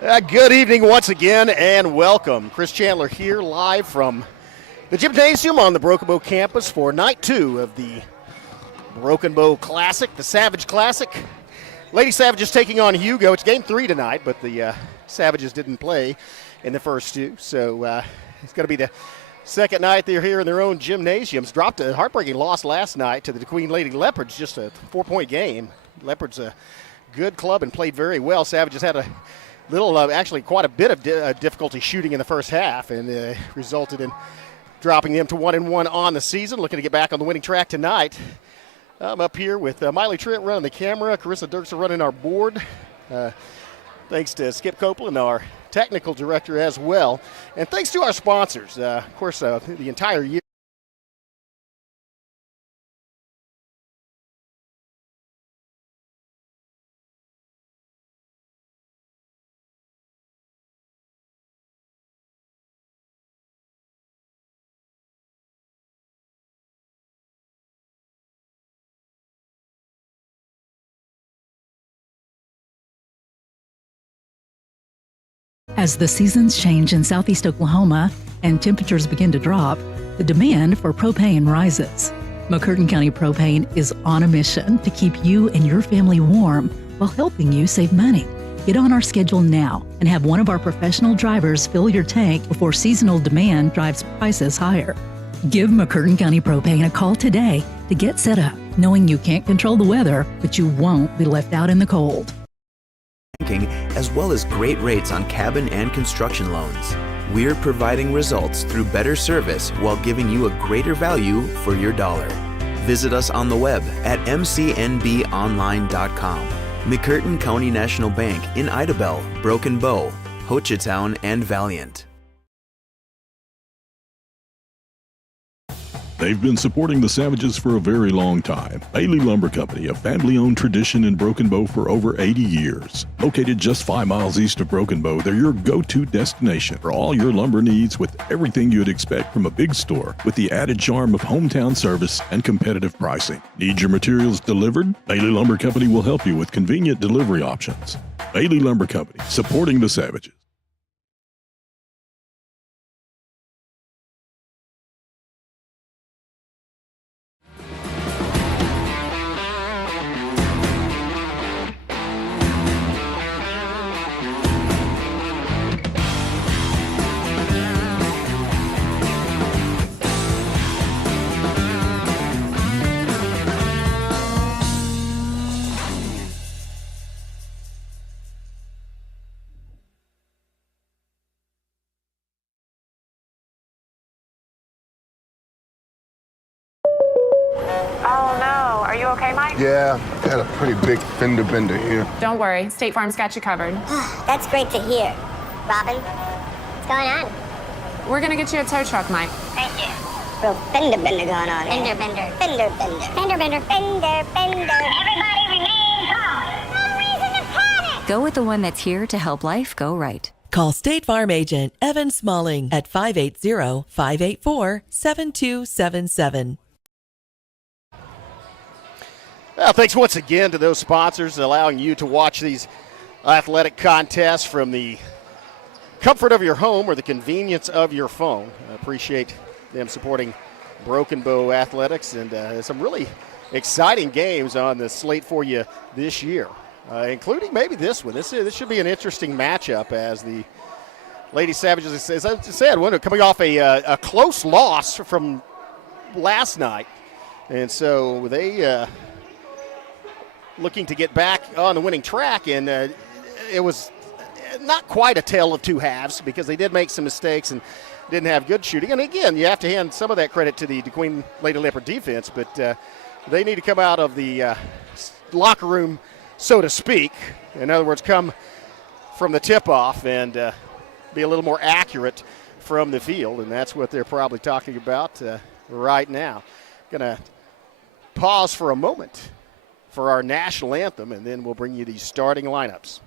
Good evening once again and welcome. Chris Chandler here live from the gymnasium on the Broken Bow campus for night 2 of the Broken Bow Classic, the Savage Classic. Lady Savages taking on Hugo. It's game 3 tonight, but the Savages didn't play in the first 2, so it's going to be the second night they're here in their own gymnasiums. Dropped a heartbreaking loss last night to the Queen Lady Leopards, just a 4-point game. Leopards a good club and played very well. Savages had a little, actually quite a bit of difficulty shooting in the first half, and resulted in dropping them to 1-1 on the season. Looking to get back on the winning track tonight. I'm up here with Miley Trent running the camera, Carissa Dirksen running our board. Thanks to Skip Copeland, our technical director as well. And thanks to our sponsors. Of course, the entire year. As the seasons change in southeast Oklahoma and temperatures begin to drop, the demand for propane rises. McCurtain County Propane is on a mission to keep you and your family warm while helping you save money. Get on our schedule now and have one of our professional drivers fill your tank before seasonal demand drives prices higher. Give McCurtain County Propane a call today to get set up, knowing you can't control the weather, but you won't be left out in the cold. As well as great rates on cabin and construction loans. We're providing results through better service while giving you a greater value for your dollar. Visit us on the web at mcnbonline.com. McCurtain County National Bank in Idabel, Broken Bow, Hochatown, and Valiant. They've been supporting the Savages for a very long time. Bailey Lumber Company, a family-owned tradition in Broken Bow for over 80 years. Located just 5 miles east of Broken Bow, they're your go-to destination for all your lumber needs with everything you'd expect from a big store, with the added charm of hometown service and competitive pricing. Need your materials delivered? Bailey Lumber Company will help you with convenient delivery options. Bailey Lumber Company, supporting the Savages. Oh no, are you okay, Mike? Yeah, got a pretty big fender bender here. Don't worry, State Farm's got you covered. That's great to hear. Robin, what's going on? We're gonna get you a tow truck, Mike. Thank you. Real fender bender going on here. Fender bender. Fender bender. Fender bender. Fender bender. Everybody remain calm. No reason to panic. Go with the one that's here to help life go right. Call State Farm agent Evan Smalling at 580-584-7277. Well, thanks once again to those sponsors allowing you to watch these athletic contests from the comfort of your home or the convenience of your phone. I appreciate them supporting Broken Bow Athletics, and some really exciting games on the slate for you this year, including maybe this one. This should be an interesting matchup as the Lady Savages, as I said, coming off a close loss from last night, and so they looking to get back on the winning track, and it was not quite a tale of two halves because they did make some mistakes and didn't have good shooting. And again, you have to hand some of that credit to the Queen Lady Leopard defense, but they need to come out of the locker room, so to speak. In other words, come from the tip-off and be a little more accurate from the field, and that's what they're probably talking about right now. Going to pause for a moment for our national anthem, and then we'll bring you these starting lineups.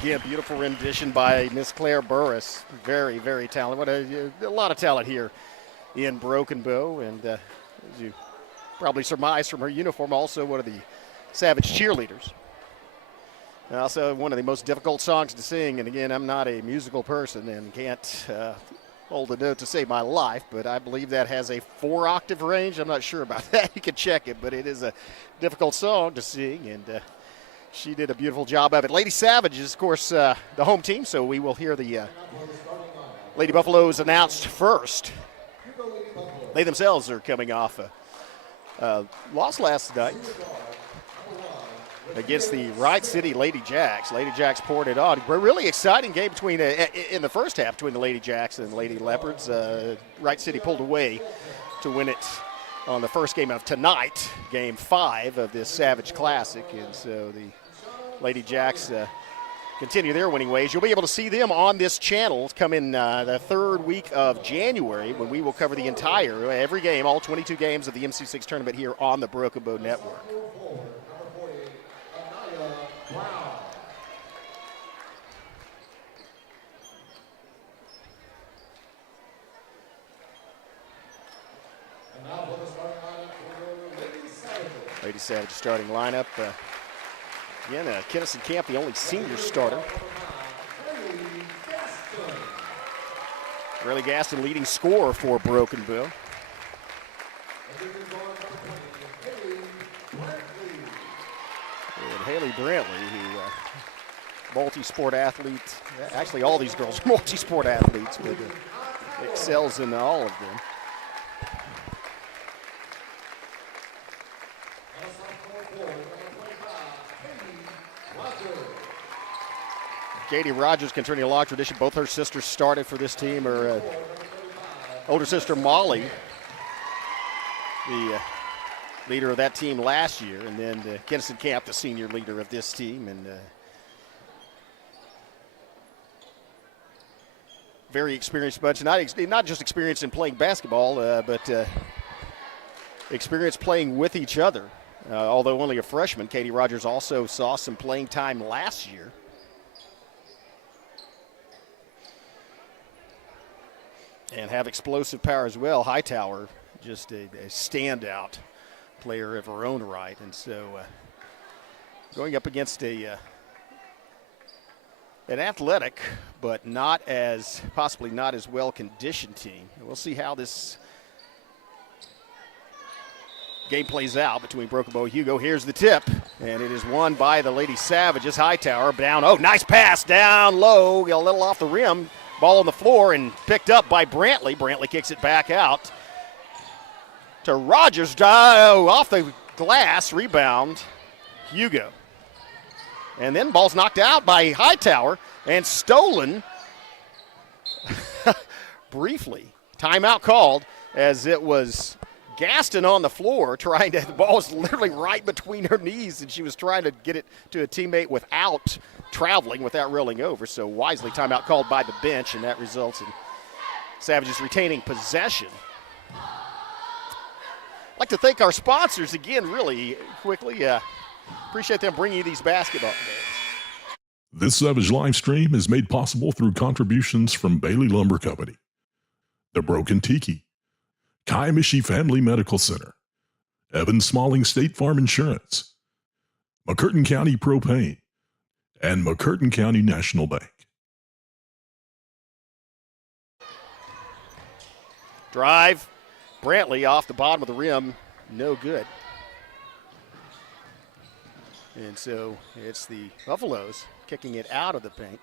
again, beautiful rendition by Miss Claire Burris. Very, very talented. What a lot of talent here in Broken Bow. And as you probably surmise from her uniform, also one of the Savage cheerleaders. Also one of the most difficult songs to sing. And again, I'm not a musical person and can't hold a note to save my life, but I believe that has a 4-octave range. I'm not sure about that. You can check it, but it is a difficult song to sing, and she did a beautiful job of it. Lady Savage is, of course, the home team, so we will hear the Lady Buffaloes announced first. They themselves are coming off a loss last night against the Wright City Lady Jacks. Lady Jacks poured it on. A really exciting game in the first half between the Lady Jacks and Lady Leopards. Wright City pulled away to win it on the first game of tonight, game 5 of this Savage Classic. And so the Lady Jacks continue their winning ways. You'll be able to see them on this channel come in the 3rd week of January, when we will cover the every game, all 22 games of the MC6 tournament here on the Broken Bow Network. Lady Savage starting lineup. Again, Kennison Camp, the only senior starter. Riley Gaston leading scorer for Broken Bow. And Haley Brantley, who multi-sport athlete. Actually, all these girls are multi-sport athletes, but excels in all of them. Katie Rogers continuing a long tradition. Both her sisters started for this team. Her older sister Molly, the leader of that team last year, and then Kennison Camp, the senior leader of this team. And very experienced bunch. Not just experienced in playing basketball, but experienced playing with each other. Although only a freshman, Katie Rogers also saw some playing time last year. And have explosive power as well. Hightower, just a standout player of her own right. And so going up against an athletic, but possibly not as well-conditioned team. And we'll see how this game plays out between Broken Bow and Hugo. Here's the tip, and it is won by the Lady Savages. Hightower down. Oh, nice pass down low. Got a little off the rim. Ball on the floor and picked up by Brantley. Brantley kicks it back out to Rogers. Off the glass, rebound, Hugo. And then ball's knocked out by Hightower and stolen briefly. Timeout called as it was Gaston on the floor trying to, the ball was literally right between her knees, and she was trying to get it to a teammate without traveling, without rolling over. So wisely, timeout called by the bench, and that results in Savages retaining possession. I'd like to thank our sponsors again, really quickly. Appreciate them bringing you these basketball games. This Savage live stream is made possible through contributions from Bailey Lumber Company, The Broken Tiki, Kiamichi Family Medical Center, Evan Smalling State Farm Insurance, McCurtain County Propane, and McCurtain County National Bank. Drive, Brantley off the bottom of the rim, no good. And so it's the Buffaloes kicking it out of the paint.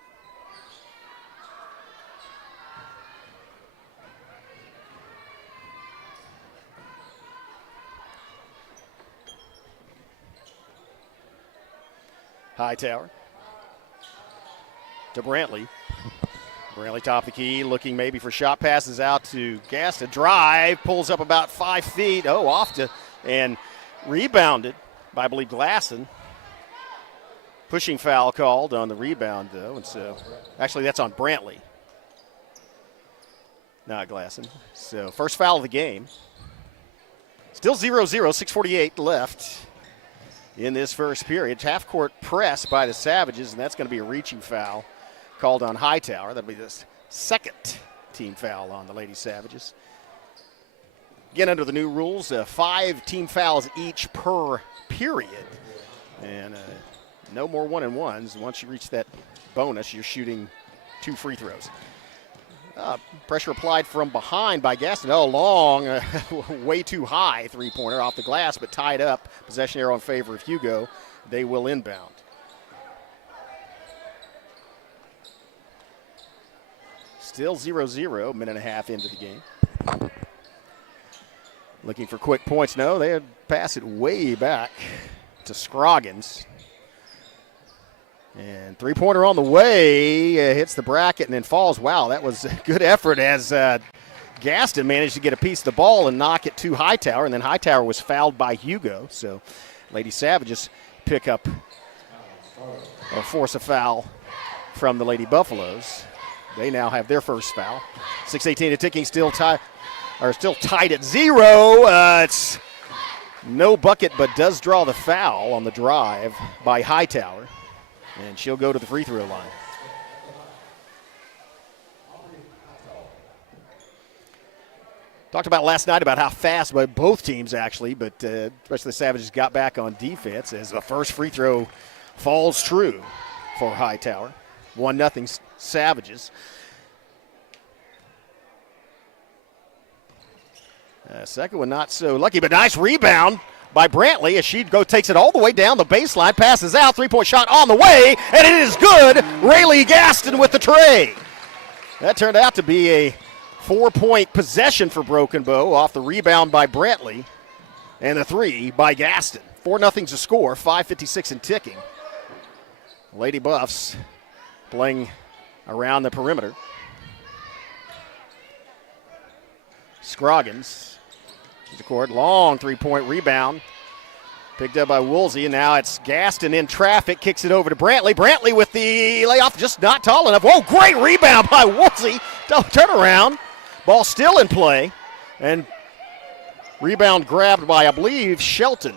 Hightower to Brantley. Brantley top of the key, looking maybe for shot passes out to Gaston. Drive, pulls up about 5 feet. And rebounded by, I believe, Glasson. Pushing foul called on the rebound, though. And so, actually, that's on Brantley, not Glasson. So, first foul of the game. Still 0-0, 6:48 left in this first period. Half-court press by the Savages, and that's going to be a reaching foul called on Hightower. That'll be the second team foul on the Lady Savages. Again, under the new rules, 5 team fouls each per period. And no more 1-and-1s. Once you reach that bonus, you're shooting 2 free throws. Pressure applied from behind by Gaston. Oh, long, way too high three-pointer off the glass, but tied up. Possession arrow in favor of Hugo. They will inbound. Still 0-0, minute and a half into the game. Looking for quick points. No, they pass it way back to Scroggins. And three-pointer on the way, hits the bracket and then falls. Wow, that was a good effort as Gaston managed to get a piece of the ball and knock it to Hightower, and then Hightower was fouled by Hugo. So Lady Savages pick up or force a foul from the Lady Buffaloes. They now have their first foul. 6:18 to ticking, still tied at 0. It's no bucket, but does draw the foul on the drive by Hightower. And she'll go to the free throw line. Talked about last night about how fast by both teams actually, but especially the Savages got back on defense as the first free throw falls true for Hightower. 1-0 Savages. Second one not so lucky, but nice rebound by Brantley as she takes it all the way down the baseline, passes out, three-point shot on the way, and it is good. Rayleigh Gaston with the tray. That turned out to be a 4-point possession for Broken Bow off the rebound by Brantley and the three by Gaston. 4-0's a score, 5:56 and ticking. Lady Buffs playing around the perimeter. Scroggins to the court, long three-point rebound. Picked up by Woolsey, and now it's Gaston in traffic, kicks it over to Brantley. Brantley with the layoff, just not tall enough. Whoa, great rebound by Woolsey. Turn around, ball still in play, and rebound grabbed by, I believe, Shelton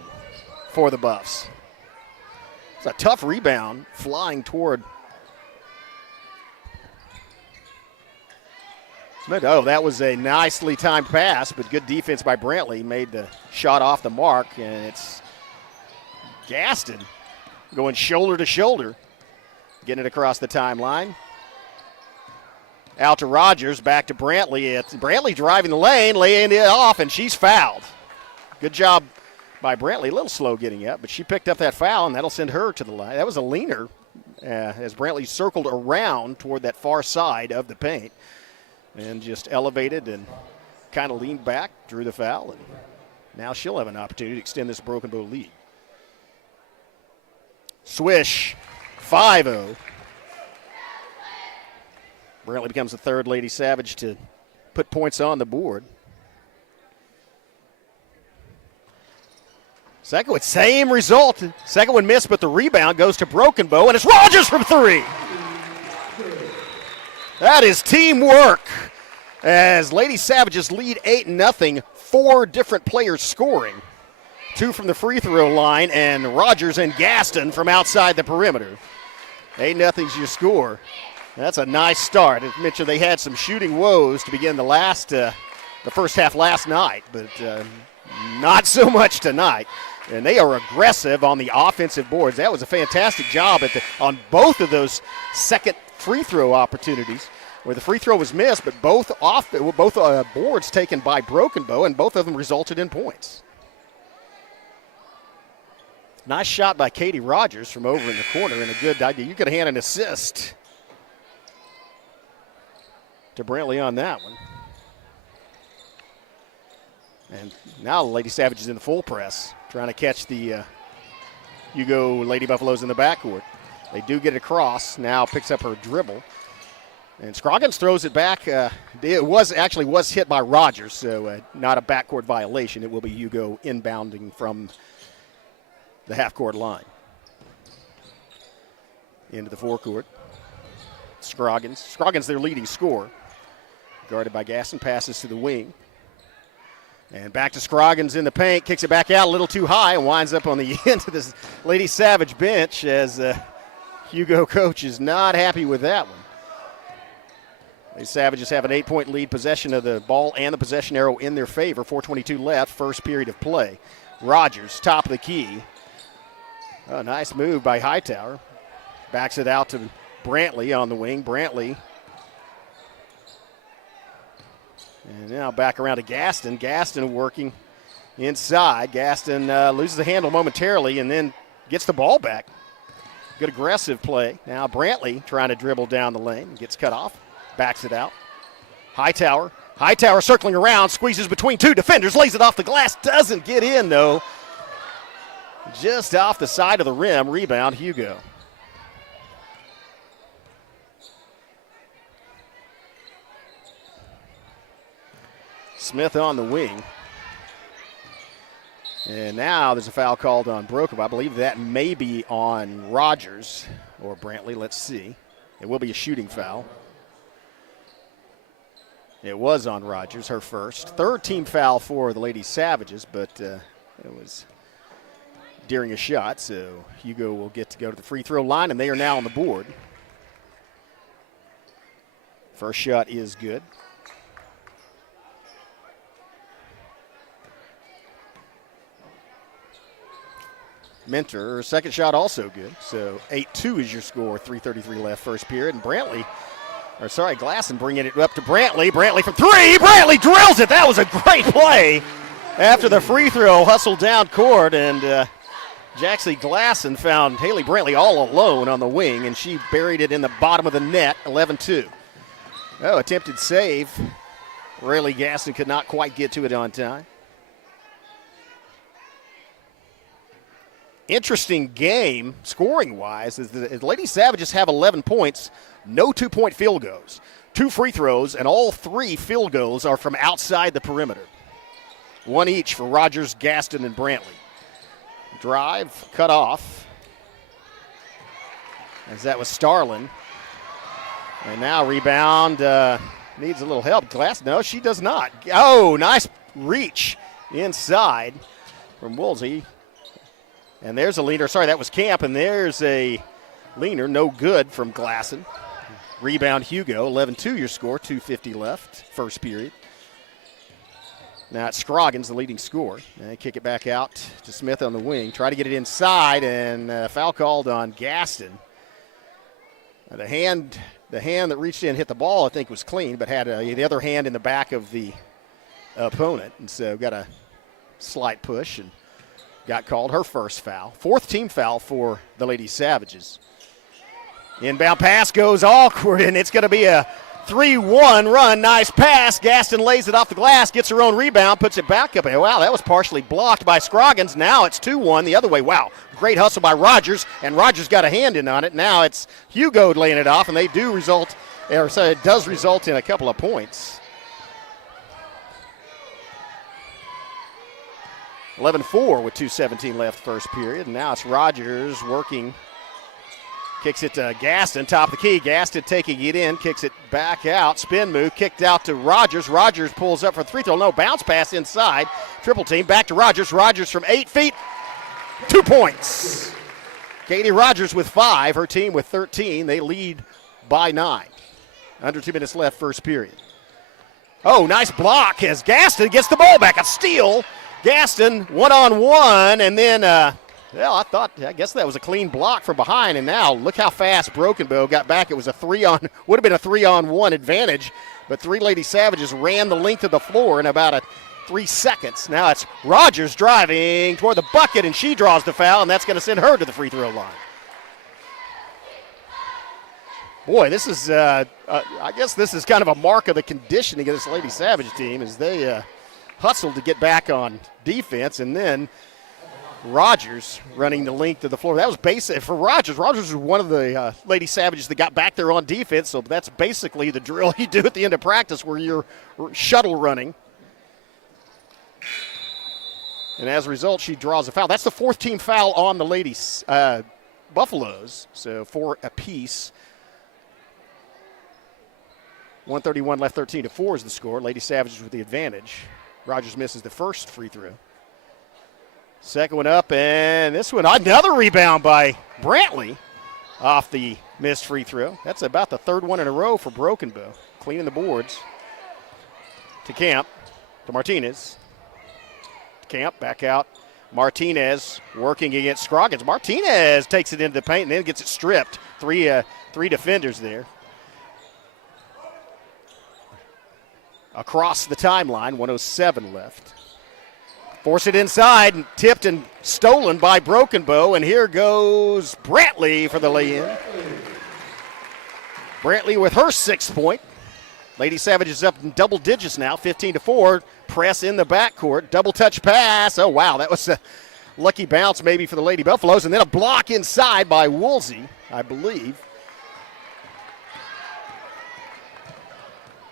for the Buffs. It's a tough rebound flying toward. Oh, that was a nicely timed pass, but good defense by Brantley. Made the shot off the mark, and it's Gaston going shoulder to shoulder, getting it across the timeline. Out to Rogers, back to Brantley. It's Brantley driving the lane, laying it off, and she's fouled. Good job by Brantley. A little slow getting up, but she picked up that foul, and that'll send her to the line. That was a leaner as Brantley circled around toward that far side of the paint and just elevated and kind of leaned back, drew the foul, and now she'll have an opportunity to extend this Broken Bow lead. Swish, 5-0. Brantley becomes the third Lady Savage to put points on the board. Second one, same result. Second one missed, but the rebound goes to Broken Bow, and it's Rogers from 3. That is teamwork as Lady Savages lead 8-0, 4 different players scoring. 2 from the free throw line, and Rogers and Gaston from outside the perimeter. 8-0's your score. That's a nice start. As mentioned, they had some shooting woes to begin the first half last night, but not so much tonight. And they are aggressive on the offensive boards. That was a fantastic job on both of those second free throw opportunities, where the free throw was missed, but both boards taken by Broken Bow, and both of them resulted in points. Nice shot by Katie Rogers from over in the corner, and a good idea. You could hand an assist to Brantley on that one. And now the Lady Savages in the full press, trying to catch the Hugo Lady Buffaloes in the backcourt. They do get it across, now picks up her dribble. And Scroggins throws it back. It was hit by Rogers, so not a backcourt violation. It will be Hugo inbounding from the half-court line. Into the forecourt. Scroggins their leading scorer. Guarded by Gaston, passes to the wing. And back to Scroggins in the paint, kicks it back out a little too high and winds up on the end of this Lady Savage bench as Hugo coach is not happy with that one. The Savages have an 8-point lead, possession of the ball and the possession arrow in their favor. 4:22 left, first period of play. Rogers, top of the key. Oh, nice move by Hightower. Backs it out to Brantley on the wing. Brantley. And now back around to Gaston. Gaston working inside. Gaston loses the handle momentarily and then gets the ball back. Good aggressive play. Now Brantley trying to dribble down the lane. Gets cut off. Backs it out. Hightower. Hightower circling around, squeezes between two defenders, lays it off the glass. Doesn't get in, though. Just off the side of the rim. Rebound, Hugo. Smith on the wing. And now there's a foul called on Broken Bow. I believe that may be on Rogers or Brantley. Let's see. It will be a shooting foul. It was on Rogers, her first. Third team foul for the Lady Savages, but it was during a shot, so Hugo will get to go to the free throw line, and they are now on the board. First shot is good. Mentor, her second shot also good. So 8-2 is your score, 3:33 left first period, and Glasson bringing it up to Brantley. Brantley from three. Brantley drills it. That was a great play. After the free throw, hustled down court, and Jaxie Glasson found Haley Brantley all alone on the wing, and she buried it in the bottom of the net, 11-2. Oh, attempted save. Rayleigh Gaston could not quite get to it on time. Interesting game, scoring-wise, is the Lady Savages have 11 points, no two-point field goals, 2 free throws, and all 3 field goals are from outside the perimeter. 1 each for Rogers, Gaston, and Brantley. Drive, cut off, as that was Starlin. And now rebound, needs a little help. Glass, no, she does not. Oh, nice reach inside from Woolsey. And there's a leaner. Sorry, that was Camp, and there's a leaner. No good from Glasson. Rebound, Hugo. 11-2 your score. 2:50 left, first period. Now it's Scroggins, the leading scorer. And kick it back out to Smith on the wing. Try to get it inside, and foul called on Gaston. The hand that reached in hit the ball, I think, was clean, but had the other hand in the back of the opponent. And so got a slight push and got called her first foul. 4th team foul for the Lady Savages. Inbound pass goes awkward, and it's going to be a 3-1 run. Nice pass. Gaston lays it off the glass, gets her own rebound, puts it back up. Wow, that was partially blocked by Scroggins. Now it's 2-1 the other way. Wow, great hustle by Rogers, and Rogers got a hand in on it. Now it's Hugo laying it off, and it does result in a couple of points. 11-4 with 2:17 left first period. And now it's Rogers working. Kicks it to Gaston, top of the key. Gaston taking it in, kicks it back out. Spin move, kicked out to Rogers. Rogers pulls up for the free throw. No, bounce pass inside. Triple team, back to Rogers. Rogers from 8 feet, 2 points. Katie Rogers with 5, her team with 13. They lead by 9. Under 2 minutes left first period. Oh, nice block as Gaston gets the ball back. A steal. Gaston one-on-one, and then, I guess that was a clean block from behind, and now look how fast Broken Bow got back. It was would have been a 3-on-1 advantage, but 3 Lady Savages ran the length of the floor in about 3 seconds. Now it's Rogers driving toward the bucket, and she draws the foul, and that's going to send her to the free throw line. Boy, this is, I guess this is kind of a mark of the conditioning of this Lady Savage team as they hustled to get back on defense, and then Rogers running the length of the floor. That was basic for Rogers. Rogers was one of the Lady Savages that got back there on defense, so that's basically the drill you do at the end of practice where you're shuttle running. And as a result, she draws a foul. That's the 4th team foul on the Ladies Buffaloes, so 4 apiece. 1:31 left, 13-4 is the score. Lady Savages with the advantage. Rogers misses the first free throw. Second one up, and this one, another rebound by Brantley off the missed free throw. That's about the third one in a row for Broken Bow. Cleaning the boards. To Camp, to Martinez. Camp, back out. Martinez working against Scroggins. Martinez takes it into the paint and then gets it stripped. Three defenders there. Across the timeline, 1:07 left. Force it inside, and tipped and stolen by Broken Bow, and here goes Brantley for the lay-in. Brantley with her 6th point. Lady Savage is up in double digits now, 15-4. Press in the backcourt, double touch pass. Oh, wow, that was a lucky bounce maybe for the Lady Buffaloes, and then a block inside by Woolsey, I believe.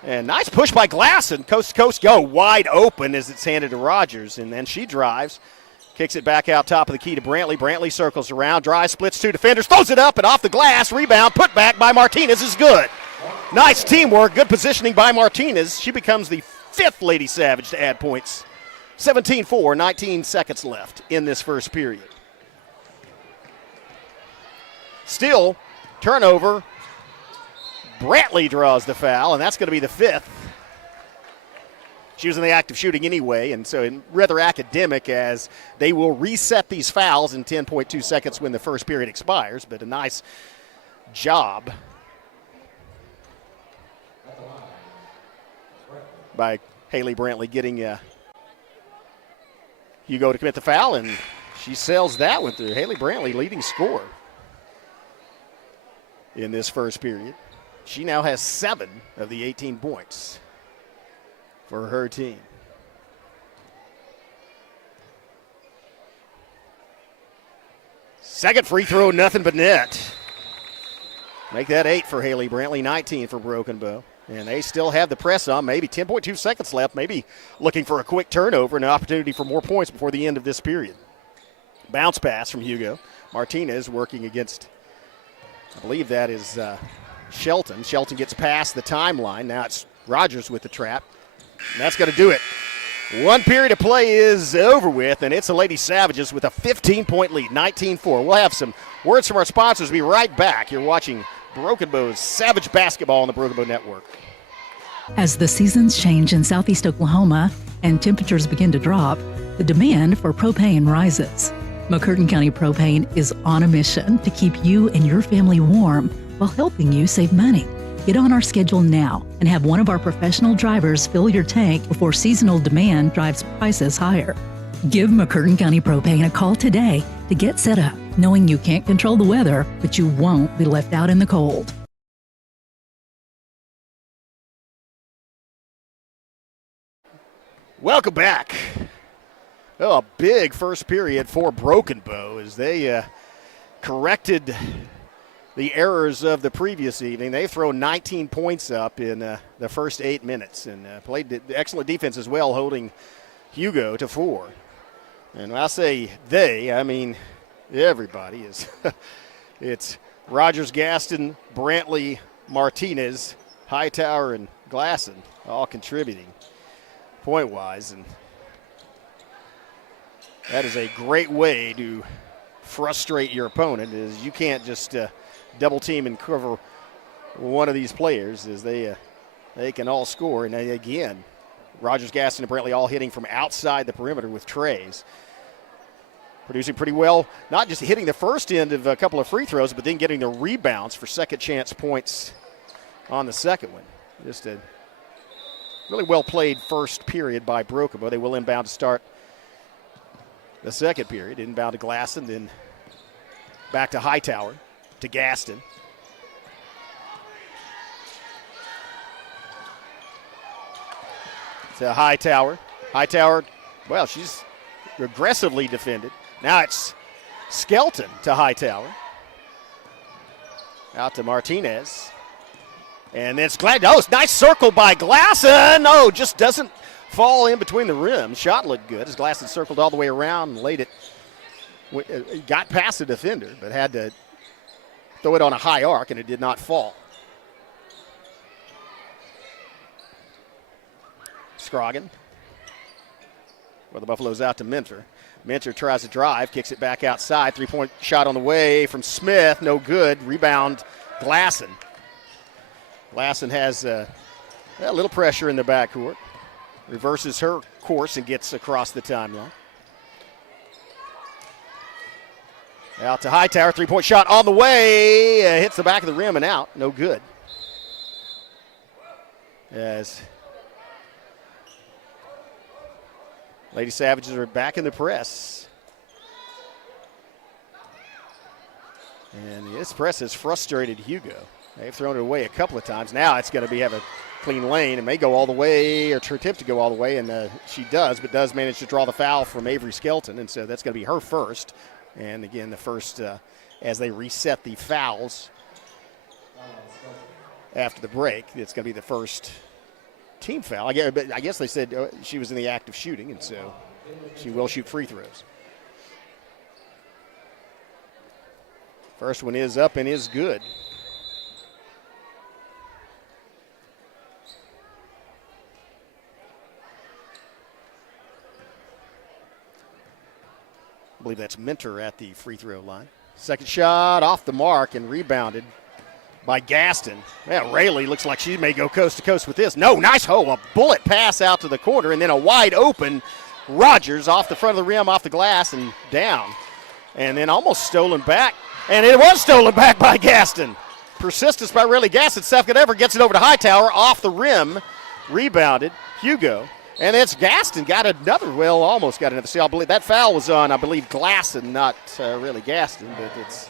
And nice push by Glasson. Coast to coast go wide open as it's handed to Rogers. And then she drives, kicks it back out top of the key to Brantley. Brantley circles around, drives, splits 2 defenders, throws it up and off the glass. Rebound, put back by Martinez is good. Nice teamwork, good positioning by Martinez. She becomes the 5th Lady Savage to add points. 17-4, 19 seconds left in this first period. Still, turnover. Brantley draws the foul, and that's going to be the 5th. She was in the act of shooting anyway, and so rather academic as they will reset these fouls in 10.2 seconds when the first period expires, but a nice job by Haley Brantley getting Hugo to commit the foul, and she sails that one through. Haley Brantley leading scorer in this first period. She now has 7 of the 18 points for her team. Second free throw, nothing but net. Make that 8 for Haley Brantley, 19 for Broken Bow. And they still have the press on, maybe 10.2 seconds left, maybe looking for a quick turnover and an opportunity for more points before the end of this period. Bounce pass from Hugo. Martinez working against, I believe that is Shelton. Shelton gets past the timeline. Now it's Rogers with the trap. And that's going to do it. 1 period of play is over with, and it's the Lady Savages with a 15-point lead, 19-4. We'll have some words from our sponsors. We'll be right back. You're watching Broken Bow's Savage Basketball on the Broken Bow Network. As the seasons change in southeast Oklahoma and temperatures begin to drop, the demand for propane rises. McCurtain County Propane is on a mission to keep you and your family warm while helping you save money. Get on our schedule now and have one of our professional drivers fill your tank before seasonal demand drives prices higher. Give McCurtain County Propane a call today to get set up, knowing you can't control the weather, but you won't be left out in the cold. Welcome back. Oh, a big first period for Broken Bow as they corrected the errors of the previous evening. They've thrown 19 points up in the first 8 minutes and played excellent defense as well, holding Hugo to 4. And when I say they, I mean everybody is. It's Rogers, Gaston, Brantley, Martinez, Hightower, and Glasson all contributing point-wise. And that is a great way to frustrate your opponent, is you can't just double team and cover one of these players, as they can all score. And again, Rogers, Gaston, and Brantley all hitting from outside the perimeter with trays. Producing pretty well, not just hitting the first end of a couple of free throws, but then getting the rebounds for second chance points on the second one. Just a really well played first period by Broken Bow. They will inbound to start the second period. Inbound to Glasson, then back to Hightower, to Gaston. To Hightower. Hightower, well, she's aggressively defended. Now it's Skelton to Hightower. Out to Martinez. And then it's it's nice circle by Glasson. No, just doesn't fall in between the rims. Shot looked good as Glasson circled all the way around and laid it. Got past the defender, but had to throw it on a high arc, and it did not fall. Scroggin Well, the Buffaloes out to Minter. Minter tries to drive, kicks it back outside. Three-point shot on the way from Smith. No good. Rebound, Glasson. Glasson has a little pressure in the backcourt. Reverses her course and gets across the timeline. Out to Hightower. Three-point shot on the way. Hits the back of the rim and out. No good. As Lady Savages are back in the press. And this press has frustrated Hugo. They've thrown it away a couple of times. Now it's going to have a clean lane and may go all the way, or attempt to go all the way, and she does, but does manage to draw the foul from Avery Skelton, and so that's going to be her first. And again, the first as they reset the fouls after the break, it's going to be the first team foul. I guess they said she was in the act of shooting, and so she will shoot free throws. First one is up and is good. I believe that's Minter at the free throw line. Second shot off the mark and rebounded by Gaston. Yeah, Rayleigh looks like she may go coast to coast with this. No, nice hole. A bullet pass out to the corner, and then a wide open Rogers off the front of the rim, off the glass, and down. And then almost stolen back. And it was stolen back by Gaston. Persistence by Rayleigh Gaston. Sefka Ever gets it over to Hightower, off the rim, rebounded. Hugo. And it's Gaston almost got another steal. I believe that foul was on, Glasson, not really Gaston, but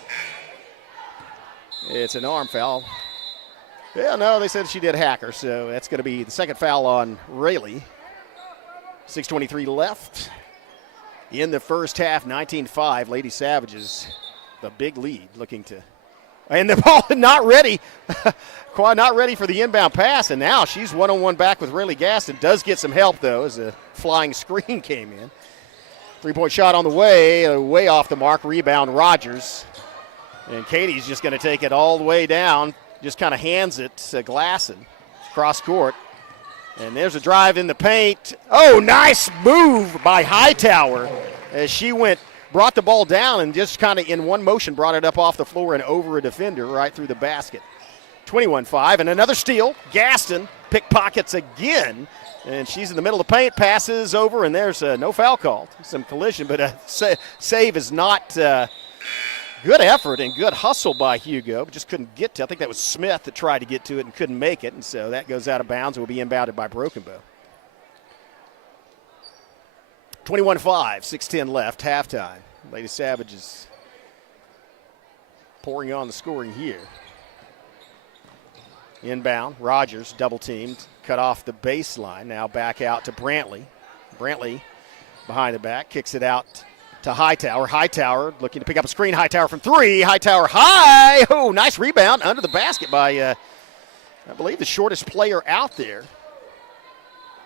it's an arm foul. Yeah, no, they said she did hack her, so that's going to be the second foul on Rayleigh. 6:23 left in the first half, 19-5. Lady Savages, the big lead, looking to. And the ball not ready. Not ready for the inbound pass, and now she's one-on-one back with Rayleigh Gaston. Does get some help, though, as a flying screen came in. Three-point shot on the way off the mark. Rebound, Rogers. And Katie's just going to take it all the way down. Just kind of hands it to Glasson. Cross court. And there's a drive in the paint. Oh, nice move by Hightower as she brought the ball down and just kind of in one motion brought it up off the floor and over a defender right through the basket. 21-5, and another steal. Gaston pickpockets again, and she's in the middle of the paint, passes over, and there's no foul called. Some collision, but a save is not good effort and good hustle by Hugo, but just couldn't get to it. I think that was Smith that tried to get to it and couldn't make it, and so that goes out of bounds and will be inbounded by Broken Bow. 21-5, 6:10 left, halftime. Lady Savages pouring on the scoring here. Inbound, Rogers double-teamed, cut off the baseline. Now back out to Brantley. Brantley behind the back, kicks it out to Hightower. Hightower looking to pick up a screen. Hightower from three. Hightower high. Oh, nice rebound under the basket by, I believe, the shortest player out there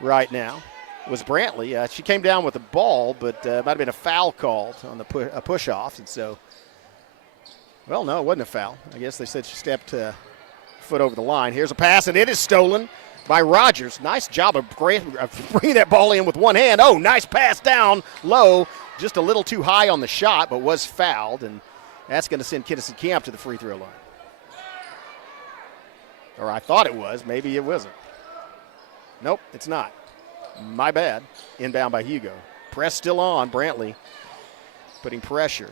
right now was Brantley. She came down with the ball, but might have been a foul called on the push-off. And so, well, no, it wasn't a foul. I guess they said she stepped foot over the line. Here's a pass, and it is stolen by Rogers. Nice job of bringing that ball in with one hand. Oh, nice pass down low. Just a little too high on the shot, but was fouled, and that's going to send Kinnison Camp to the free throw line. Or I thought it was. Maybe it wasn't. Nope, it's not. My bad. Inbound by Hugo. Press still on. Brantley putting pressure.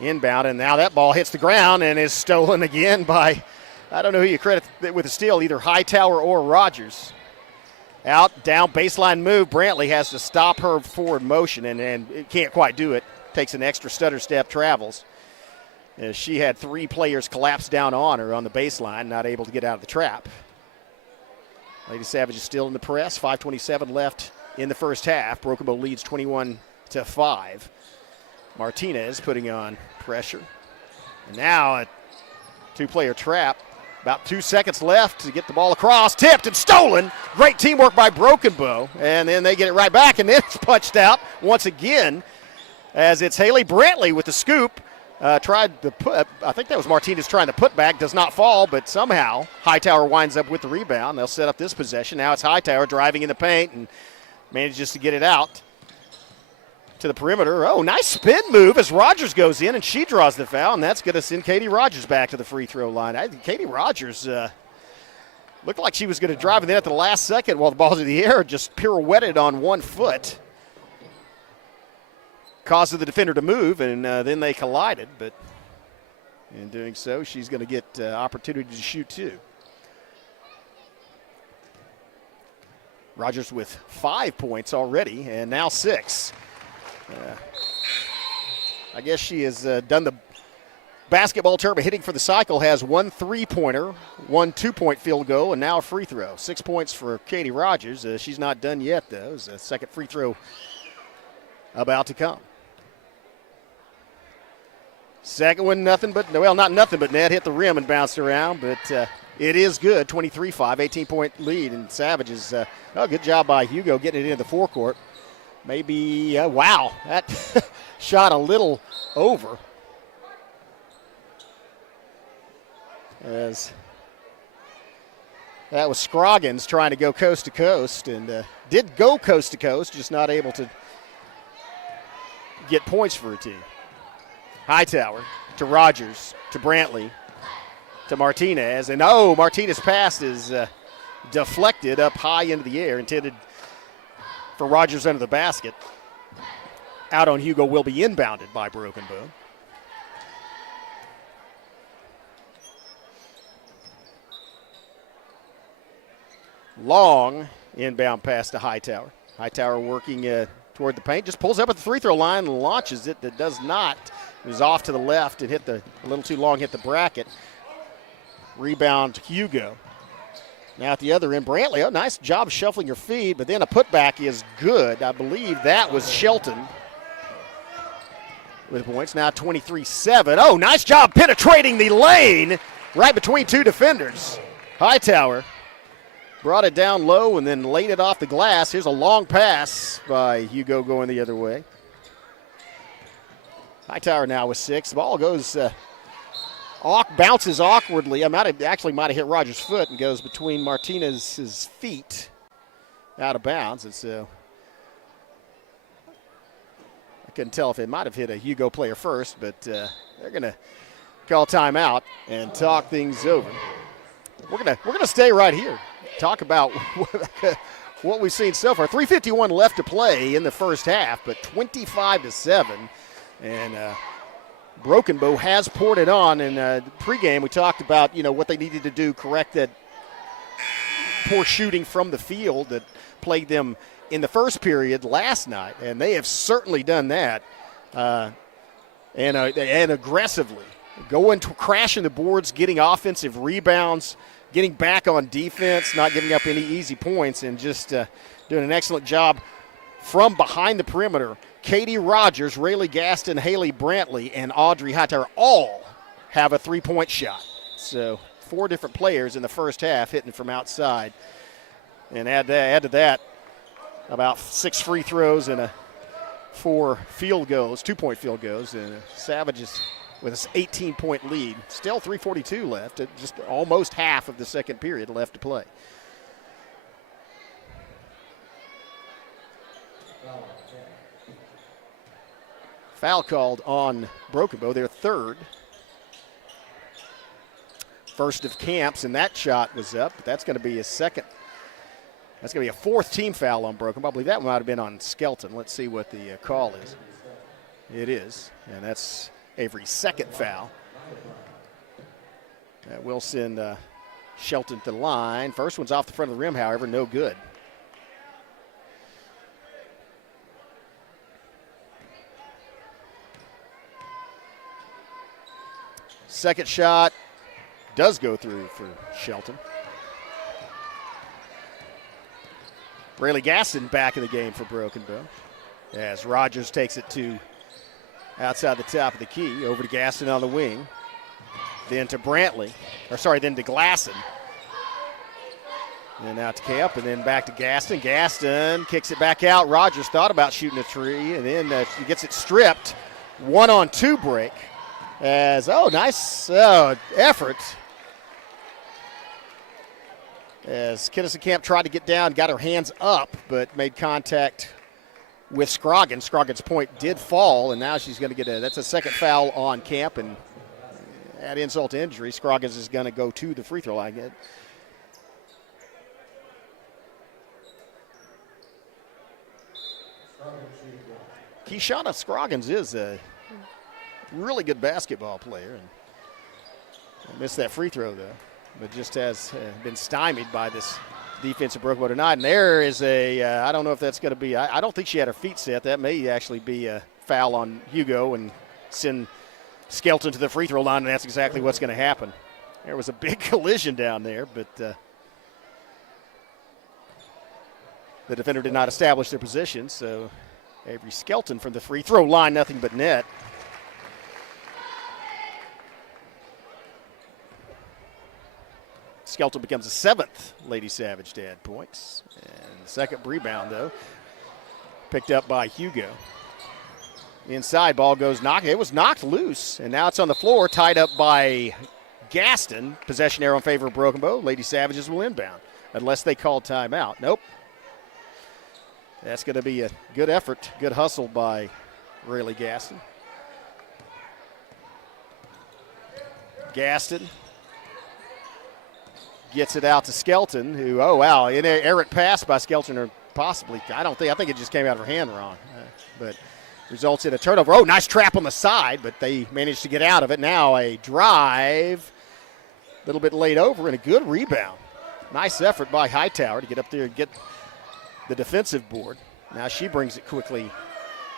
Inbound, and now that ball hits the ground and is stolen again by, I don't know who you credit with the steal, either Hightower or Rogers. Out, down, baseline move. Brantley has to stop her forward motion, and it can't quite do it. Takes an extra stutter step, travels. She had three players collapse down on her on the baseline, not able to get out of the trap. Lady Savage is still in the press. 5:27 left in the first half. Broken Bow leads 21-5. Martinez putting on pressure. And now a two-player trap. About 2 seconds left to get the ball across. Tipped and stolen. Great teamwork by Broken Bow. And then they get it right back, and then it's punched out once again as it's Haley Brantley with the scoop. Tried to put, I think that was Martinez trying to put back. Does not fall, but somehow Hightower winds up with the rebound. They'll set up this possession. Now it's Hightower driving in the paint and Manages to get it out to the perimeter. Oh, nice spin move as Rogers goes in, and she draws the foul, and that's going to send Katie Rogers back to the free throw line. I think Katie Rogers looked like she was going to drive it in at the last second while the ball's in the air, just pirouetted on 1 foot. Caused the defender to move, and then they collided, but in doing so, she's going to get opportunity to shoot 2. Rogers with 5 points already, and now 6. I guess she has done the basketball term of hitting for the cycle, has 1 3-pointer, 1 2-point field goal, and now a free throw. 6 points for Katie Rogers. She's not done yet, though. There's a second free throw about to come. Second one, not nothing but net. Hit the rim and bounced around, but it is good. 23-5, 18-point lead, and Savages, good job by Hugo getting it into the forecourt. Maybe, wow, that shot a little over. As that was Scroggins trying to go coast to coast, and did go coast to coast, just not able to get points for a team. Hightower to Rogers, to Brantley, to Martinez, and Martinez's pass is deflected up high into the air, intended for Rogers under the basket. Out on Hugo, will be inbounded by Broken Bow. Long inbound pass to Hightower. Hightower working toward the paint, just pulls up at the free throw line and launches it. That does not. It was off to the left and a little too long, hit the bracket. Rebound Hugo. Now at the other end, Brantley, nice job shuffling your feet, but then a putback is good. I believe that was Shelton with points. Now 23-7. Nice job penetrating the lane right between 2 defenders. Hightower brought it down low and then laid it off the glass. Here's a long pass by Hugo going the other way. Hightower now with 6. The ball goes, bounces awkwardly. Might have hit Rogers' foot and goes between Martinez's feet out of bounds. And so I couldn't tell if it might have hit a Hugo player first, but they're going to call timeout and talk things over. We're gonna stay right here. Talk about what we've seen so far. 3:51 left to play in the first half, but 25-7. And Broken Bow has poured it on. In pregame, we talked about, what they needed to do, correct that poor shooting from the field that plagued them in the first period last night. And they have certainly done that. And aggressively. Going to crashing the boards, getting offensive rebounds, getting back on defense, not giving up any easy points, and just doing an excellent job from behind the perimeter. Katie Rogers, Rayleigh Gaston, Haley Brantley, and Audrey Hightower all have a 3-point shot. So 4 different players in the first half hitting from outside. And add to that about 6 free throws and 4 field goals, 2-point field goals. And Savages with an 18-point lead. Still 3:42 left, just almost half of the second period left to play. Foul called on Broken Bow, their third. First of Camps, and that shot was up, but that's going to be a second. That's going to be a 4th team foul on Broken Bow. I believe that might have been on Skelton. Let's see what the call is. It is, and that's Avery's second foul. That will send Shelton to the line. First one's off the front of the rim, however, no good. Second shot does go through for Shelton. Rayleigh Gaston back in the game for Broken Bow as Rogers takes it to outside the top of the key, over to Gaston on the wing. Then to then to Glasson. And out to Camp, and then back to Gaston. Gaston kicks it back out. Rogers thought about shooting a three, and then he gets it stripped. 1-on-2 break. Nice effort as Kinnison Camp tried to get down, got her hands up, but made contact with Scroggins. Scroggins' point did fall, and now she's going to get that's a second foul on Camp, and add insult to injury, Scroggins is going to go to the free throw line. Keishana Scroggins is a really good basketball player, and missed that free throw, though, but just has been stymied by this defensive Broken Bow tonight. And there is I don't know if that's going to be, I don't think she had her feet set. That may actually be a foul on Hugo and send Skelton to the free throw line, and that's exactly what's going to happen. There was a big collision down there, but the defender did not establish their position, so Avery Skelton from the free throw line, nothing but net. Skelton becomes the 7th Lady Savage to add points. And the second rebound, though, picked up by Hugo. Inside, ball goes knocked. It was knocked loose, and now it's on the floor, tied up by Gaston. Possession arrow in favor of Broken Bow. Lady Savages will inbound, unless they call timeout. Nope. That's going to be a good effort, good hustle by Rayleigh Gaston. Gaston gets it out to Skelton, who, oh, wow, an errant pass by Skelton, or possibly, I think it just came out of her hand wrong, but results in a turnover. Oh, nice trap on the side, but they managed to get out of it. Now a drive, a little bit laid over, and a good rebound. Nice effort by Hightower to get up there and get the defensive board. Now she brings it quickly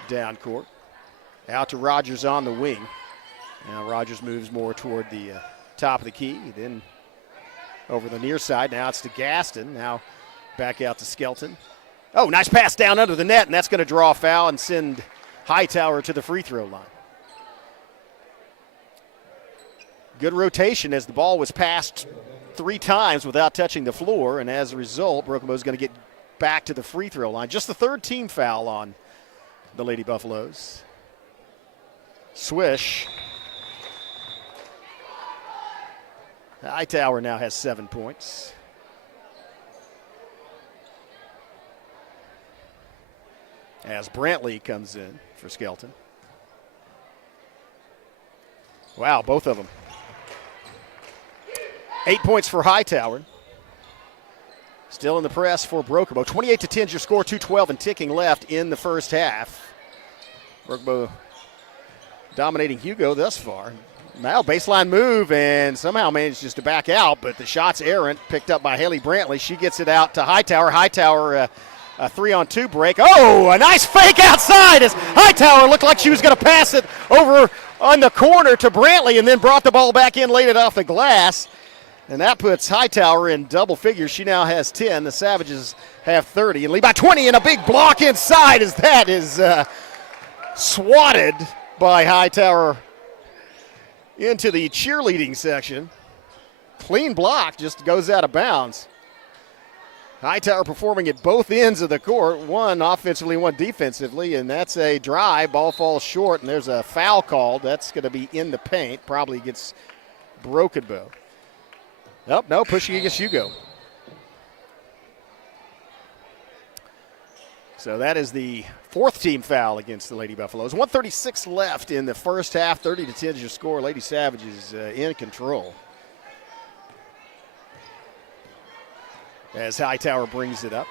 down court. Out to Rogers on the wing. Now Rogers moves more toward the top of the key, then over the near side. Now it's to Gaston. Now back out to Skelton. Oh, nice pass down under the net, and that's going to draw a foul and send Hightower to the free throw line. Good rotation as the ball was passed 3 times without touching the floor, and as a result, Broken Bow is going to get back to the free throw line. Just the 3rd team foul on the Lady Buffaloes. Swish. Hightower now has 7 points. As Brantley comes in for Skelton. Wow, both of them. 8 points for Hightower. Still in the press for Broken Bow. 28-10 is your score, 2:12 and ticking left in the first half. Broken Bow dominating Hugo thus far. Now baseline move and somehow manages to back out, but the shot's errant, picked up by Haley Brantley. She gets it out to Hightower. Hightower, a 3-on-2 break. Oh, a nice fake outside as Hightower looked like she was going to pass it over on the corner to Brantley and then brought the ball back in, laid it off the glass. And that puts Hightower in double figures. She now has 10. The Savages have 30 and lead by 20, and a big block inside as that is swatted by Hightower into the cheerleading section. Clean block, just goes out of bounds. Hightower performing at both ends of the court, one offensively, one defensively, and that's a drive. Ball falls short, and there's a foul called. That's going to be in the paint, probably gets Broken Bow. Nope, no, pushing against Hugo. So that is the 4th team foul against the Lady Buffaloes. 1:36 left in the first half. 30-10 is your score. Lady Savages in control. As Hightower brings it up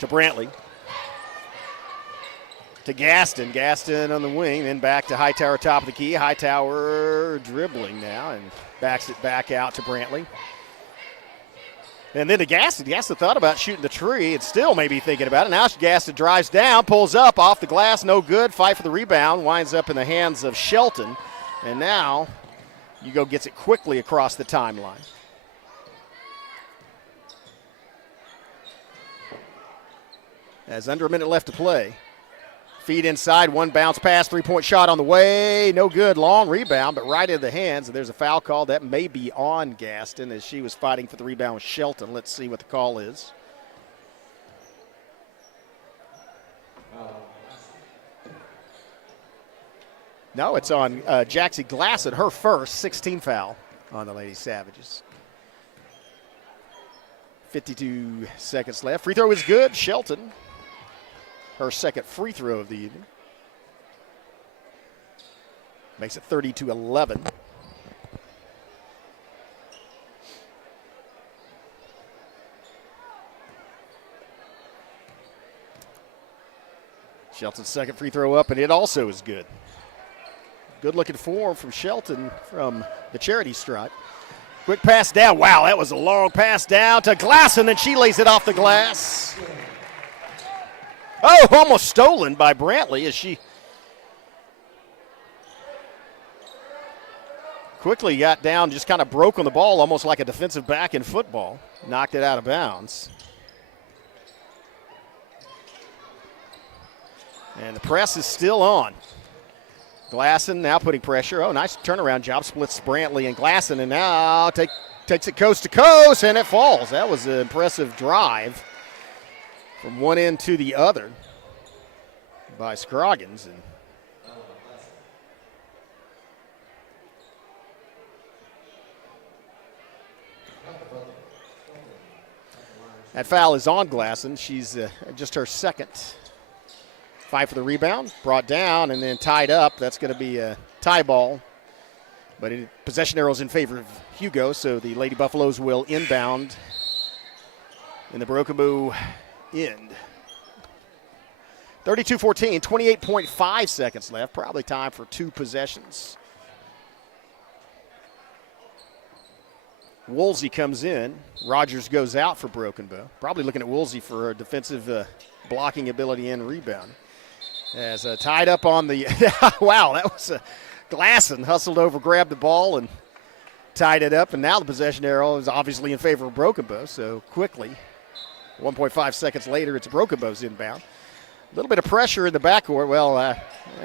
to Brantley. To Gaston. Gaston on the wing, then back to Hightower, top of the key. Hightower dribbling now and backs it back out to Brantley. And then to Gaston. Gaston thought about shooting the tree and still maybe thinking about it. Now Gaston drives down, pulls up off the glass, no good. Fight for the rebound, winds up in the hands of Shelton. And now Hugo gets it quickly across the timeline. As under a minute left to play. Feed inside, one bounce pass, 3-point shot on the way. No good, long rebound, but right in the hands. And there's a foul call. That may be on Gaston as she was fighting for the rebound with Shelton. Let's see what the call is. No, it's on Jaxie Glassett, her first 16 foul on the Lady Savages. 52 seconds left. Free throw is good. Shelton, her second free throw of the evening. Makes it 30-11. Shelton's second free throw up, and it also is good. Good looking form from Shelton from the charity stripe. Quick pass down. Wow, that was a long pass down to Glass, and then she lays it off the glass. Oh, almost stolen by Brantley as she quickly got down, just kind of broke on the ball, almost like a defensive back in football. Knocked it out of bounds. And the press is still on. Glasson now putting pressure. Oh, nice turnaround job. Splits Brantley and Glasson, and now takes it coast to coast, and it falls. That was an impressive drive from one end to the other by Scroggins. And that foul is on Glasson. She's just her second. Fight for the rebound, brought down and then tied up. That's going to be a tie ball. But possession arrows in favor of Hugo, so the Lady Buffaloes will inbound in the Broken Bow end. 32-14, 28.5 seconds left. Probably time for two possessions. Woolsey comes in. Rogers goes out for Broken Bow. Probably looking at Woolsey for a defensive blocking ability and rebound. As tied up on the – wow, that was Glasson hustled over, grabbed the ball, and tied it up. And now the possession arrow is obviously in favor of Broken Bow. So quickly, 1.5 seconds later, it's Broken Bow's inbound. A little bit of pressure in the backcourt. Well, I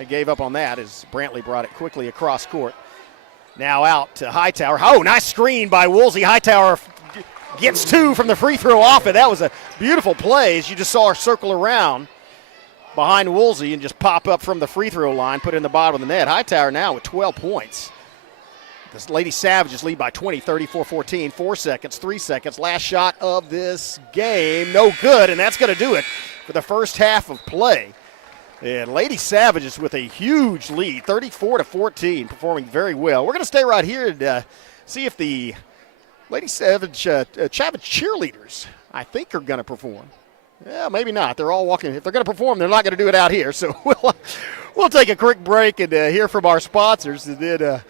gave up on that as Brantley brought it quickly across court. Now out to Hightower. Oh, nice screen by Woolsey. Hightower gets two from the free throw off it. That was a beautiful play as you just saw her circle around behind Woolsey and just pop up from the free throw line, put it in the bottom of the net. Hightower now with 12 points. The Lady Savages lead by 20, 34-14, 4 seconds, 3 seconds. Last shot of this game, no good, and that's going to do it for the first half of play. And Lady Savages with a huge lead, 34-14, performing very well. We're going to stay right here and see if the Lady Savage Chavez cheerleaders, I think, are going to perform. Yeah, maybe not. They're all walking. If they're going to perform, they're not going to do it out here. So we'll take a quick break and hear from our sponsors and then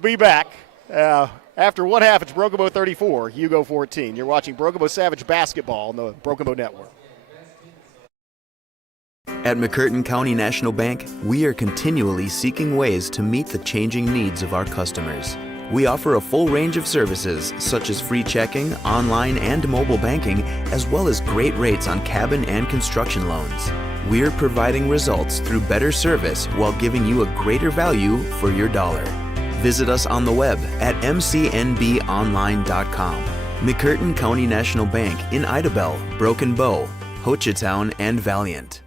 be back. After one half, it's Broken Bow 34, Hugo 14. You're watching Broken Bow Savage basketball on the Broken Bow Network. At McCurtain County National Bank, we are continually seeking ways to meet the changing needs of our customers. We offer a full range of services such as free checking, online and mobile banking, as well as great rates on cabin and construction loans. We're providing results through better service while giving you a greater value for your dollar. Visit us on the web at mcnbonline.com. McCurtain County National Bank in Idabel, Broken Bow, Hochatown, and Valiant.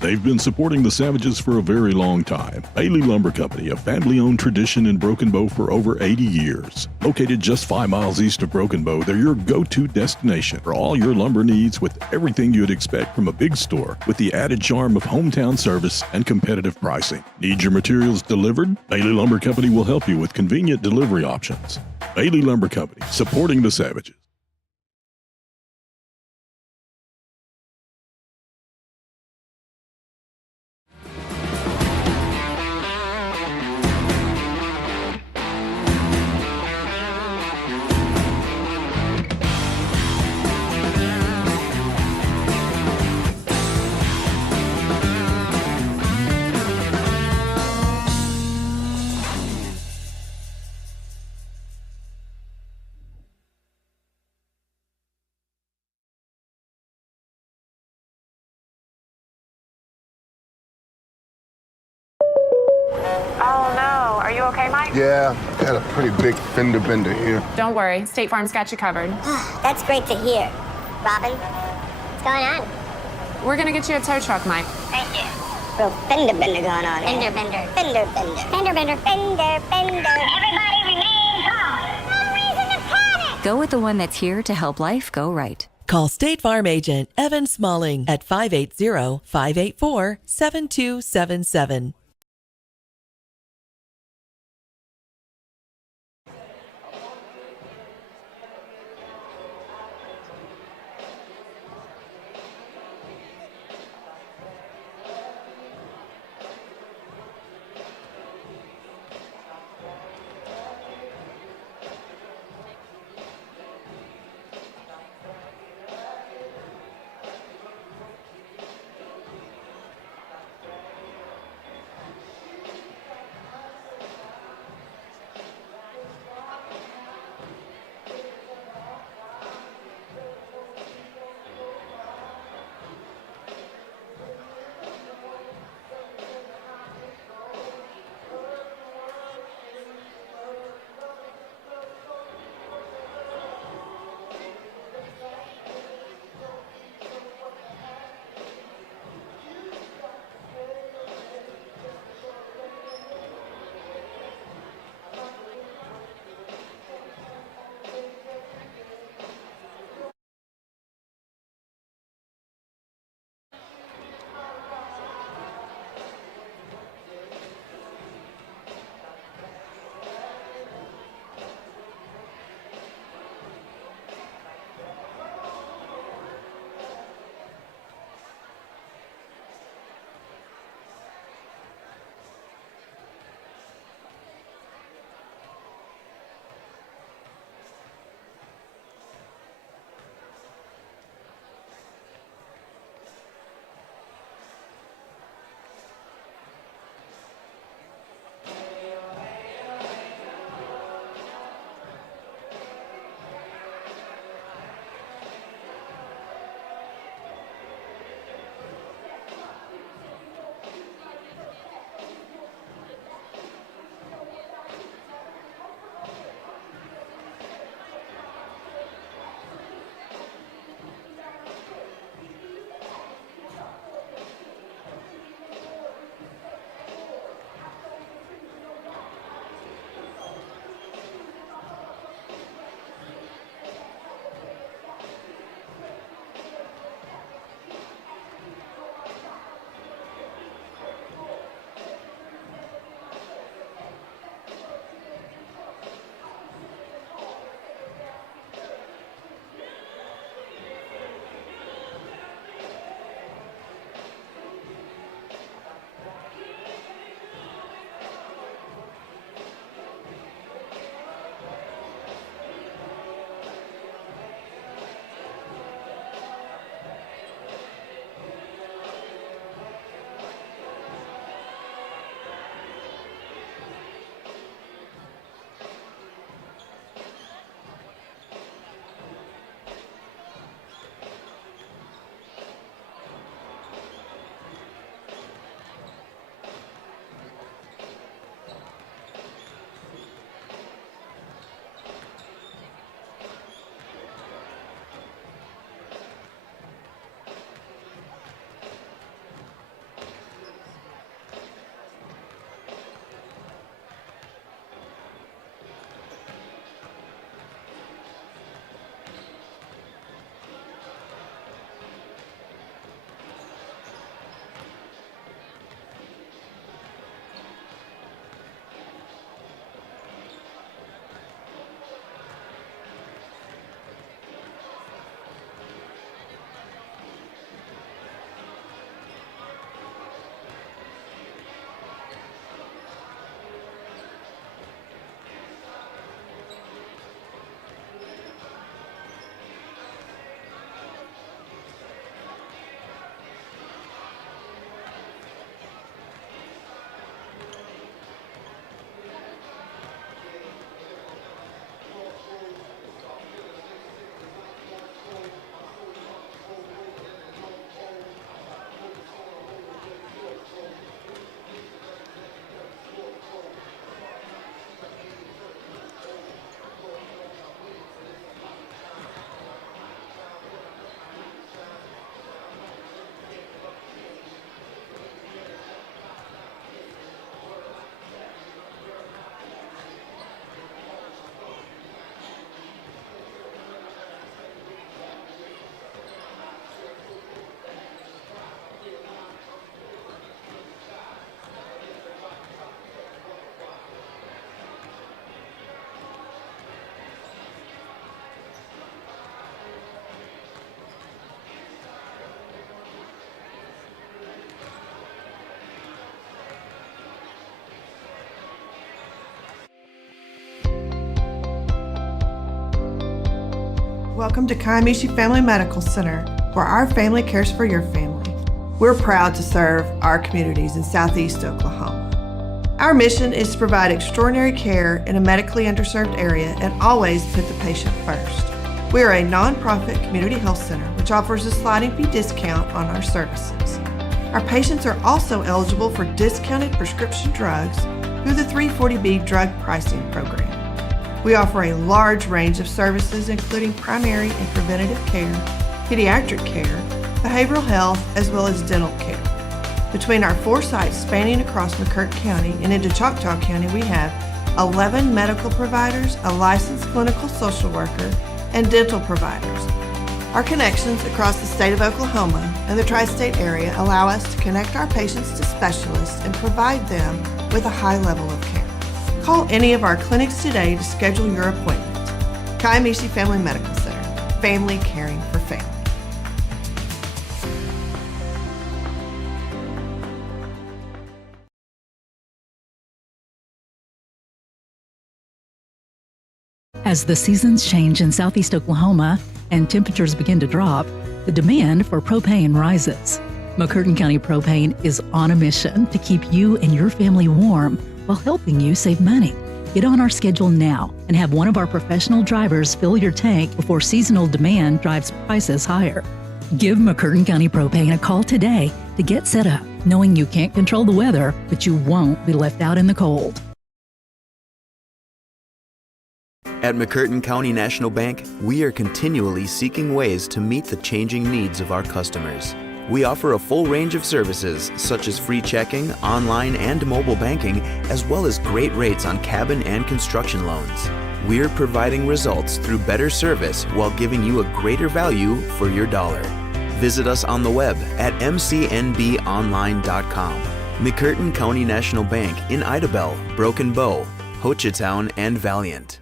They've been supporting the Savages for a very long time. Bailey Lumber Company, a family-owned tradition in Broken Bow for over 80 years. Located just 5 miles east of Broken Bow, they're your go-to destination for all your lumber needs with everything you'd expect from a big store with the added charm of hometown service and competitive pricing. Need your materials delivered? Bailey Lumber Company will help you with convenient delivery options. Bailey Lumber Company, supporting the Savages. Oh no, are you okay, Mike? Yeah, got a pretty big fender bender here. Don't worry, State Farm's got you covered. That's great to hear. Robin, what's going on? We're gonna get you a tow truck, Mike. Thank you. Real fender bender going on. Fender bender. Fender bender. Fender bender. Fender bender. Everybody remain calm. No reason to Go with the one that's here to help life go right. Call State Farm agent Evan Smalling at 580-584-7277. Welcome to Kiamichi Family Medical Center, where our family cares for your family. We're proud to serve our communities in Southeast Oklahoma. Our mission is to provide extraordinary care in a medically underserved area and always put the patient first. We are a nonprofit community health center which offers a sliding fee discount on our services. Our patients are also eligible for discounted prescription drugs through the 340B drug pricing program. We offer a large range of services including primary and preventative care, pediatric care, behavioral health, as well as dental care. Between our 4 sites spanning across McCurtain County and into Choctaw County, we have 11 medical providers, a licensed clinical social worker, and dental providers. Our connections across the state of Oklahoma and the tri-state area allow us to connect our patients to specialists and provide them with a high level of care. Call any of our clinics today to schedule your appointment. Kiamichi Family Medical Center, family caring for family. As the seasons change in southeast Oklahoma and temperatures begin to drop, the demand for propane rises. McCurtain County Propane is on a mission to keep you and your family warm while helping you save money. Get on our schedule now and have one of our professional drivers fill your tank before seasonal demand drives prices higher. Give McCurtain County Propane a call today to get set up, knowing you can't control the weather, but you won't be left out in the cold. At McCurtain County National Bank, we are continually seeking ways to meet the changing needs of our customers. We offer a full range of services such as free checking, online and mobile banking, as well as great rates on cabin and construction loans. We're providing results through better service while giving you a greater value for your dollar. Visit us on the web at mcnbonline.com. McCurtain County National Bank in Idabel, Broken Bow, Hochatown, and Valiant.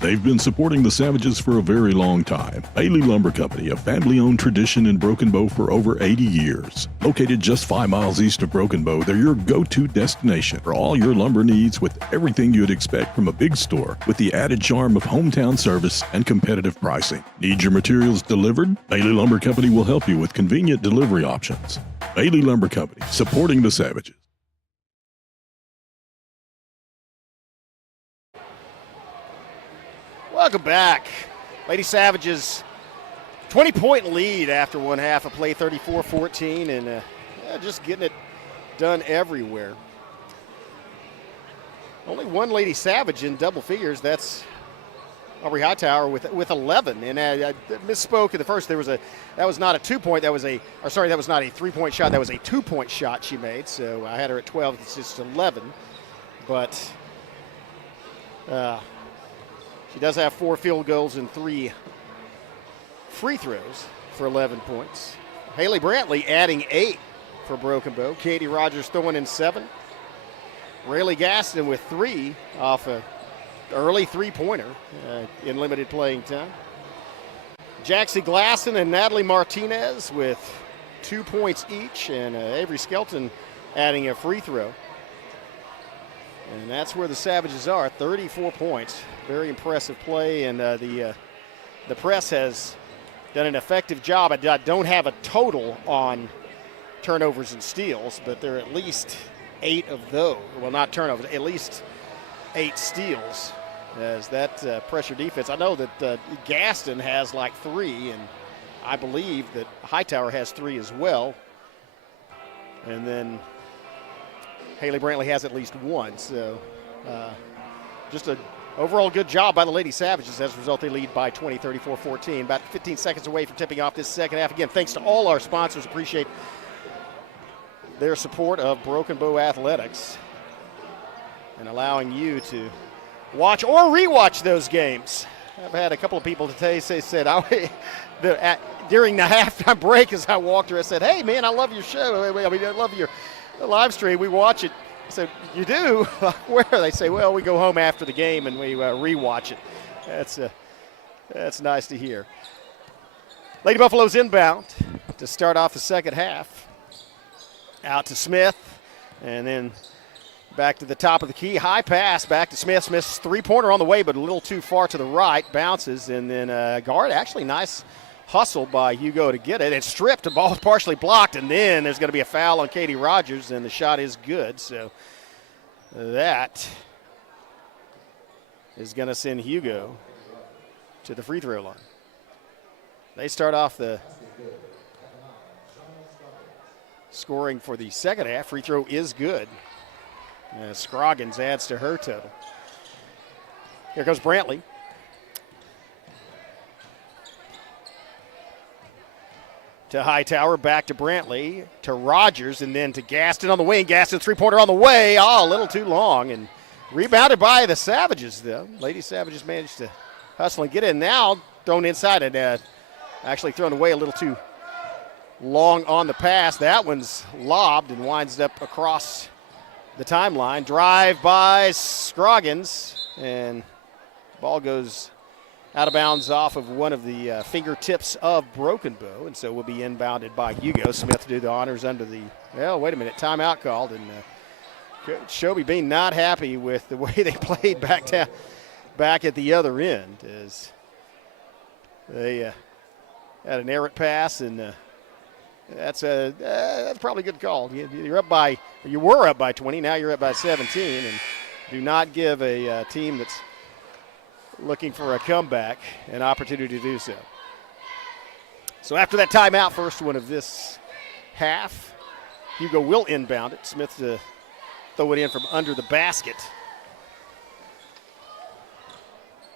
They've been supporting the Savages for a very long time. Bailey Lumber Company, a family-owned tradition in Broken Bow for over 80 years. Located just 5 miles east of Broken Bow, they're your go-to destination for all your lumber needs with everything you'd expect from a big store, with the added charm of hometown service and competitive pricing. Need your materials delivered? Bailey Lumber Company will help you with convenient delivery options. Bailey Lumber Company, supporting the Savages. Welcome back. Lady Savages, 20-point lead after one half of play, 34-14, and just getting it done everywhere. Only one Lady Savage in double figures. That's Aubrey Hightower with 11. And I misspoke in the first. That was not a 2-point. That was not a 3-point shot. That was a 2-point shot she made. So I had her at 12. It's just 11. But she does have 4 field goals and 3 free throws for 11 points. Haley Brantley adding 8 for Broken Bow. Katie Rogers throwing in 7. Rayleigh Gaston with 3 off an early 3-pointer in limited playing time. Jaxie Glasson and Natalie Martinez with 2 points each, and Avery Skelton adding a free throw. And that's where the Savages are, 34 points. Very impressive play, and the press has done an effective job. I don't have a total on turnovers and steals, but there are at least 8 of those. Well, not turnovers, at least 8 steals. As that pressure defense, I know that Gaston has like 3, and I believe that Hightower has 3 as well. And then Haley Brantley has at least 1, so just an overall good job by the Lady Savages. As a result, they lead by 20, 34-14. About 15 seconds away from tipping off this second half. Again, thanks to all our sponsors. Appreciate their support of Broken Bow Athletics and allowing you to watch or rewatch those games. I've had a couple of people today said during the halftime break as I walked her, I said, "Hey, man, I love your show. I love your live stream. We watch it." I said, "You do?" Where? They say, "Well, we go home after the game and we rewatch it." That's nice to hear. Lady Buffalo's inbound to start off the second half. Out to Smith, and then Back to the top of the key. High pass back to Smith. Smith's three-pointer on the way, but a little too far to the right. Bounces, and then guard. Actually, nice hustle by Hugo to get it. It's stripped. The ball is partially blocked, and then there's going to be a foul on Katie Rogers, and the shot is good. So that is going to send Hugo to the free throw line. They start off the scoring for the second half. Free throw is good. Scroggins adds to her total. Here goes Brantley. To Hightower, back to Brantley, to Rogers, and then to Gaston on the wing. Gaston three-pointer on the way. Oh, a little too long. And rebounded by the Savages, though. Lady Savages managed to hustle and get in. Now thrown inside and actually thrown away a little too long on the pass. That one's lobbed and winds up across the timeline. Drive by Scroggins, and ball goes out of bounds off of one of the fingertips of Broken Bow, and so will be inbounded by Hugo. Smith to do the honors under the, well, wait a minute, timeout called, and Coach Shobi being not happy with the way they played back at the other end, as they had an errant pass, and that's probably a good call. You were up by 20, now you're up by 17, and do not give a team that's looking for a comeback an opportunity to do so. So after that timeout, first one of this half, Hugo will inbound it. Smith to throw it in from under the basket.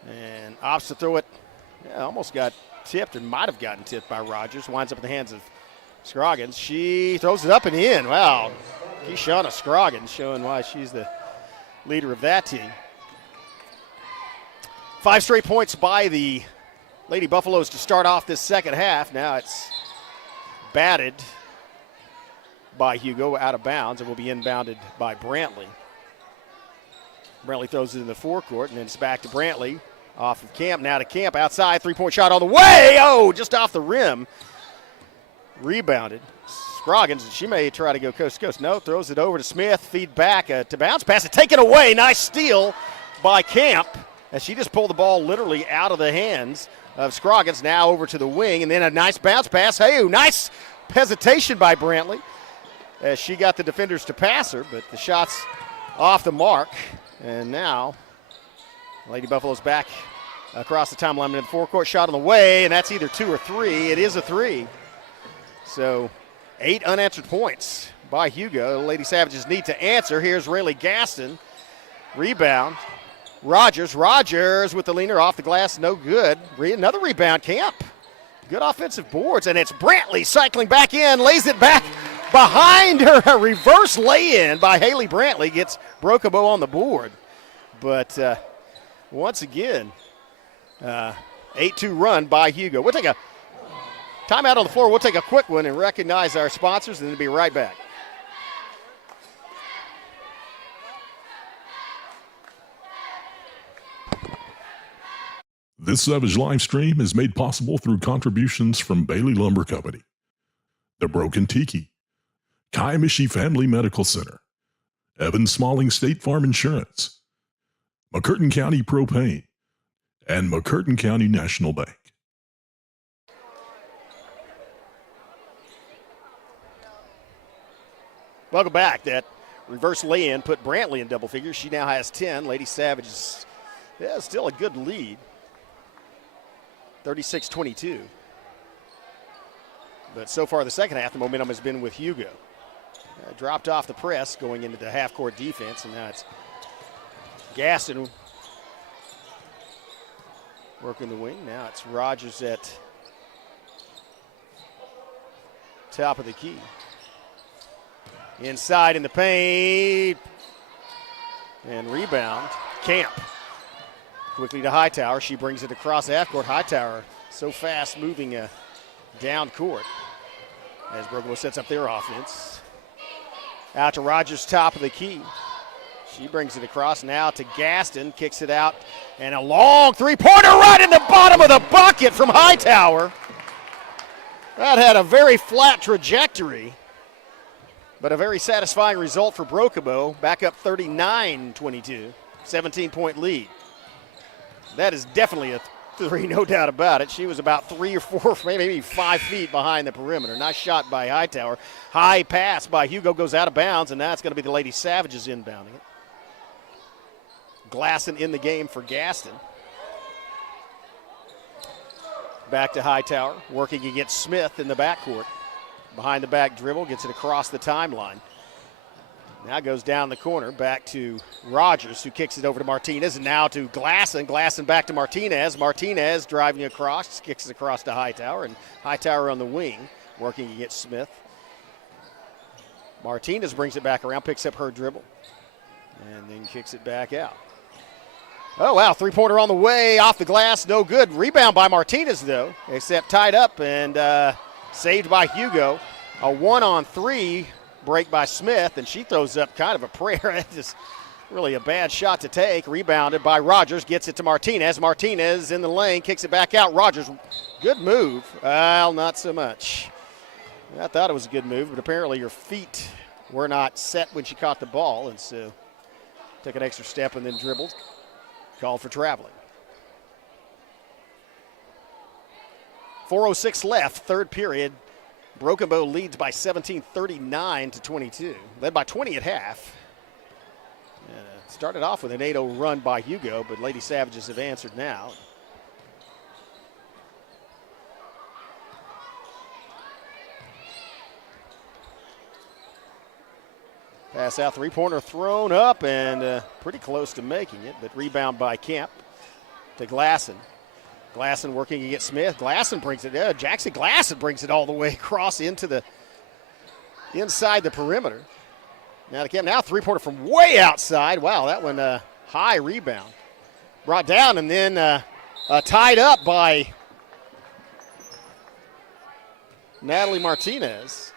And opts to throw it, almost got tipped, and might have gotten tipped by Rogers. Winds up in the hands of Scroggins. She throws it up and in. Wow. Keishana Scroggins showing why she's the leader of that team. 5 straight points by the Lady Buffaloes to start off this second half. Now it's batted by Hugo out of bounds and will be inbounded by Brantley. Brantley throws it in the forecourt, and then it's back to Brantley. Off of Camp, now to Camp, outside, three-point shot on the way. Oh, just off the rim. Rebounded. Scroggins, she may try to go coast to coast. No, throws it over to Smith, feed back to bounce pass, it taken away. Nice steal by Camp, as she just pulled the ball literally out of the hands of Scroggins. Now over to the wing, and then a nice bounce pass. Hey, nice hesitation by Brantley, as she got the defenders to pass her, but the shot's off the mark. And now Lady Buffalo's back across the timeline in the forecourt. Shot on the way, and that's either 2 or 3. It is a 3. So 8 unanswered points by Hugo. The Lady Savages need to answer. Here's Rayleigh Gaston. Rebound. Rogers with the leaner off the glass, no good. Another rebound, Camp. Good offensive boards, and it's Brantley cycling back in, lays it back behind her. A reverse lay-in by Haley Brantley gets Broken Bow on the board. But once again, 8-2 run by Hugo. We'll take a timeout on the floor. We'll take a quick one and recognize our sponsors, and then be right back. This Savage live stream is made possible through contributions from Bailey Lumber Company, The Broken Tiki, Kaimishi Family Medical Center, Evan Smalling State Farm Insurance, McCurtain County Propane, and McCurtain County National Bank. Welcome back. That reverse lay-in put Brantley in double figures. She now has 10. Lady Savages, still a good lead. 36-22. But so far the second half, the momentum has been with Hugo. Dropped off the press going into the half-court defense, and now it's Gaston working the wing. Now it's Rogers at top of the key. Inside in the paint. And rebound. Camp. Quickly to Hightower. She brings it across half court. Hightower so fast moving down court as Broken Bow sets up their offense. Out to Rogers, top of the key. She brings it across now to Gaston. Kicks it out. And a long three-pointer right in the bottom of the bucket from Hightower. That had a very flat trajectory. But a very satisfying result for Broken Bow, back up 39-22, 17-point lead. That is definitely a 3, no doubt about it. She was about 3 or 4, maybe 5 feet behind the perimeter. Nice shot by Hightower. High pass by Hugo goes out of bounds, and now it's going to be the Lady Savages inbounding it. Glasson in the game for Gaston. Back to Hightower, working against Smith in the backcourt. Behind the back dribble, gets it across the timeline. Now goes down the corner, back to Rogers, who kicks it over to Martinez, and now to Glasson. Glasson back to Martinez. Martinez driving across, kicks it across to Hightower, and Hightower on the wing, working against Smith. Martinez brings it back around, picks up her dribble, and then kicks it back out. Oh, wow, three-pointer on the way, off the glass, no good. Rebound by Martinez, though, except tied up and saved by Hugo. A 1-on-3 break by Smith, and she throws up kind of a prayer. It's just really a bad shot to take. Rebounded by Rogers, gets it to Martinez. Martinez in the lane, kicks it back out. Rogers, good move. Well, not so much. I thought it was a good move, but apparently her feet were not set when she caught the ball, and so took an extra step and then dribbled. Called for traveling. 4:06 left, third period. Broken Bow leads by 17, 39-22. Led by 20 at half. Started off with an 8-0 run by Hugo, but Lady Savages have answered now. Pass out, three-pointer thrown up and pretty close to making it, but rebound by Kemp to Glasson. Glasson working against Smith. Glasson brings it. Jackson Glasson brings it all the way across into the inside the perimeter. Now to Kemp. Now three-pointer from way outside. Wow, that one high rebound. Brought down and then tied up by Natalie Martinez.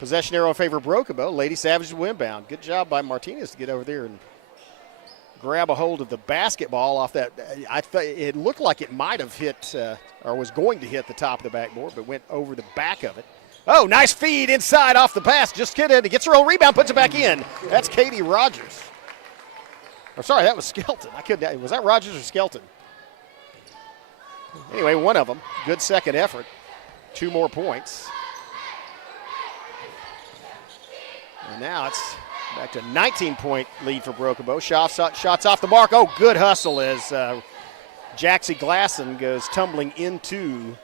Possession arrow in favor of Broken Bow. Lady Savage will inbound. Good job by Martinez to get over there and grab a hold of the basketball off that. I thought it looked like it might have hit or was going to hit the top of the backboard, but went over the back of it. Oh, nice feed inside off the pass. Just kidding. Gets her own rebound, puts it back in. That's Katie Rogers. Or sorry, that was Skelton. Was that Rogers or Skelton? Anyway, one of them. Good second effort. 2 more points. And now it's back to a 19-point lead for Broken Bow. Shots off the mark. Oh, good hustle as Jaxie Glasson goes tumbling into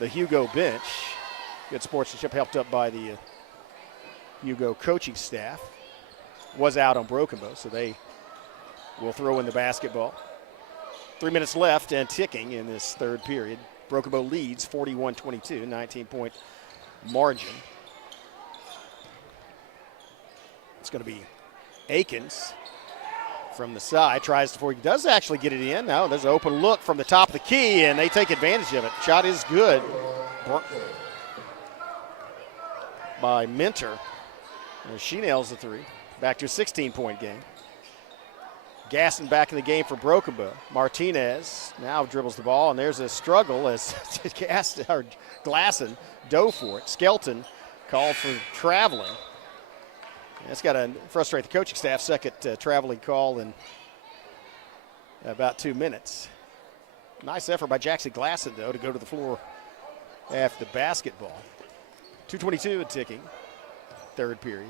the Hugo bench. Good sportsmanship helped up by the Hugo coaching staff. Was out on Broken Bow, so they will throw in the basketball. 3 minutes left and ticking in this third period. Broken Bow leads 41-22, 19-point margin. It's going to be Akins from the side. Tries before he does actually get it in. Now there's an open look from the top of the key, and they take advantage of it. Shot is good by Minter. And she nails the three. Back to a 16-point game. Gaston back in the game for Broken Bow. Martinez now dribbles the ball, and there's a struggle as Glasson dove for it. Skelton called for traveling. That's got to frustrate the coaching staff. Second traveling call in about 2 minutes. Nice effort by Jaxie Glasson, though, to go to the floor after the basketball. 2:22 and ticking, third period.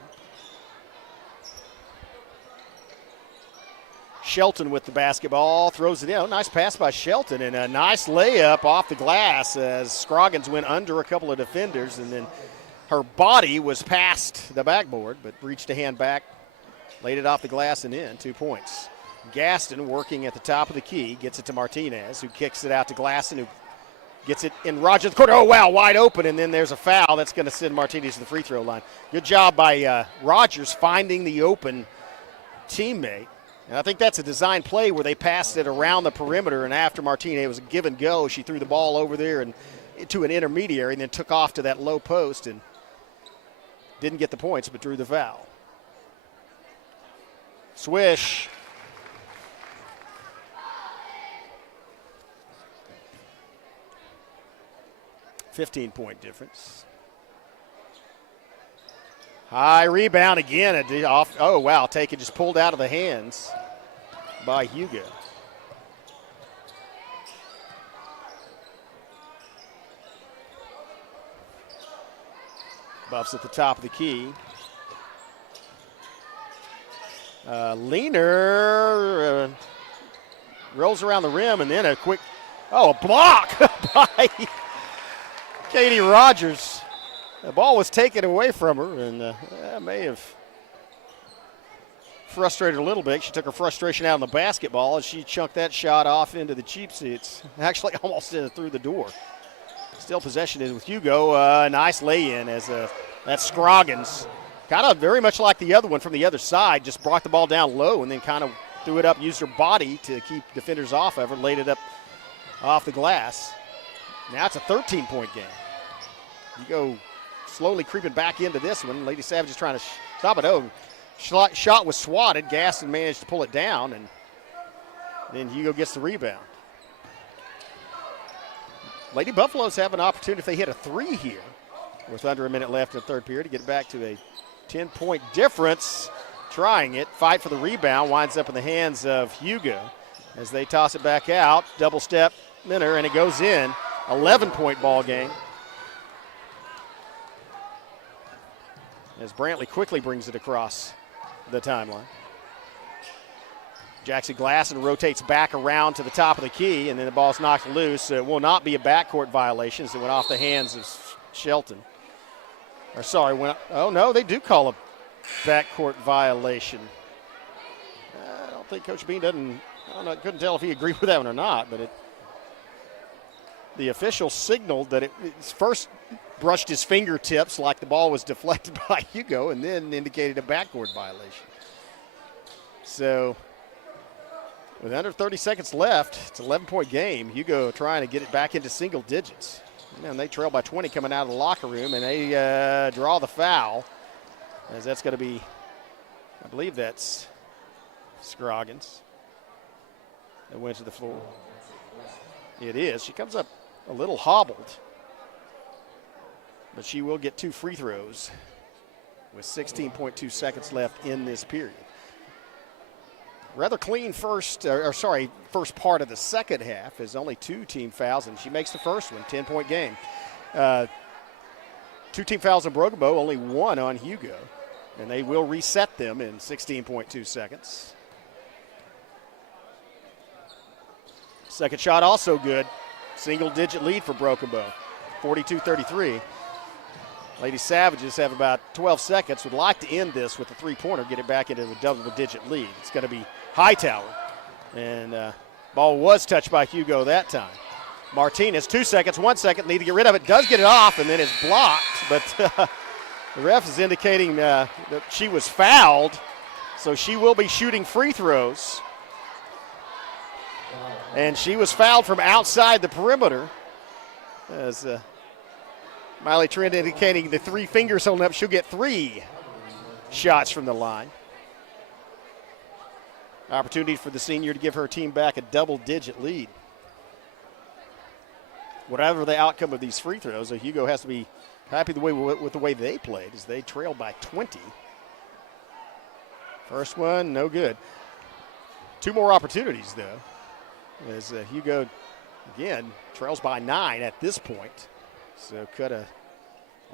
Shelton with the basketball, throws it in. Oh, nice pass by Shelton, and a nice layup off the glass as Scroggins went under a couple of defenders, and then her body was past the backboard, but reached a hand back, laid it off the glass and in. 2 points. Gaston working at the top of the key, gets it to Martinez, who kicks it out to Glasson, who gets it in Rogers' court. Oh, wow, wide open, and then there's a foul. That's going to send Martinez to the free throw line. Good job by Rogers finding the open teammate. And I think that's a design play where they passed it around the perimeter, and after Martinez was a give and go, she threw the ball over there and to an intermediary and then took off to that low post and didn't get the points but drew the foul. Swish. .15 difference. High rebound again. Oh, wow. Taken, just pulled out of the hands by Hugo. Buffs at the top of the key. Leaner rolls around the rim, and then a quick, a block by Katie Rogers. The ball was taken away from her, and that may have frustrated her a little bit. She took her frustration out on the basketball as she chunked that shot off into the cheap seats. Actually, almost through the door. Still possession is with Hugo. Nice lay-in as that Scroggins, kind of very much like the other one from the other side, just brought the ball down low and then kind of threw it up, used her body to keep defenders off of her, laid it up off the glass. Now it's a 13-point game. Hugo slowly creeping back into this one. Lady Savage is trying to stop it. Shot was swatted. Gaston managed to pull it down, and then Hugo gets the rebound. Lady Buffaloes have an opportunity if they hit a three here with under a minute left in the third period to get back to a 10-point difference. Trying it. Fight for the rebound. Winds up in the hands of Hugo as they toss it back out. Double step Minner, and it goes in. 11-point ball game. As Brantley quickly brings it across the timeline. Jackson Glasson rotates back around to the top of the key, and then the ball's knocked loose. It will not be a backcourt violation as it went off the hands of Shelton. Oh, no, they do call a backcourt violation. I don't think Coach Bean couldn't tell if he agreed with that one or not, but the official signaled that it first brushed his fingertips like the ball was deflected by Hugo and then indicated a backcourt violation. So with under 30 seconds left, it's an 11-point game. Hugo trying to get it back into single digits. And they trail by 20 coming out of the locker room, and they draw the foul. As that's going to be, I believe that's Scroggins that went to the floor. It is. She comes up a little hobbled, but she will get 2 free throws with 16.2 seconds left in this period. Rather clean first part of the second half is only 2 team fouls, and she makes the first one, 10-point game. 2 team fouls on Broken Bow, only 1 on Hugo, and they will reset them in 16.2 seconds. Second shot also good. Single-digit lead for Broken Bow, 42-33. Lady Savages have about 12 seconds, would like to end this with a three-pointer, get it back into a double-digit lead. It's going to be Hightower, and ball was touched by Hugo that time. Martinez, 2 seconds, 1 second, need to get rid of it, does get it off, and then is blocked, but the ref is indicating that she was fouled, so she will be shooting free throws. And she was fouled from outside the perimeter, as Miley Trent indicating the 3 fingers holding up. She'll get 3 shots from the line. Opportunity for the senior to give her team back a double-digit lead. Whatever the outcome of these free throws, Hugo has to be happy with the way they played as they trailed by 20. First one, no good. 2 more opportunities, though, as Hugo, again, trails by 9 at this point. So cut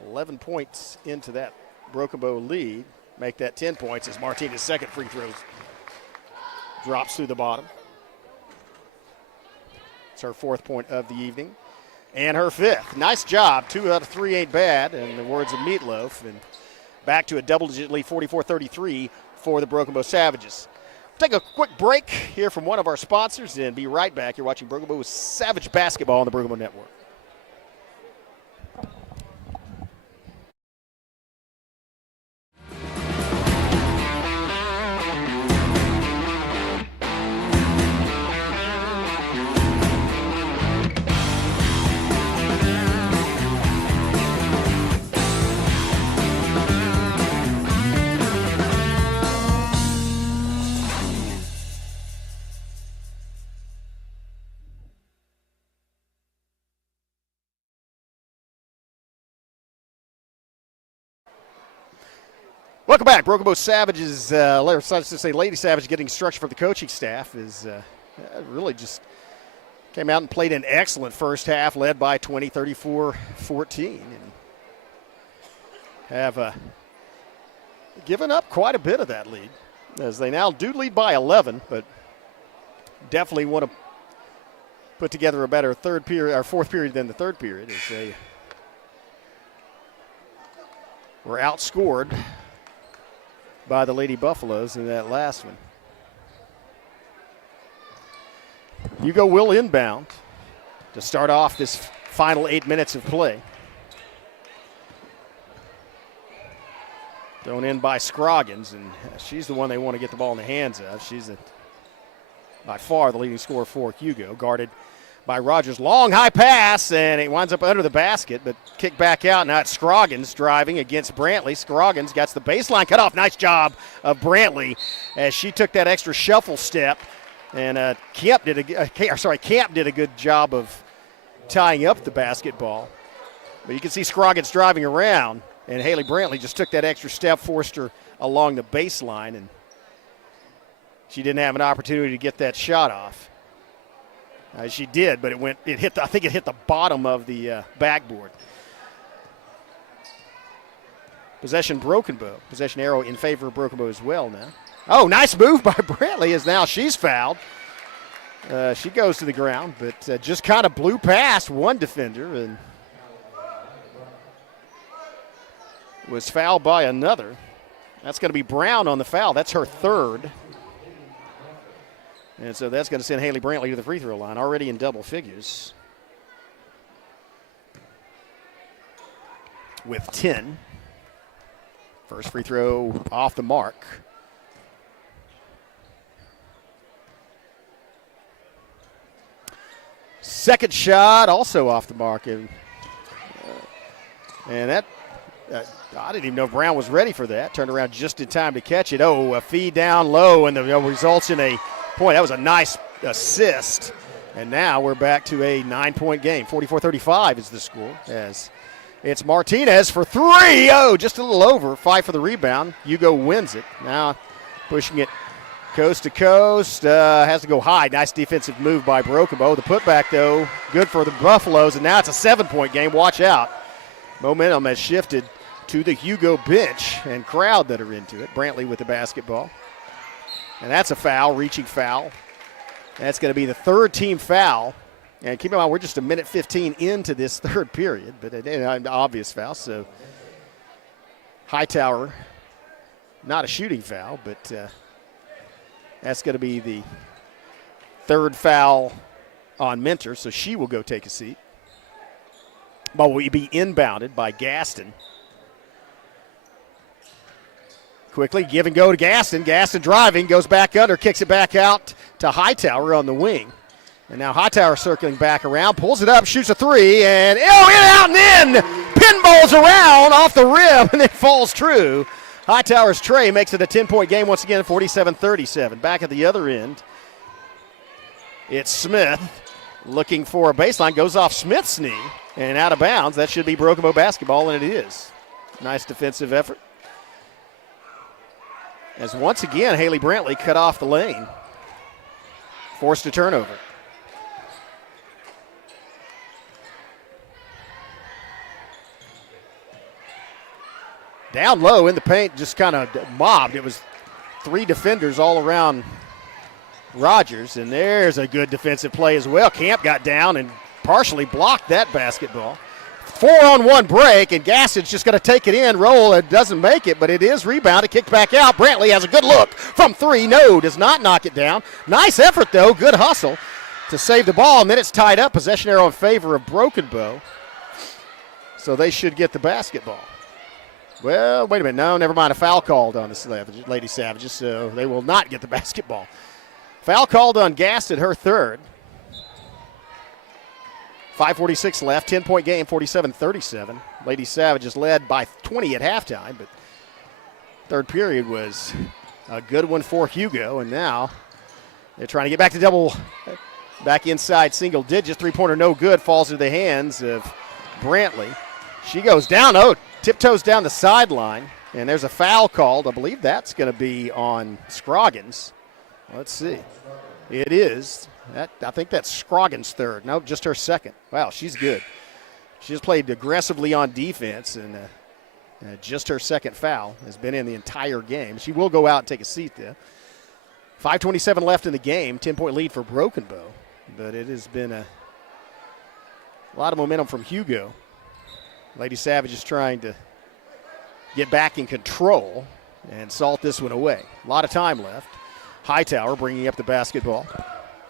11 points into that Broken Bow lead, make that 10 points as Martinez's second free throw drops through the bottom. It's her 4th point of the evening and her 5th. Nice job. 2 out of 3 ain't bad, in the words of Meatloaf. And back to a double-digit lead, 44-33 for the Broken Bow Savages. We'll take a quick break here from one of our sponsors and be right back. You're watching Broken Bow Savage Basketball on the Broken Bow Network. Welcome back. Broken Bow Savages, Lady Savage getting instruction from the coaching staff is really just came out and played an excellent first half, led by 20, 34-14. And have given up quite a bit of that lead as they now do lead by 11, but definitely want to put together a better third period or fourth period than the third period as they were outscored by the Lady Buffaloes in that last one. Hugo will inbound to start off this final 8 minutes of play. Thrown in by Scroggins, and she's the one they want to get the ball in the hands of. She's by far the leading scorer for Hugo, guarded by Rogers. Long high pass, and it winds up under the basket, but kicked back out. Now it's Scroggins driving against Brantley. Scroggins gets the baseline cut off. Nice job of Brantley as she took that extra shuffle step, and Camp did a good job of tying up the basketball. But you can see Scroggins driving around, and Haley Brantley just took that extra step, forced her along the baseline, and she didn't have an opportunity to get that shot off. She did, but it hit the bottom of the backboard. Possession Broken Bow. Possession arrow in favor of Broken Bow as well now. Oh, nice move by Brantley as now she's fouled. She goes to the ground, but just kind of blew past one defender and was fouled by another. That's going to be Brown on the foul. That's her third. And so that's going to send Haley Brantley to the free throw line, already in double figures with 10. First free throw off the mark. Second shot also off the mark. And that, I didn't even know Brown was ready for that. Turned around just in time to catch it. Oh, a feed down low, and the results in a point. That was a nice assist. And now we're back to a 9-point game. 44-35 is the score as it's Martinez for three. Oh, just a little over. Fight for the rebound. Hugo wins it. Now pushing it coast to coast. Has to go high. Nice defensive move by Broken Bow. The putback, though, good for the Buffaloes. And now it's a 7-point game. Watch out. Momentum has shifted to the Hugo bench and crowd that are into it. Brantley with the basketball. And that's a foul, reaching foul. That's going to be the third team foul. And keep in mind, we're just a minute 15 into this third period, but an obvious foul. So Hightower, not a shooting foul, but that's going to be the third foul on Minter, so she will go take a seat. Ball will be inbounded by Gaston. Quickly, give and go to Gaston. Gaston driving, goes back under, kicks it back out to Hightower on the wing. And now Hightower circling back around, pulls it up, shoots a three, and in, out, and in! Pinballs around off the rim, and it falls true. Hightower's tray makes it a 10-point game once again, 47-37. Back at the other end, it's Smith looking for a baseline, goes off Smith's knee, and out of bounds. That should be Broken Bow basketball, and it is. Nice defensive effort. As once again, Haley Brantley cut off the lane. Forced a turnover. Down low in the paint, just kind of mobbed. It was three defenders all around Rogers, and there's a good defensive play as well. Camp got down and partially blocked that basketball. 4-on-1 break, and Gaston's just going to take it in, roll. It doesn't make it, but it is rebounded, kicked back out. Brantley has a good look from three. No, does not knock it down. Nice effort, though. Good hustle to save the ball, and then it's tied up. Possession arrow in favor of Broken Bow. So they should get the basketball. Well, wait a minute. No, never mind. A foul called on the Lady Savages, so they will not get the basketball. Foul called on Gaston, her third. 5:46 left, 10-point game, 47-37. Lady Savages led by 20 at halftime, but third period was a good one for Hugo, and now they're trying to get back to back inside single digits. Three-pointer no good, falls into the hands of Brantley. She goes down, tiptoes down the sideline. And there's a foul called. I believe that's going to be on Scroggins. Let's see. It is. I think that's Scroggins' third. No, just her second. Wow, she's good. She just played aggressively on defense, and just her second foul has been in the entire game. She will go out and take a seat there. 5:27 left in the game, 10-point lead for Broken Bow. But it has been a lot of momentum from Hugo. Lady Savage is trying to get back in control and salt this one away. A lot of time left. Hightower bringing up the basketball.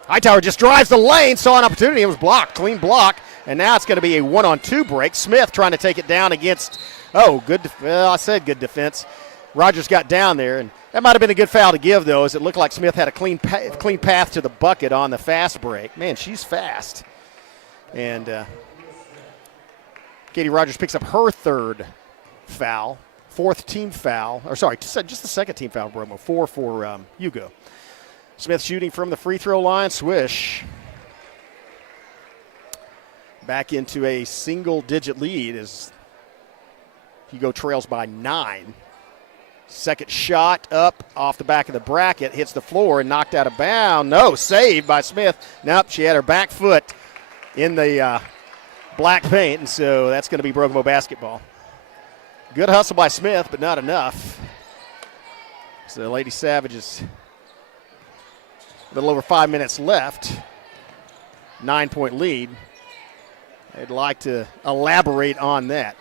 Hightower just drives the lane, saw an opportunity, it was blocked, clean block, and now it's going to be a 1-on-2 break. Smith trying to take it down against, I said good defense. Rogers got down there, and that might have been a good foul to give, though, as it looked like Smith had a clean path to the bucket on the fast break. Man, she's fast. And Katie Rogers picks up her third foul, fourth team foul, just the second team foul, Bromo, 4 for Hugo. Smith shooting from the free throw line, swish. Back into a single-digit lead as Hugo trails by 9. Second shot up off the back of the bracket, hits the floor and knocked out of bounds. No, saved by Smith. Nope, she had her back foot in the black paint, and so that's going to be Broken Bow basketball. Good hustle by Smith, but not enough. So Lady Savages, a little over 5 minutes left, 9-point lead. I'd like to elaborate on that.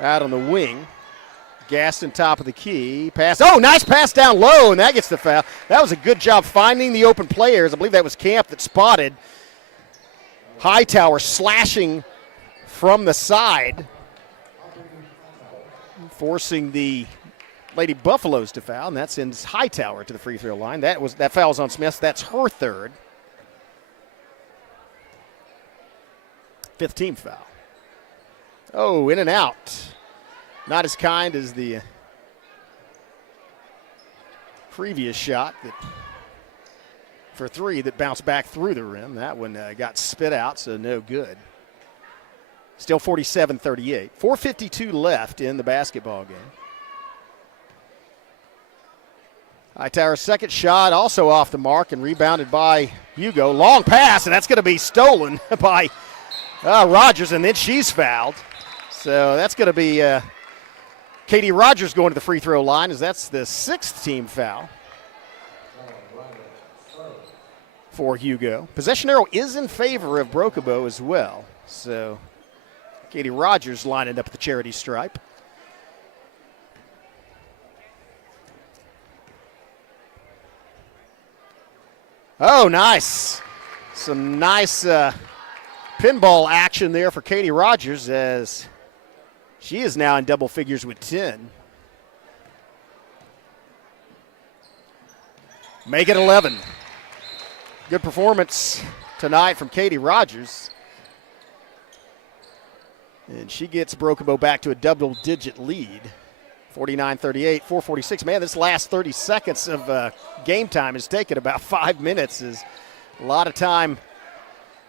Out on the wing, Gaston top of the key, pass. Oh, nice pass down low, and that gets the foul. That was a good job finding the open players. I believe that was Camp that spotted Hightower slashing from the side, forcing the Lady Buffaloes to foul, and that sends Hightower to the free throw line. That foul's on Smith. That's her third. 5th team foul. Oh, in and out. Not as kind as the previous shot for 3 that bounced back through the rim. That one got spit out, so no good. Still 47-38. 4:52 left in the basketball game. Hightower's second shot also off the mark and rebounded by Hugo. Long pass, and that's going to be stolen by Rogers, and then she's fouled. So that's going to be Katie Rogers going to the free throw line, as that's the 6th team foul for Hugo. Possession arrow is in favor of Broken Bow as well. So Katie Rogers lining up at the charity stripe. Oh, nice. Some nice pinball action there for Katie Rogers, as she is now in double figures with 10. Make it 11. Good performance tonight from Katie Rogers. And she gets Broken Bow back to a double-digit lead. 49-38, 4:46. Man, this last 30 seconds of game time has taken about 5 minutes. Is a lot of time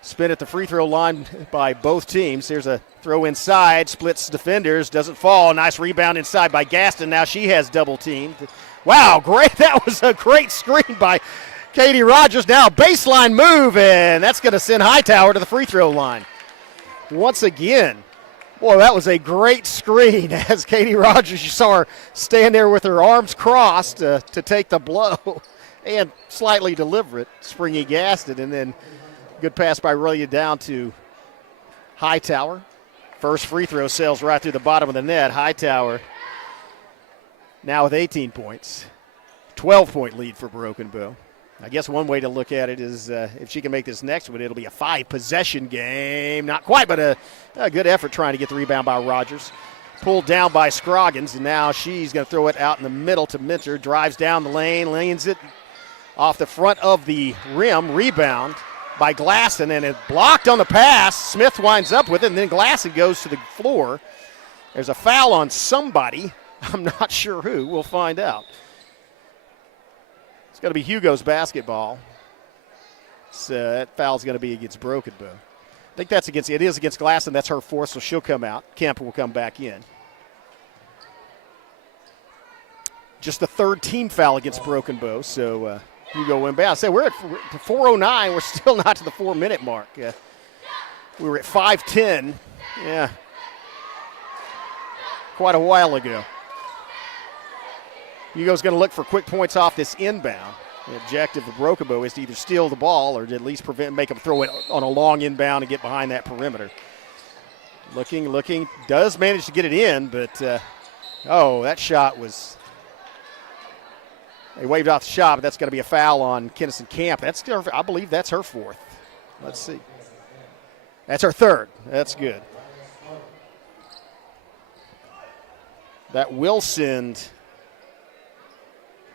spent at the free throw line by both teams. Here's a throw inside, splits defenders, doesn't fall. Nice rebound inside by Gaston. Now she has double teamed. Wow, great. That was a great screen by Katie Rogers. Now a baseline move, and that's going to send Hightower to the free throw line. Once again, boy, that was a great screen as Katie Rogers, you saw her stand there with her arms crossed to take the blow and slightly deliver it. Springy Gaston, and then good pass by Relia down to Hightower. First free throw sails right through the bottom of the net. Hightower now with 18 points. 12-point lead for Broken Bow. I guess one way to look at it is if she can make this next one, it'll be a 5-possession game. Not quite, but a good effort trying to get the rebound by Rogers. Pulled down by Scroggins, and now she's going to throw it out in the middle to Minter. Drives down the lane, lanes it off the front of the rim. Rebound by Glasson, and it blocked on the pass. Smith winds up with it, and then Glasson goes to the floor. There's a foul on somebody. I'm not sure who. We'll find out. It's going to be Hugo's basketball. So that foul's going to be against Broken Bow. think it is against Glasson. That's her fourth, so she'll come out. Kemp will come back in. Just the third team foul against Broken Bow, so Hugo went back. I said we're at 4:09. We're still not to the 4-minute mark. We were at 5:10. Yeah, quite a while ago. Hugo's going to look for quick points off this inbound. The objective of Broken Bow is to either steal the ball or to at least make them throw it on a long inbound and get behind that perimeter. Looking, does manage to get it in, but that shot was. They waved off the shot, but that's going to be a foul on Kennison Camp. I believe that's her fourth. Let's see. That's her third. That's good. That will send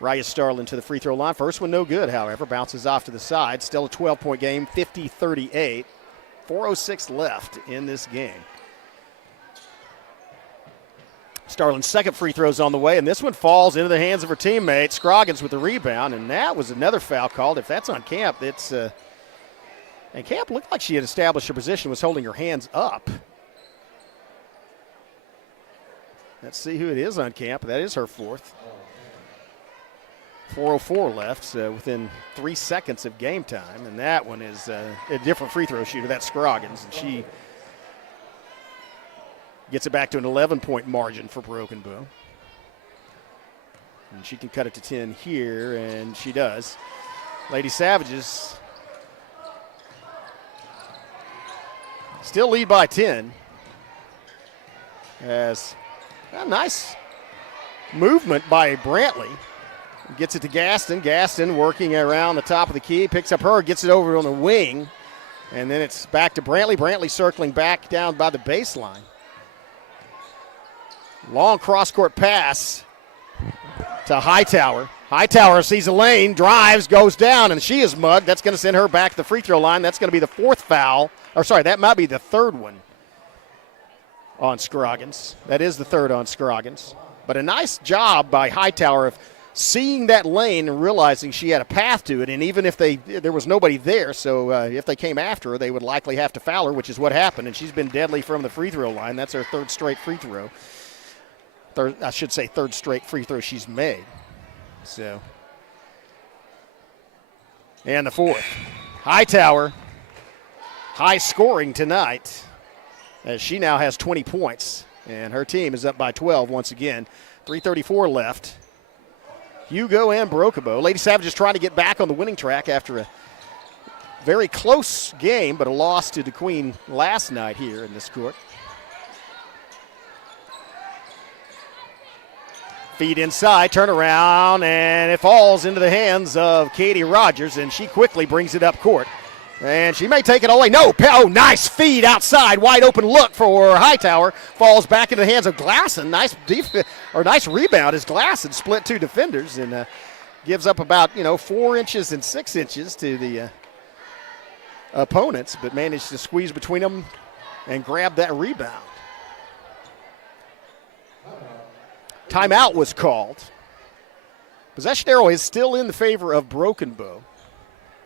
Raya Starlin to the free throw line. First one no good, however. Bounces off to the side. Still a 12-point game, 50-38. 4:06 left in this game. Starlin's second free throw's on the way, and this one falls into the hands of her teammate. Scroggins with the rebound, and that was another foul called. If that's on Camp, it's and Camp looked like she had established her position, was holding her hands up. Let's see who it is on Camp. That is her fourth. 4:04 left, so within 3 seconds of game time, and that one is a different free throw shooter. That's Scroggins, and she gets it back to an 11-point margin for Broken Bow. And she can cut it to 10 here, and she does. Lady Savages still lead by 10. As a nice movement by Brantley. Gets it to Gaston. Gaston working around the top of the key. Picks up her, gets it over on the wing. And then it's back to Brantley. Brantley circling back down by the baseline. Long cross-court pass to Hightower. Hightower sees a lane, drives, goes down, and she is mugged. That's going to send her back to the free throw line. That's going to be the fourth foul. That might be the third one on Scroggins. That is the third on Scroggins. But a nice job by Hightower of seeing that lane and realizing she had a path to it, and even if there was nobody there, so if they came after her, they would likely have to foul her, which is what happened, and she's been deadly from the free throw line. That's her third straight free throw. Third straight free throw she's made. So, and the fourth. Hightower, high scoring tonight, as she now has 20 points, and her team is up by 12 once again. 3:34 left. Hugo and Broken Bow. Lady Savage is trying to get back on the winning track after a very close game, but a loss to DeQueen last night here in this court. Feed inside, turn around, and it falls into the hands of Katie Rogers, and she quickly brings it up court. And she may take it all the way. No, nice feed outside. Wide open look for Hightower. Falls back into the hands of Glasson. Nice rebound as Glasson split two defenders and gives up about 4 inches and 6 inches to the opponents, but managed to squeeze between them and grab that rebound. Timeout was called. Possession arrow is still in the favor of Broken Bow.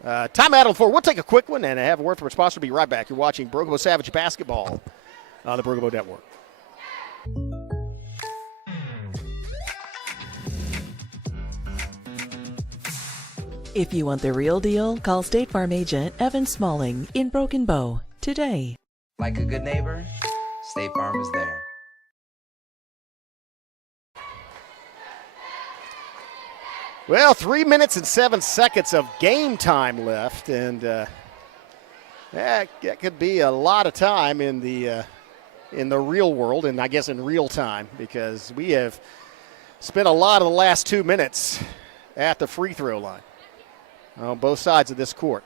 Timeout on the floor. We'll take a quick one and have a word from our sponsor. We'll be right back. You're watching Broken Bow Savage basketball on the Broken Bow Network. If you want the real deal, call State Farm agent Evan Smalling in Broken Bow today. Like a good neighbor, State Farm is there. Well, 3 minutes and 7 seconds of game time left, and that could be a lot of time in the real world, and I guess in real time, because we have spent a lot of the last 2 minutes at the free throw line on both sides of this court.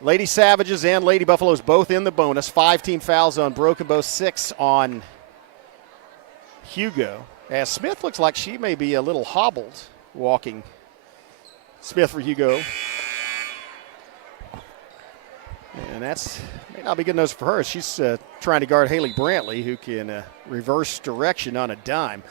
Lady Savages and Lady Buffaloes both in the bonus. 5 team fouls on Broken Bow, 6 on Hugo. As Smith looks like she may be a little hobbled walking. Smith for Hugo. And that's may not be good news for her. She's trying to guard Haley Brantley, who can reverse direction on a dime.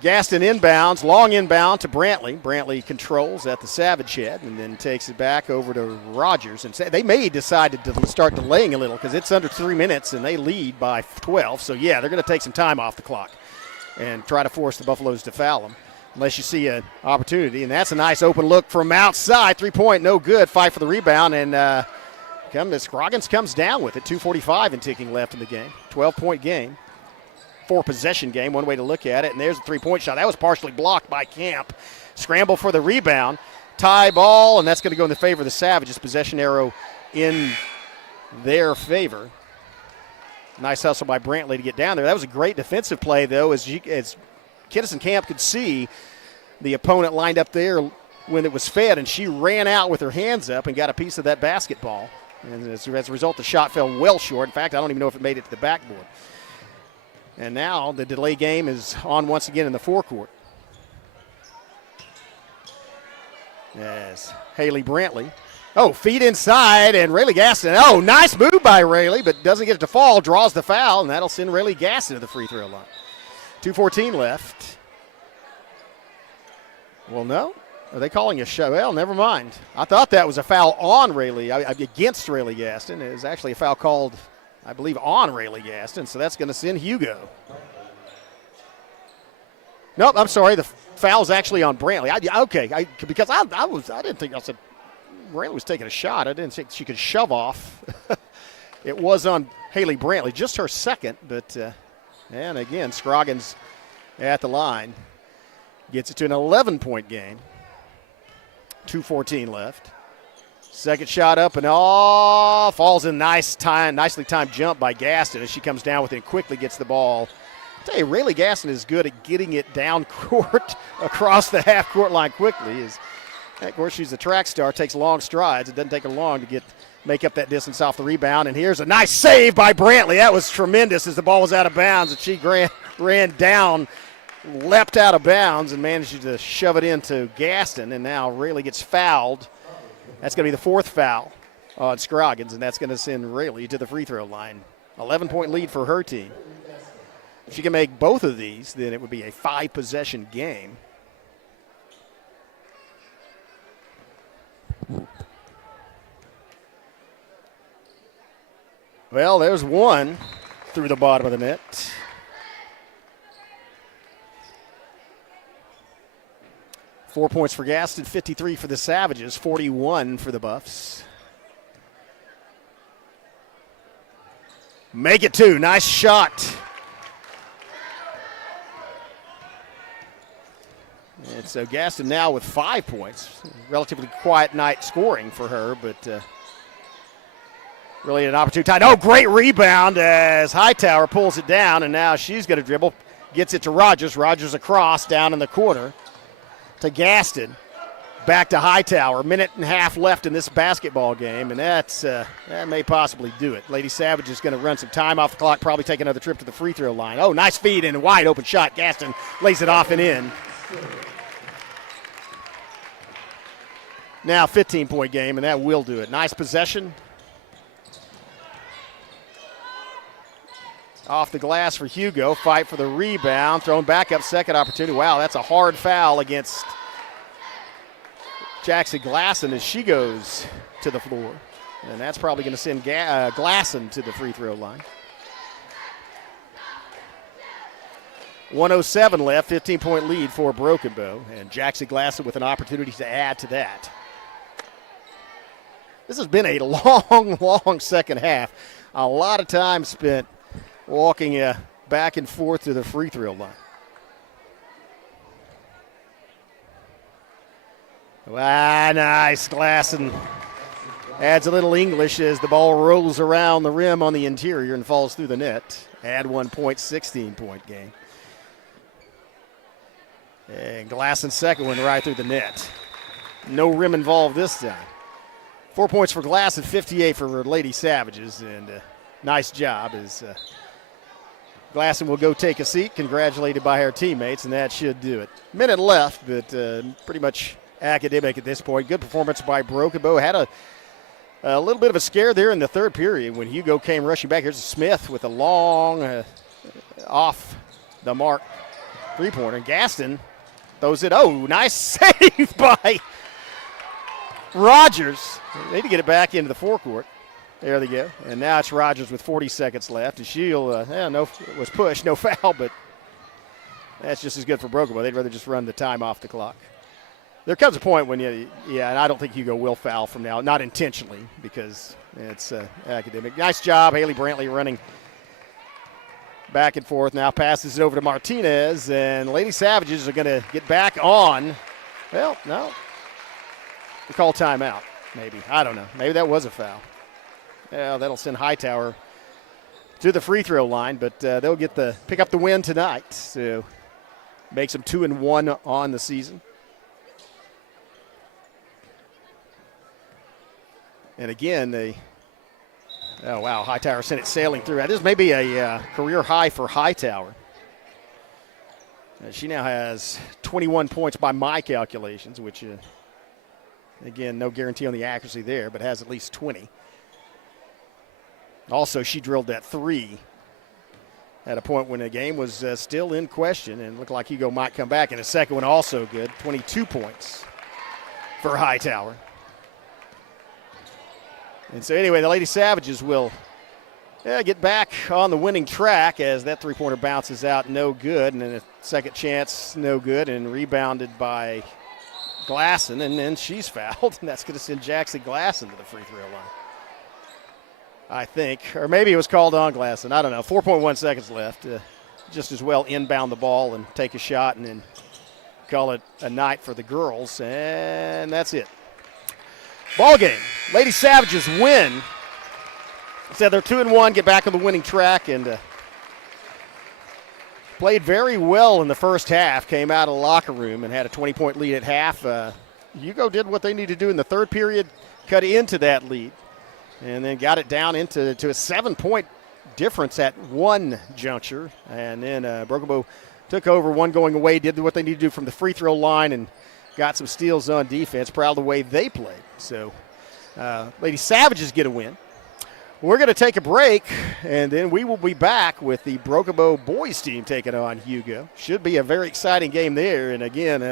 Gaston inbounds, long inbound to Brantley. Brantley controls at the Savage head and then takes it back over to Rogers. And they may decide to start delaying a little because it's under 3 minutes and they lead by 12. So, yeah, they're going to take some time off the clock and try to force the Buffaloes to foul them unless you see an opportunity. And that's a nice open look from outside. 3-point, no good. Fight for the rebound. And Scroggins comes down with it. 2:45 and ticking left in the game. 12-point game. 4-possession game, one way to look at it. And there's a 3-point shot. That was partially blocked by Camp. Scramble for the rebound. Tie ball, and that's going to go in the favor of the Savages. Possession arrow in their favor. Nice hustle by Brantley to get down there. That was a great defensive play, though, as Kinnison Camp could see the opponent lined up there when it was fed, and she ran out with her hands up and got a piece of that basketball. And as a result, the shot fell well short. In fact, I don't even know if it made it to the backboard. And now the delay game is on once again in the forecourt. Yes, Haley Brantley. Oh, feet inside, and Rayleigh Gaston. Oh, nice move by Rayleigh, but doesn't get it to fall, draws the foul, and that'll send Rayleigh Gaston to the free throw line. 2:14 left. Well, no. Are they calling a shot? Well, never mind. I thought that was a foul on Rayleigh, against Rayleigh Gaston. It was actually a foul called, I believe, on Rayleigh Gaston, so that's going to send Hugo. Nope, I'm sorry. The foul's actually on Brantley. Because I didn't think, I said Rayleigh was taking a shot. I didn't think she could shove off. It was on Haley Brantley, just her second, but, and again, Scroggins at the line. Gets it to an 11-point game. 2:14 left. Second shot up and falls in nicely timed jump by Gaston as she comes down with it and quickly gets the ball. I tell you, Rayleigh Gaston is good at getting it down court across the half-court line quickly. Of course, she's a track star, takes long strides. It doesn't take her long to make up that distance off the rebound. And here's a nice save by Brantley. That was tremendous as the ball was out of bounds, and she ran down, leapt out of bounds, and managed to shove it into Gaston. And now Rayleigh gets fouled. That's going to be the fourth foul on Scroggins, and that's going to send Rayleigh to the free throw line. 11-point lead for her team. If she can make both of these, then it would be a 5-possession game. Well, there's one through the bottom of the net. Four points for Gaston, 53 for the Savages, 41 for the Buffs. Make it two. Nice shot. And so Gaston now with 5 points. Relatively quiet night scoring for her, but really an opportune time. Oh, great rebound as Hightower pulls it down, and now she's going to dribble. Gets it to Rogers. Rogers across down in the corner to Gaston. Back to Hightower. Minute and a half left in this basketball game, and that may possibly do it. Lady Savage is going to run some time off the clock, probably take another trip to the free throw line. Oh, nice feed and a wide open shot. Gaston lays it off and in. Now 15-point game, and that will do it. Nice possession. Off the glass for Hugo. Fight for the rebound. Thrown back up, second opportunity. Wow, that's a hard foul against Jackson Glasson as she goes to the floor. And that's probably going to send Glasson to the free throw line. 1:07 left, 15-point lead for Broken Bow. And Jackson Glasson with an opportunity to add to that. This has been a long second half. A lot of time spent walking back and forth to the free throw line. Wow, nice. Glasson adds a little English as the ball rolls around the rim on the interior and falls through the net. Add 1 point, 16-point game. And Glasson's second one right through the net. No rim involved this time. 4 points for Glasson, 58 for Lady Savages, and nice job as Glasson will go take a seat, congratulated by her teammates, and that should do it. Minute left, but pretty much academic at this point. Good performance by Broken Bow. Had a little bit of a scare there in the third period when Hugo came rushing back. Here's Smith with a long off the mark three-pointer. Gaston throws it. Oh, nice save by Rogers. They need to get it back into the forecourt. There they go. And now it's Rogers with 40 seconds left. And Shield, was pushed, no foul, but that's just as good for Broken Bow. They'd rather just run the time off the clock. There comes a point when and I don't think Hugo will foul from now, not intentionally, because it's academic. Nice job, Haley Brantley running back and forth. Now passes it over to Martinez, and Lady Savages are going to get back on. Well, no. We call timeout, maybe. I don't know. Maybe that was a foul. Yeah, that'll send Hightower to the free throw line, but they'll pick up the win tonight. So makes them 2-1 on the season. And again, oh wow, Hightower sent it sailing through. This may be a career high for Hightower. She now has 21 points by my calculations, which, again, no guarantee on the accuracy there, but has at least 20. Also, she drilled that three at a point when the game was still in question, and looked like Hugo might come back. And the second one also good, 22 points for Hightower. And so anyway, the Lady Savages will get back on the winning track as that three-pointer bounces out, no good. And then a second chance, no good, and rebounded by Glasson. And then she's fouled, and that's going to send Jackson Glasson to the free throw line, I think. Or maybe it was called on Glasson. I don't know. 4.1 seconds left. Just as well inbound the ball and take a shot and then call it a night for the girls. And that's it. Ball game. Lady Savages win. Said they're 2-1, get back on the winning track, and played very well in the first half. Came out of the locker room and had a 20-point lead at half. Hugo did what they needed to do in the third period, cut into that lead, and then got it down into a 7-point difference at one juncture. And then Broken Bow took over, one going away, did what they needed to do from the free throw line, and got some steals on defense. Proud of the way they played. So Lady Savages get a win. We're going to take a break, and then we will be back with the Broken Bow boys team taking on Hugo. Should be a very exciting game there. And again,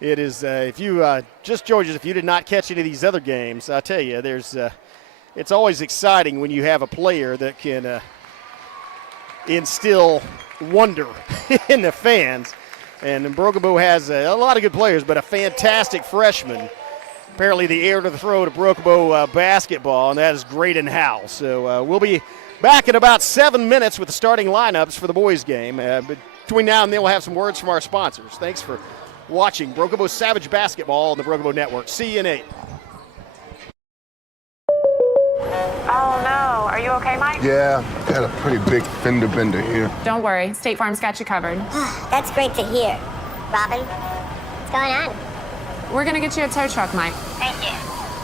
it is if you just joined us, if you did not catch any of these other games, I tell you, it's always exciting when you have a player that can instill wonder in the fans. And Broken Bow has a lot of good players, but a fantastic freshman. Apparently the heir to the throw to Broken Bow basketball, and that is Graydon Howell. So we'll be back in about 7 minutes with the starting lineups for the boys game. But between now and then, we'll have some words from our sponsors. Thanks for watching Broken Bow Savage Basketball on the Broken Bow Network. See you in 8. Oh no, are you okay, Mike? Yeah, got a pretty big fender bender here. Don't worry, State Farm's got you covered. That's great to hear. Robin, what's going on? We're gonna get you a tow truck, Mike. Thank you.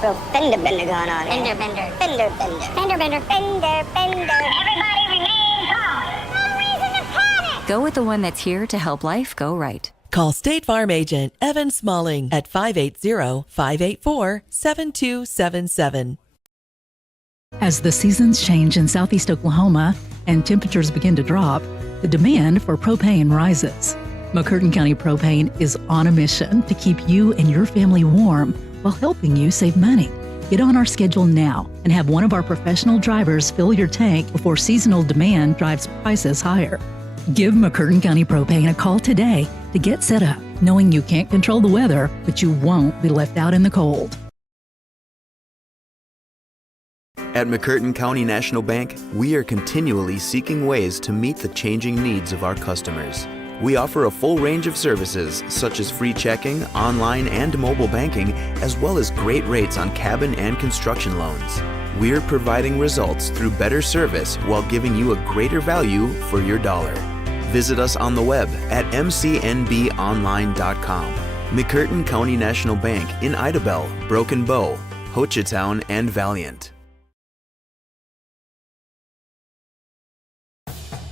Real fender bender going on. Fender bender. Fender bender. Fender bender. Fender bender. Everybody remain calm. No reason to panic. Go with the one that's here to help life go right. Call State Farm agent Evan Smalling at 580-584-7277. As the seasons change in southeast Oklahoma and temperatures begin to drop, the demand for propane rises. McCurtain County Propane is on a mission to keep you and your family warm while helping you save money. Get on our schedule now and have one of our professional drivers fill your tank before seasonal demand drives prices higher. Give McCurtain County Propane a call today to get set up, knowing you can't control the weather, but you won't be left out in the cold. At McCurtain County National Bank, we are continually seeking ways to meet the changing needs of our customers. We offer a full range of services such as free checking, online and mobile banking, as well as great rates on cabin and construction loans. We're providing results through better service while giving you a greater value for your dollar. Visit us on the web at mcnbonline.com. McCurtain County National Bank in Idabel, Broken Bow, Hochatown, and Valiant.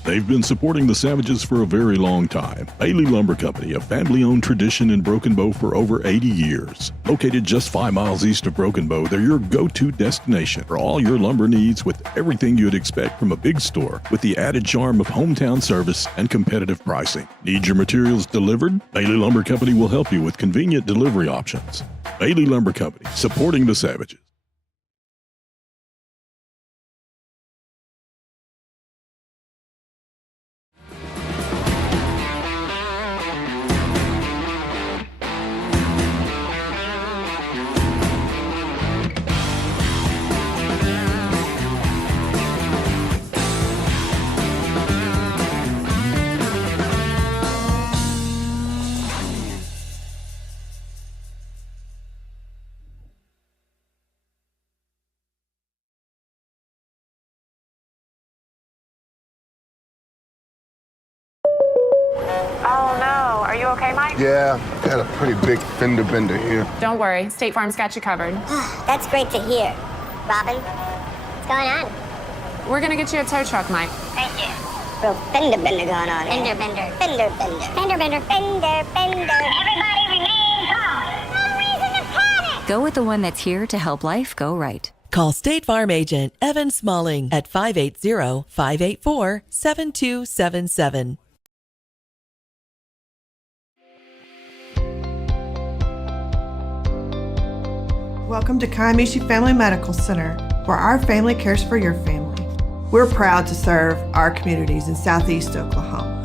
They've been supporting the Savages for a very long time. Bailey Lumber Company, a family-owned tradition in Broken Bow for over 80 years. Located just 5 miles east of Broken Bow, they're your go-to destination for all your lumber needs with everything you'd expect from a big store, with the added charm of hometown service and competitive pricing. Need your materials delivered? Bailey Lumber Company will help you with convenient delivery options. Bailey Lumber Company, supporting the Savages. Oh no, are you okay, Mike? Yeah, got a pretty big fender bender here. Don't worry, State Farm's got you covered. That's great to hear. Robin, what's going on? We're gonna get you a tow truck, Mike. Thank you. Real fender bender going on. Fender bender. Fender bender. Fender bender. Fender bender. Everybody remain calm. No reason to panic. Go with the one that's here to help life go right. Call State Farm agent Evan Smalling at 580-584-7277. Welcome to Kiamichi Family Medical Center, where our family cares for your family. We're proud to serve our communities in Southeast Oklahoma.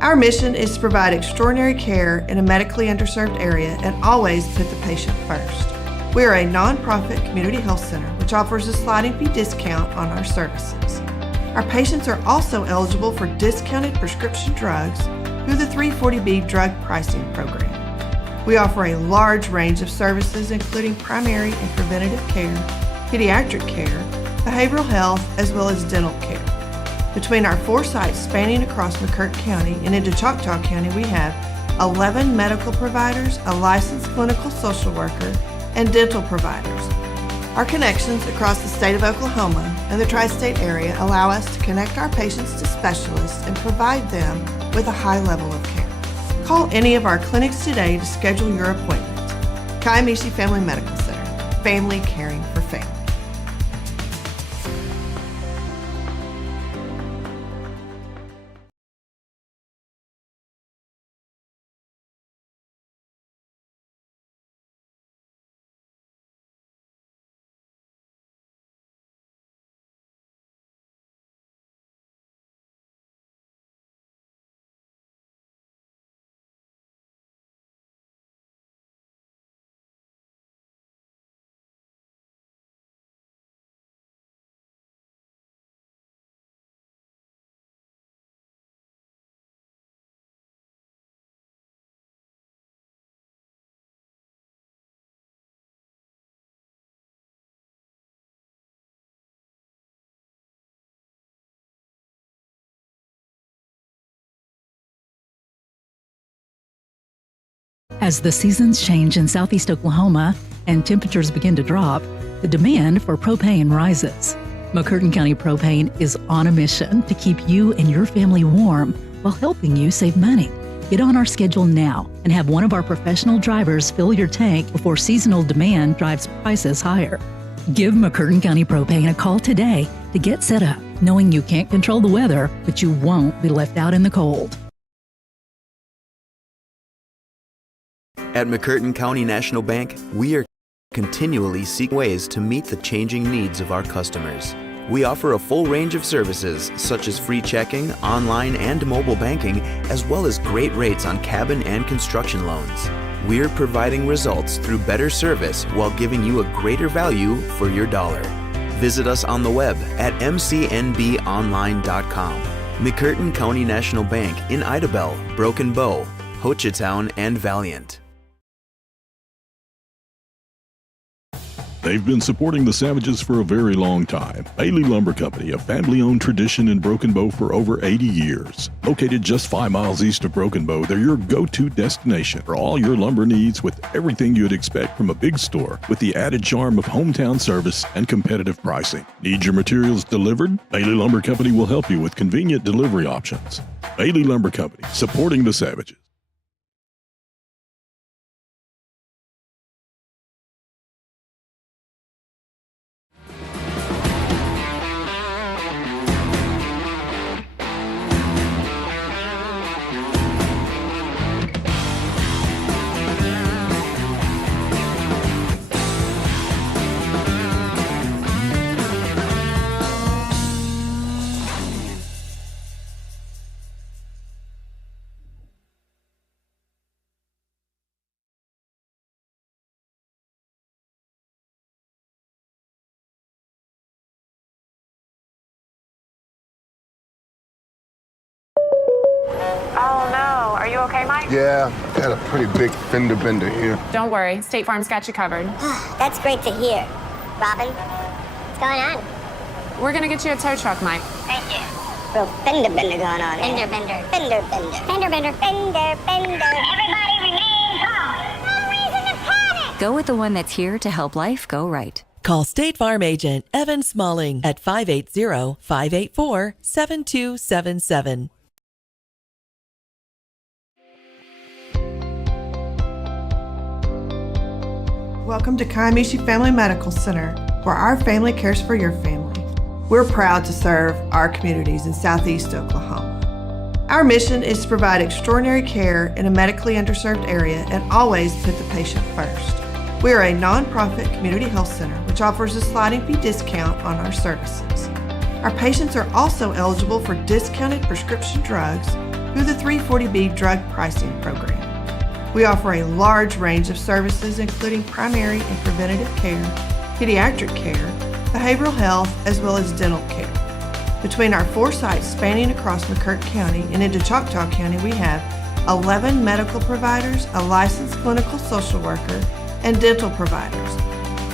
Our mission is to provide extraordinary care in a medically underserved area and always put the patient first. We are a nonprofit community health center which offers a sliding fee discount on our services. Our patients are also eligible for discounted prescription drugs through the 340B drug pricing program. We offer a large range of services including primary and preventative care, pediatric care, behavioral health, as well as dental care. Between our 4 sites spanning across McCurtain County and into Choctaw County, we have 11 medical providers, a licensed clinical social worker, and dental providers. Our connections across the state of Oklahoma and the tri-state area allow us to connect our patients to specialists and provide them with a high level of care. Call any of our clinics today to schedule your appointment. Kiamichi Family Medical Center, family caring for family. As the seasons change in Southeast Oklahoma and temperatures begin to drop, the demand for propane rises. McCurtain County Propane is on a mission to keep you and your family warm while helping you save money. Get on our schedule now and have one of our professional drivers fill your tank before seasonal demand drives prices higher. Give McCurtain County Propane a call today to get set up, knowing you can't control the weather, but you won't be left out in the cold. At McCurtain County National Bank, we are continually seeking ways to meet the changing needs of our customers. We offer a full range of services such as free checking, online and mobile banking, as well as great rates on cabin and construction loans. We're providing results through better service while giving you a greater value for your dollar. Visit us on the web at mcnbonline.com. McCurtain County National Bank in Idabel, Broken Bow, Hochatown, and Valiant. They've been supporting the Savages for a very long time. Bailey Lumber Company, a family-owned tradition in Broken Bow for over 80 years. Located just 5 miles east of Broken Bow, they're your go-to destination for all your lumber needs with everything you'd expect from a big store with the added charm of hometown service and competitive pricing. Need your materials delivered? Bailey Lumber Company will help you with convenient delivery options. Bailey Lumber Company, supporting the Savages. Oh no, are you okay, Mike? Yeah, got a pretty big fender bender here. Don't worry, State Farm's got you covered. That's great to hear. Robin, what's going on? We're gonna get you a tow truck, Mike. Thank you. Real fender bender going on. Fender bender. Fender bender. Fender bender. Fender bender. Everybody remain calm. No reason to panic. Go with the one that's here to help life go right. Call State Farm agent Evan Smalling at 580-584-7277. Welcome to Kiamichi Family Medical Center, where our family cares for your family. We're proud to serve our communities in Southeast Oklahoma. Our mission is to provide extraordinary care in a medically underserved area and always put the patient first. We are a nonprofit community health center which offers a sliding fee discount on our services. Our patients are also eligible for discounted prescription drugs through the 340B drug pricing program. We offer a large range of services including primary and preventative care, pediatric care, behavioral health, as well as dental care. Between our 4 sites spanning across McCurtain County and into Choctaw County, we have 11 medical providers, a licensed clinical social worker, and dental providers.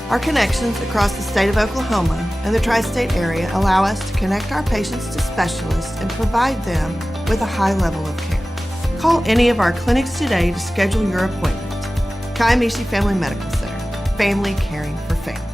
Our connections across the state of Oklahoma and the tri-state area allow us to connect our patients to specialists and provide them with a high level of care. Call any of our clinics today to schedule your appointment. Kiamichi Family Medical Center, family caring for family.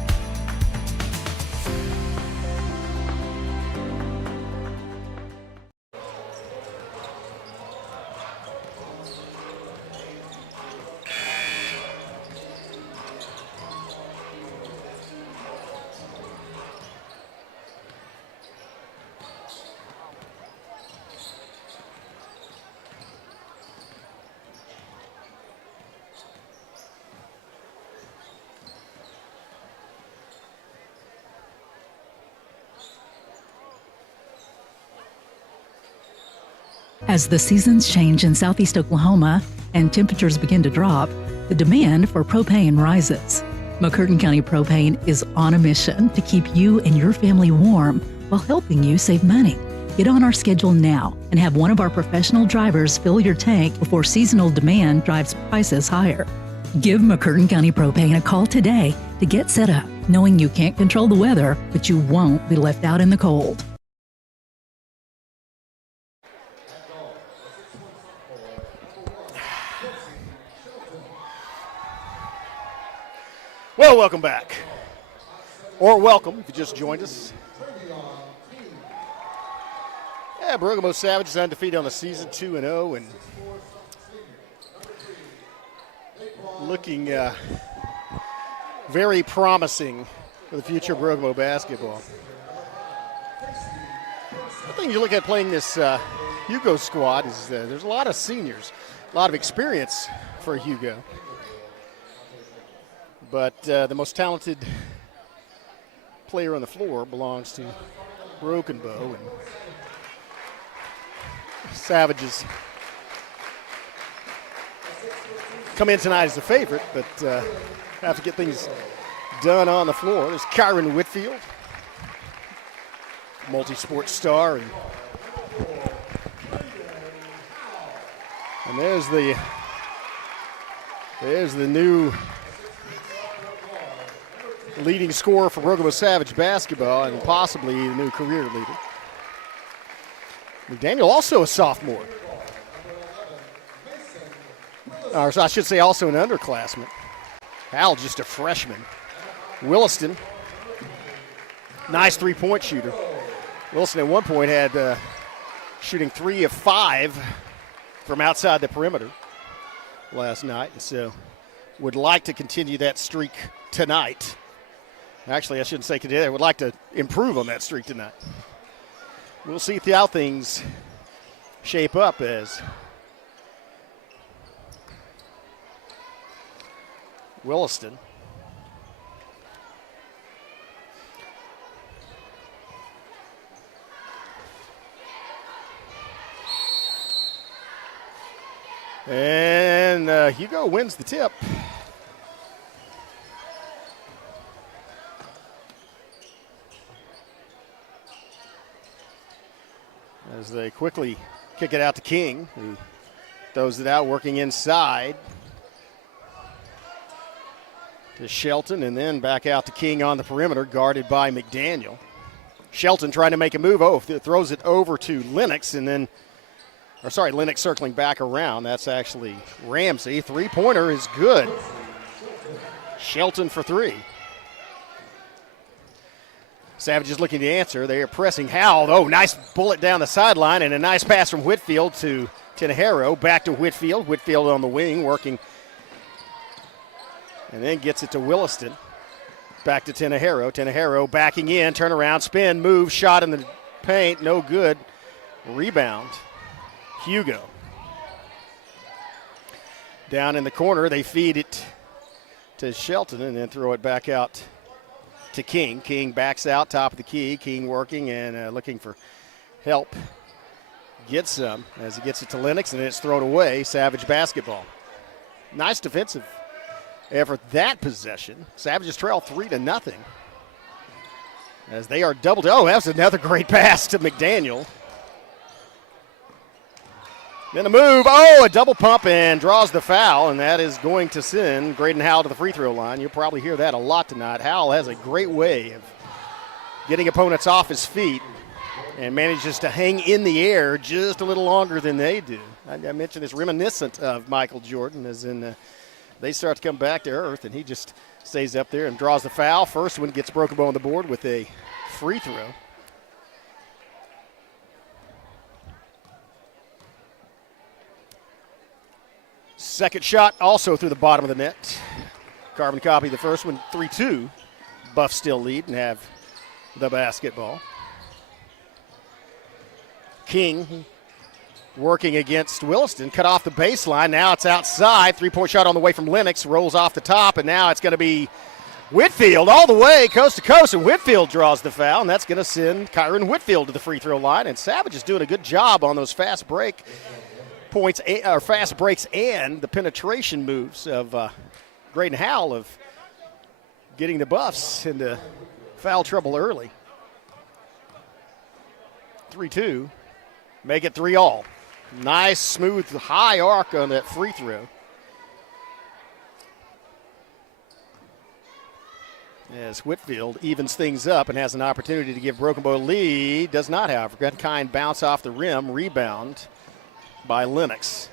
As the seasons change in southeast Oklahoma and temperatures begin to drop, the demand for propane rises. McCurtain County Propane is on a mission to keep you and your family warm while helping you save money. Get on our schedule now and have one of our professional drivers fill your tank before seasonal demand drives prices higher. Give McCurtain County Propane a call today to get set up, knowing you can't control the weather, but you won't be left out in the cold. Well, welcome back. Or welcome if you just joined us. Yeah, Broken Bow Savages undefeated on the season, 2-0, and looking very promising for the future of Broken Bow basketball. The thing you look at playing this Hugo squad is there's a lot of seniors, a lot of experience for Hugo. But the most talented player on the floor belongs to Broken Bow, and Savages come in tonight as the favorite, but have to get things done on the floor. There's Kyron Whitfield, multi-sport star, and there's the new leading scorer for Broken Bow Savage basketball and possibly the new career leader. McDaniel also a sophomore. Or I should say also an underclassman. Hal just a freshman. Williston, nice three-point shooter. Williston at one point had shooting 3 of 5 from outside the perimeter last night. So would like to continue that streak tonight. Actually, I shouldn't say continue. I would like to improve on that streak tonight. We'll see how things shape up as Williston and Hugo wins the tip. As they quickly kick it out to King, who throws it out, working inside to Shelton, and then back out to King on the perimeter, guarded by McDaniel. Shelton trying to make a move. Throws it over to Lennox, and then, Lennox circling back around. That's actually Ramsey. Three-pointer is good. Shelton for 3. Savage is looking to answer. They are pressing Howell. Oh, nice bullet down the sideline, and a nice pass from Whitfield to Tenejero. Back to Whitfield. Whitfield on the wing, working. And then gets it to Williston. Back to Tenejero. Tenejero backing in, turnaround, spin, move, shot in the paint. No good. Rebound. Hugo. Down in the corner, they feed it to Shelton and then throw it back out to King. King backs out, top of the key. King working and looking for help. Gets some as he gets it to Lennox, and then it's thrown away. Savage basketball. Nice defensive effort that possession. Savages trail 3-0 as they are doubled. Oh, that was another great pass to McDaniel. Then a move. Oh, a double pump and draws the foul, and that is going to send Graydon Howell to the free throw line. You'll probably hear that a lot tonight. Howell has a great way of getting opponents off his feet and manages to hang in the air just a little longer than they do. I mentioned it's reminiscent of Michael Jordan, as in they start to come back to earth, and he just stays up there and draws the foul. First one gets Broken Bow on the board with a free throw. Second shot also through the bottom of the net. Carbon copy the first one, 3-2. Buffs still lead and have the basketball. King working against Williston, cut off the baseline. Now it's outside. Three-point shot on the way from Lennox, rolls off the top, and now it's going to be Whitfield all the way coast to coast, and Whitfield draws the foul, and that's going to send Kyron Whitfield to the free throw line. And Savage is doing a good job on those fast breaks and the penetration moves of Graydon Howell of getting the Buffs into foul trouble early. 3-2, make it 3-all. Nice, smooth, high arc on that free throw. As Whitfield evens things up and has an opportunity to give Broken Bow a lead. Does not, however. Got kind bounce off the rim, rebound by Lennox.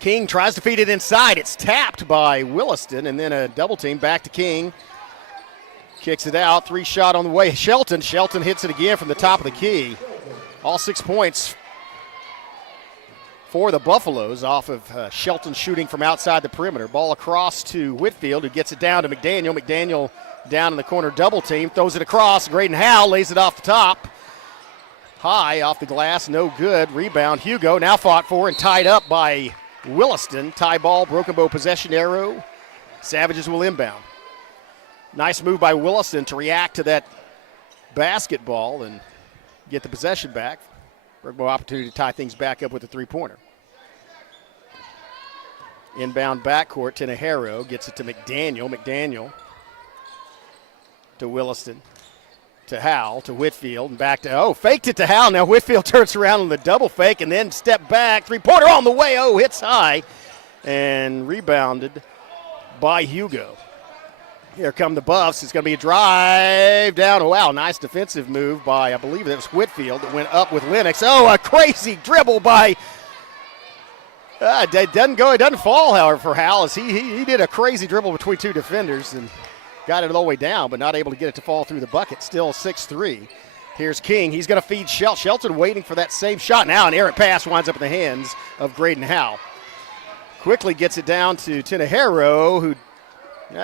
King tries to feed it inside. It's tapped by Williston, and then a double team back to King. Kicks it out, 3 shot on the way. Shelton hits it again from the top of the key. All 6 points for the Buffaloes off of Shelton shooting from outside the perimeter. Ball across to Whitfield, who gets it down to McDaniel. McDaniel down in the corner, double team, throws it across. Graydon Howell lays it off the top. High off the glass, no good. Rebound, Hugo now fought for and tied up by Williston. Tie ball, Broken Bow possession arrow. Savages will inbound. Nice move by Williston to react to that basketball and get the possession back. Broken Bow opportunity to tie things back up with a three-pointer. Inbound backcourt, Tenejero gets it to McDaniel. McDaniel to Williston, to Howell, to Whitfield, and back to, faked it to Howell. Now Whitfield turns around on the double fake and then step back. Three-pointer on the way. Hits high and rebounded by Hugo. Here come the Buffs. It's going to be a drive down. Oh, wow, nice defensive move by, I believe it was Whitfield that went up with Lennox. Oh, a crazy dribble by, it doesn't fall, however, for Hal, as he did a crazy dribble between two defenders and got it all the way down, but not able to get it to fall through the bucket. Still 6-3. Here's King. He's going to feed Shelton waiting for that same shot now. An errant pass winds up in the hands of Graydon Howell. Quickly gets it down to Tinajero, who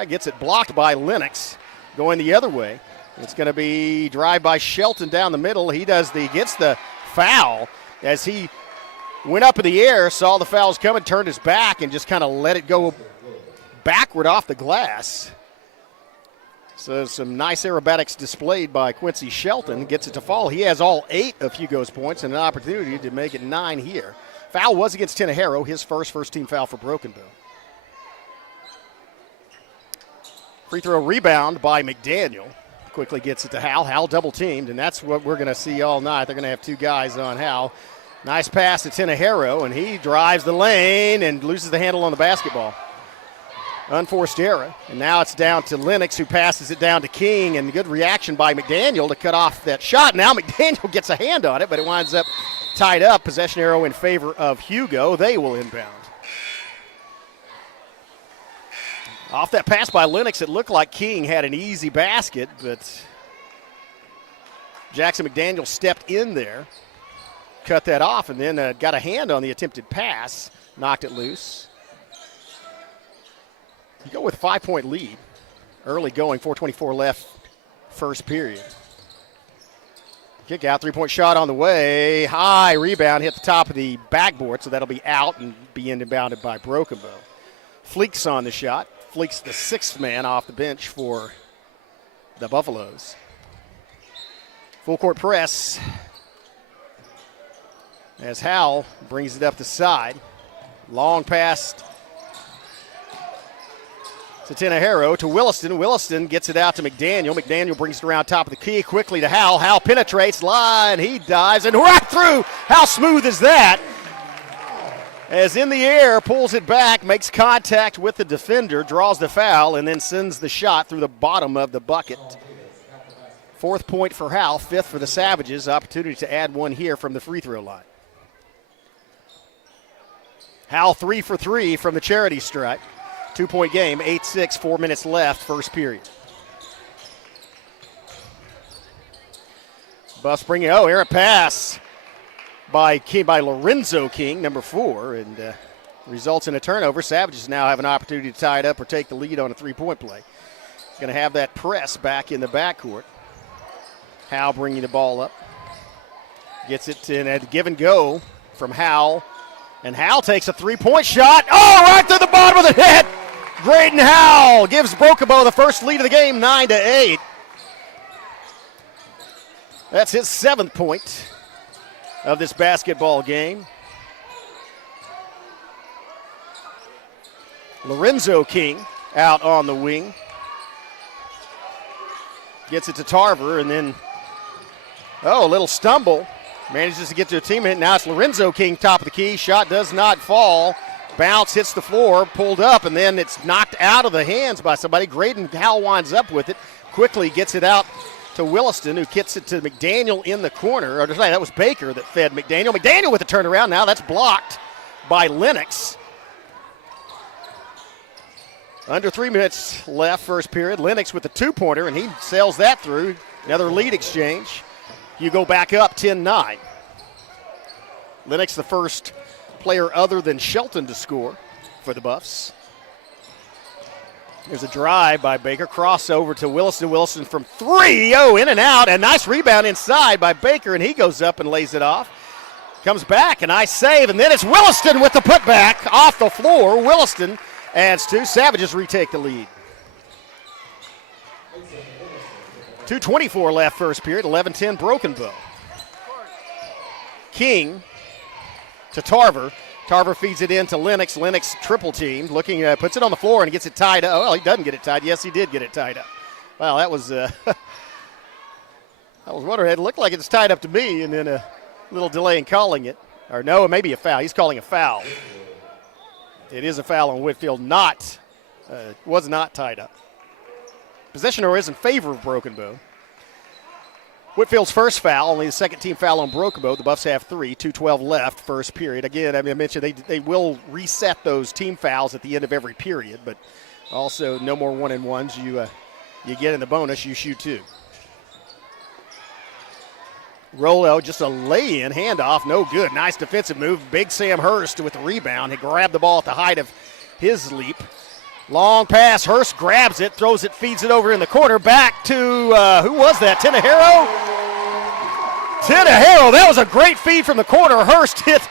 gets it blocked by Lennox going the other way. It's going to be drive by Shelton down the middle. He gets the foul as he went up in the air, saw the fouls coming, turned his back, and just kind of let it go backward off the glass. So some nice aerobatics displayed by Quincy Shelton. Gets it to fall. He has all 8 of Hugo's points and an opportunity to make it 9 here. Foul was against Tinajero, his first team foul for Broken Bow. Free throw rebound by McDaniel. Quickly gets it to Hal. Hal double teamed, and that's what we're going to see all night. They're going to have 2 guys on Hal. Nice pass to Tinajero, and he drives the lane and loses the handle on the basketball. Unforced error, and now it's down to Lennox, who passes it down to King, and good reaction by McDaniel to cut off that shot. Now McDaniel gets a hand on it, but it winds up tied up. Possession arrow in favor of Hugo. They will inbound. Off that pass by Lennox, it looked like King had an easy basket, but Jackson McDaniel stepped in there, cut that off, and then got a hand on the attempted pass, knocked it loose. You go with a 5-point lead. Early going, 4:24 left, first period. Kick out, 3-point shot on the way. High rebound, hit the top of the backboard, so that'll be out and be inbounded by Broken Bow. Fleeks on the shot. Fleeks the 6th man off the bench for the Buffaloes. Full court press as Howell brings it up the side. Long pass to Tinajero, to Williston. Williston gets it out to McDaniel. McDaniel brings it around top of the key quickly to Howell. Howell penetrates, line, he dives, and right through. How smooth is that? As in the air, pulls it back, makes contact with the defender, draws the foul, and then sends the shot through the bottom of the bucket. 4th point for Howell, 5th for the Savages. Opportunity to add 1 here from the free throw line. Howell 3 for 3 from the charity stripe. 2-point game, 8-6, 4 minutes left, first period. Buffs bringing, errant pass by Lorenzo King, number 4, and results in a turnover. Savages now have an opportunity to tie it up or take the lead on a 3-point play. Going to have that press back in the backcourt. Howell bringing the ball up. Gets it in a give and go from Howell. And Howell takes a 3-point shot. Oh, right through the bottom of the net. Graydon Howell gives Broken Bow the first lead of the game, 9-8. That's his 7th point of this basketball game. Lorenzo King out on the wing. Gets it to Tarver, and then, a little stumble. Manages to get to a teammate. Now it's Lorenzo King, top of the key. Shot does not fall. Bounce hits the floor, pulled up, and then it's knocked out of the hands by somebody. Graydon Howell winds up with it. Quickly gets it out to Williston, who gets it to McDaniel in the corner. Or that was Baker that fed McDaniel. McDaniel with the turnaround. Now that's blocked by Lennox. Under 3 minutes left, first period. Lennox with the 2-pointer, and he sails that through. Another lead exchange. You go back up 10-9. Lennox the first player other than Shelton to score for the Buffs. There's a drive by Baker. Crossover to Williston. Williston from 3. In and out. A nice rebound inside by Baker, and he goes up and lays it off. Comes back, a nice save, and then it's Williston with the putback off the floor. Williston adds 2. Savages retake the lead. 2:24 left first period, 11-10 Broken Bow. King to Tarver. Tarver feeds it in to Lennox. Lennox triple teamed, puts it on the floor and gets it tied up. Well, he doesn't get it tied. Yes, he did get it tied up. Well, that was, I was wondering, it looked like it was tied up to me, and then a little delay in calling it. Or no, it may be a foul. He's calling a foul. It is a foul on Whitfield. Was not tied up. Possession arrow is in favor of Broken Bow. Whitfield's first foul, only the second team foul on Broken Bow. The Buffs have 3, 2:12 left, first period. Again, I mentioned they will reset those team fouls at the end of every period, but also no more 1-and-1s. You get in the bonus, you shoot 2. Rollo, just a lay-in, handoff, no good. Nice defensive move. Big Sam Hurst with the rebound. He grabbed the ball at the height of his leap. Long pass, Hurst grabs it, throws it, feeds it over in the corner. Back to, who was that, Tinajero? Tinajero, that was a great feed from the corner. Hurst hit,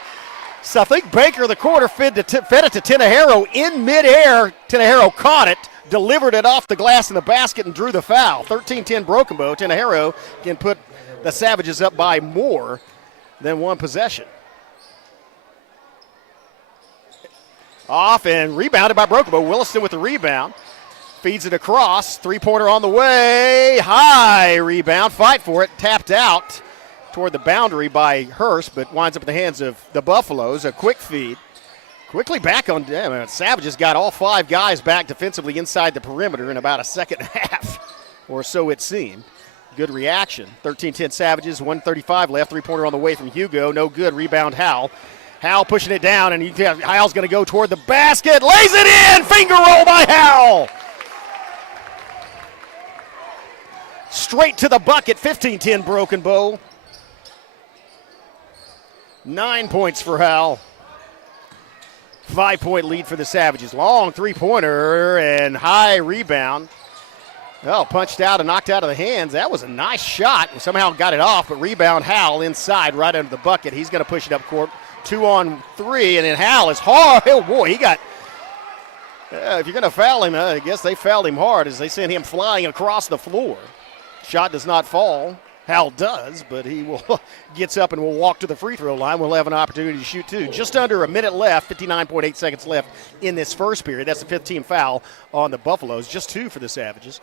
so I think Baker, the corner, fed it to Tinajero in midair. Tinajero caught it, delivered it off the glass in the basket, and drew the foul. 13-10 Broken Bow. Tinajero can put the Savages up by more than one possession. Off and rebounded by Broken Bow. Williston with the rebound. Feeds it across. Three-pointer on the way. High rebound. Fight for it. Tapped out toward the boundary by Hurst, but winds up in the hands of the Buffaloes. A quick feed. Quickly back on. Savages got all 5 guys back defensively inside the perimeter in about a second and a half, or so it seemed. Good reaction. 13-10 Savages. 1:35 left. Three-pointer on the way from Hugo. No good. Rebound Howell. Howell pushing it down, and Howell's going to go toward the basket. Lays it in! Finger roll by Howell! Straight to the bucket. 15-10 Broken Bow. 9 points for Howell. 5-point lead for the Savages. Long three-pointer and high rebound. Oh, punched out and knocked out of the hands. That was a nice shot. Somehow got it off, but rebound Howell inside right under the bucket. He's going to push it up court. 2-on-3, and then Howell is hard. Oh, boy, he got if you're going to foul him, I guess they fouled him hard as they sent him flying across the floor. Shot does not fall. Howell does, but he gets up and will walk to the free throw line. We'll have an opportunity to shoot 2. Just under a minute left, 59.8 seconds left in this first period. That's the 15th foul on the Buffaloes. Just 2 for the Savages.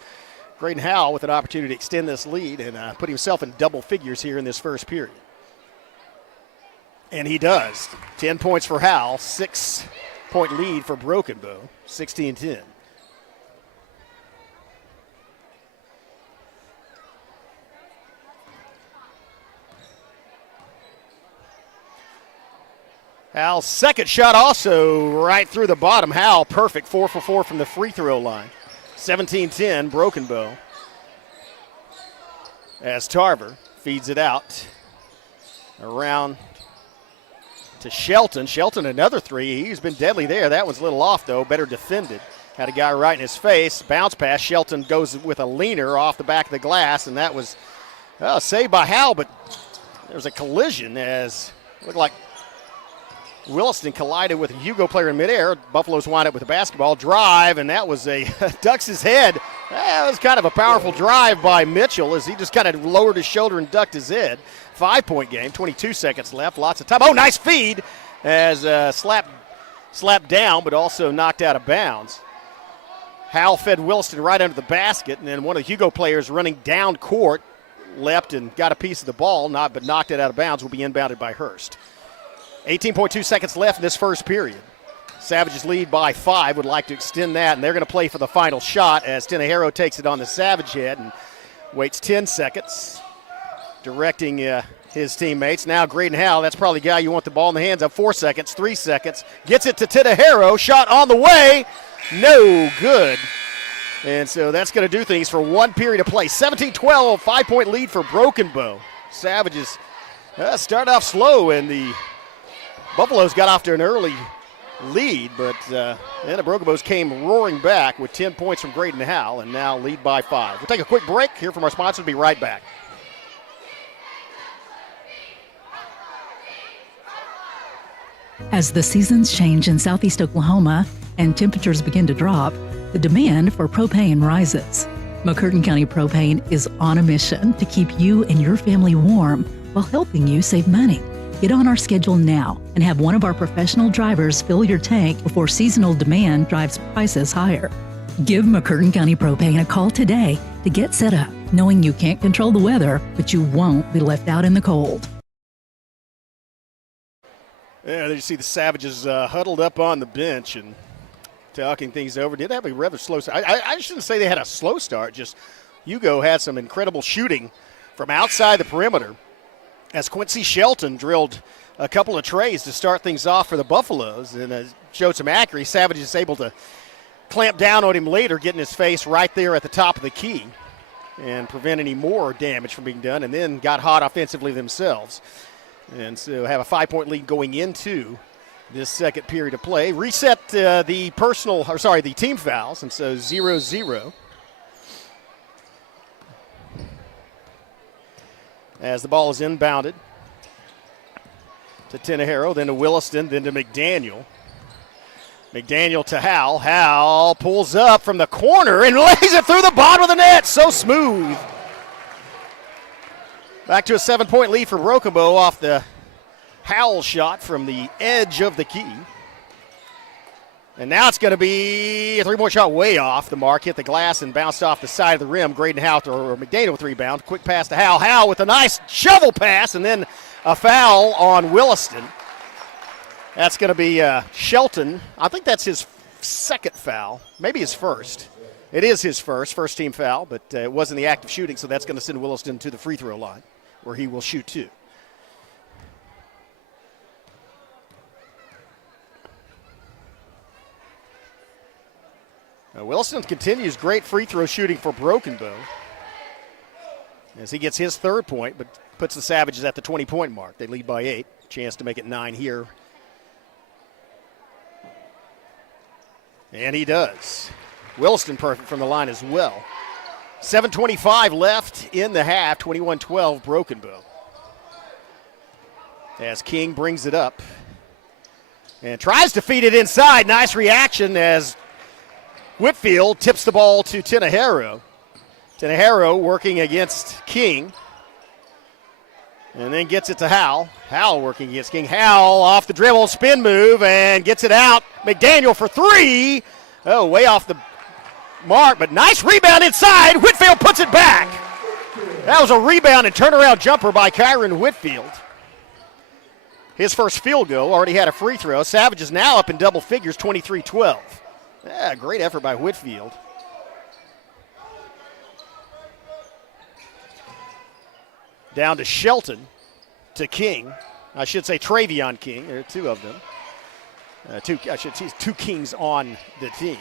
Graydon Howell with an opportunity to extend this lead and put himself in double figures here in this first period. And he does. 10 points for Howell, 6-point lead for Broken Bow, 16-10. Howell's second shot also right through the bottom. Howell perfect, 4 for 4 from the free throw line. 17-10 Broken Bow. As Tarver feeds it out around to Shelton. Shelton another 3. He's been deadly there. That one's a little off, though. Better defended. Had a guy right in his face. Bounce pass. Shelton goes with a leaner off the back of the glass, and that was saved by Howell, but there was a collision as it looked like Williston collided with a Hugo player in midair. Buffaloes wind up with a basketball drive, and that was ducks his head. That was kind of a powerful drive by Mitchell as he just kind of lowered his shoulder and ducked his head. 5-point game, 22 seconds left, lots of time. Oh, nice feed as slapped down, but also knocked out of bounds. Howell fed Williston right under the basket, and then one of the Hugo players running down court leapt and got a piece of the ball, but knocked it out of bounds, will be inbounded by Hurst. 18.2 seconds left in this first period. Savages lead by 5, would like to extend that, and they're going to play for the final shot as Tinajero takes it on the Savage head and waits 10 seconds, directing his teammates. Now Graydon Howell, that's probably the guy you want the ball in the hands of. 4 seconds, 3 seconds, gets it to Tinajero, shot on the way, no good. And so that's going to do things for 1 period of play. 17-12, 5-point lead for Broken Bow. Savages start off slow, and the Buffaloes got off to an early lead, but then the Broken Bows came roaring back with 10 points from Graydon Howell and now lead by 5. We'll take a quick break here from our sponsors. We'll be right back. As the seasons change in southeast Oklahoma and temperatures begin to drop, the demand for propane rises. McCurtain County Propane is on a mission to keep you and your family warm while helping you save money. Get on our schedule now and have one of our professional drivers fill your tank before seasonal demand drives prices higher. Give McCurtain County Propane a call today to get set up, knowing you can't control the weather, but you won't be left out in the cold. Yeah, there you see the Savages huddled up on the bench, and talking things over. Did have a rather slow start. I shouldn't say they had a slow start. Just Hugo had some incredible shooting from outside the perimeter as Quincy Shelton drilled a couple of trays to start things off for the Buffaloes and showed some accuracy. Savage is able to clamp down on him later, getting his face right there at the top of the key and prevent any more damage from being done, and then got hot offensively themselves. And so have a 5-point lead going into this second period of play. Reset the team fouls, and so 0-0. As the ball is inbounded to Tenejero, then to Williston, then to McDaniel. McDaniel to Howell. Howell pulls up from the corner and lays it through the bottom of the net. So smooth. Back to a 7-point lead for Broken Bow off the Howell shot from the edge of the key. And now it's going to be a three-point shot way off the mark. Hit the glass and bounced off the side of the rim. Graydon Howell or McDaniel with rebound. Quick pass to Howell. Howell with a nice shovel pass and then a foul on Williston. That's going to be Shelton. I think that's his second foul, maybe his first. It is his first team foul, but it wasn't the act of shooting, so that's going to send Williston to the free throw line where he will shoot two. Williston continues great free throw shooting for Broken Bow as he gets his third point, but puts the Savages at the 20-point mark. They lead by 8. Chance to make it 9 here. And he does. Williston perfect from the line as well. 7:25 left in the half, 21-12 Broken Bow. As King brings it up and tries to feed it inside. Nice reaction as Whitfield tips the ball to Tenejero. Tenejero working against King. And then gets it to Howell. Howell working against King. Howell off the dribble, spin move, and gets it out. McDaniel for 3. Oh, way off the mark, but nice rebound inside. Whitfield puts it back. That was a rebound and turnaround jumper by Kyron Whitfield. His first field goal, already had a free throw. Savage is now up in double figures, 23-12. Yeah, great effort by Whitfield. Down to Shelton, to King. I should say Travion King. There are two of them. Two Kings on the team.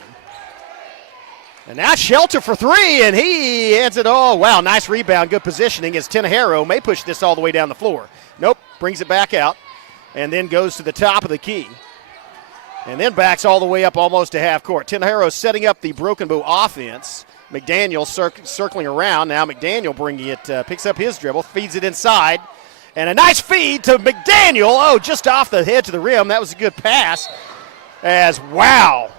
And now Shelton for 3, and he ends it all. Wow, nice rebound, good positioning as Tenejero may push this all the way down the floor. Nope, brings it back out, and then goes to the top of the key. And then backs all the way up almost to half court. Tenejero setting up the Broken Bow offense. McDaniel circling around. Now McDaniel bringing it, picks up his dribble, feeds it inside. And a nice feed to McDaniel. Oh, just off the edge of the rim. That was a good pass. Wow.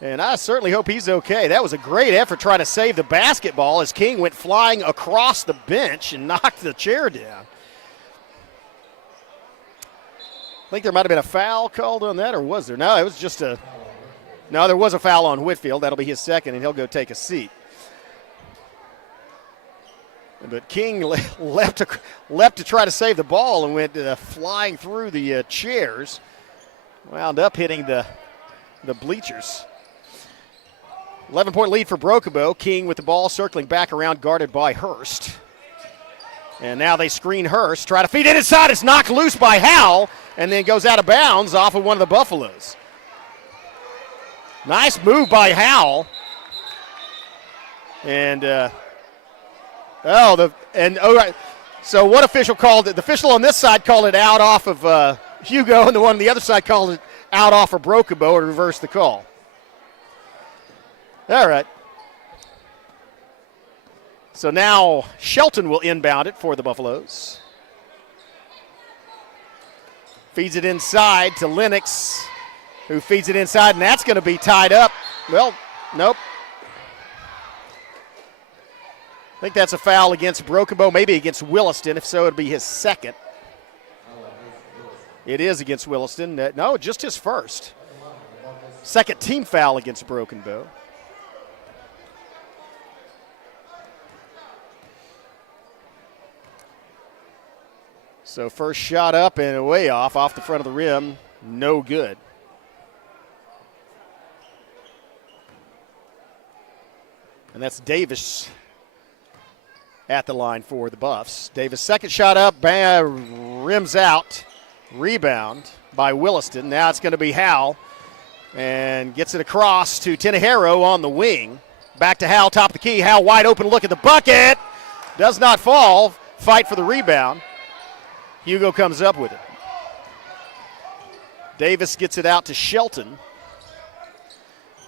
And I certainly hope he's okay. That was a great effort trying to save the basketball as King went flying across the bench and knocked the chair down. I think there might have been a foul called on that, or was there? No, it was just a – no, there was a foul on Whitfield. That'll be his second, and he'll go take a seat. But King left to try to save the ball and went flying through the chairs. Wound up hitting the bleachers. 11-point lead for Broken Bow. King with the ball circling back around, guarded by Hurst. And now they screen Hurst. Try to feed it inside. It's knocked loose by Howell and then goes out of bounds off of one of the Buffaloes. Nice move by Howell. And, so one official called it, the official on this side called it out off of Hugo, and the one on the other side called it out off of Broken Bow to reverse the call. All right. So now Shelton will inbound it for the Buffaloes. Feeds it inside to Lennox, who feeds it inside, and that's going to be tied up. Well, nope. I think that's a foul against Broken Bow, maybe against Williston. If so, it would be his second. It is against Williston. No, just his first. Second team foul against Broken Bow. So first shot up and way off the front of the rim. No good. And that's Davis at the line for the Buffs. Davis, second shot up, rims out. Rebound by Williston. Now it's going to be Howell. And gets it across to Tenejero on the wing. Back to Howell, top of the key. Howell wide open, look at the bucket. Does not fall. Fight for the rebound. Hugo comes up with it. Davis gets it out to Shelton.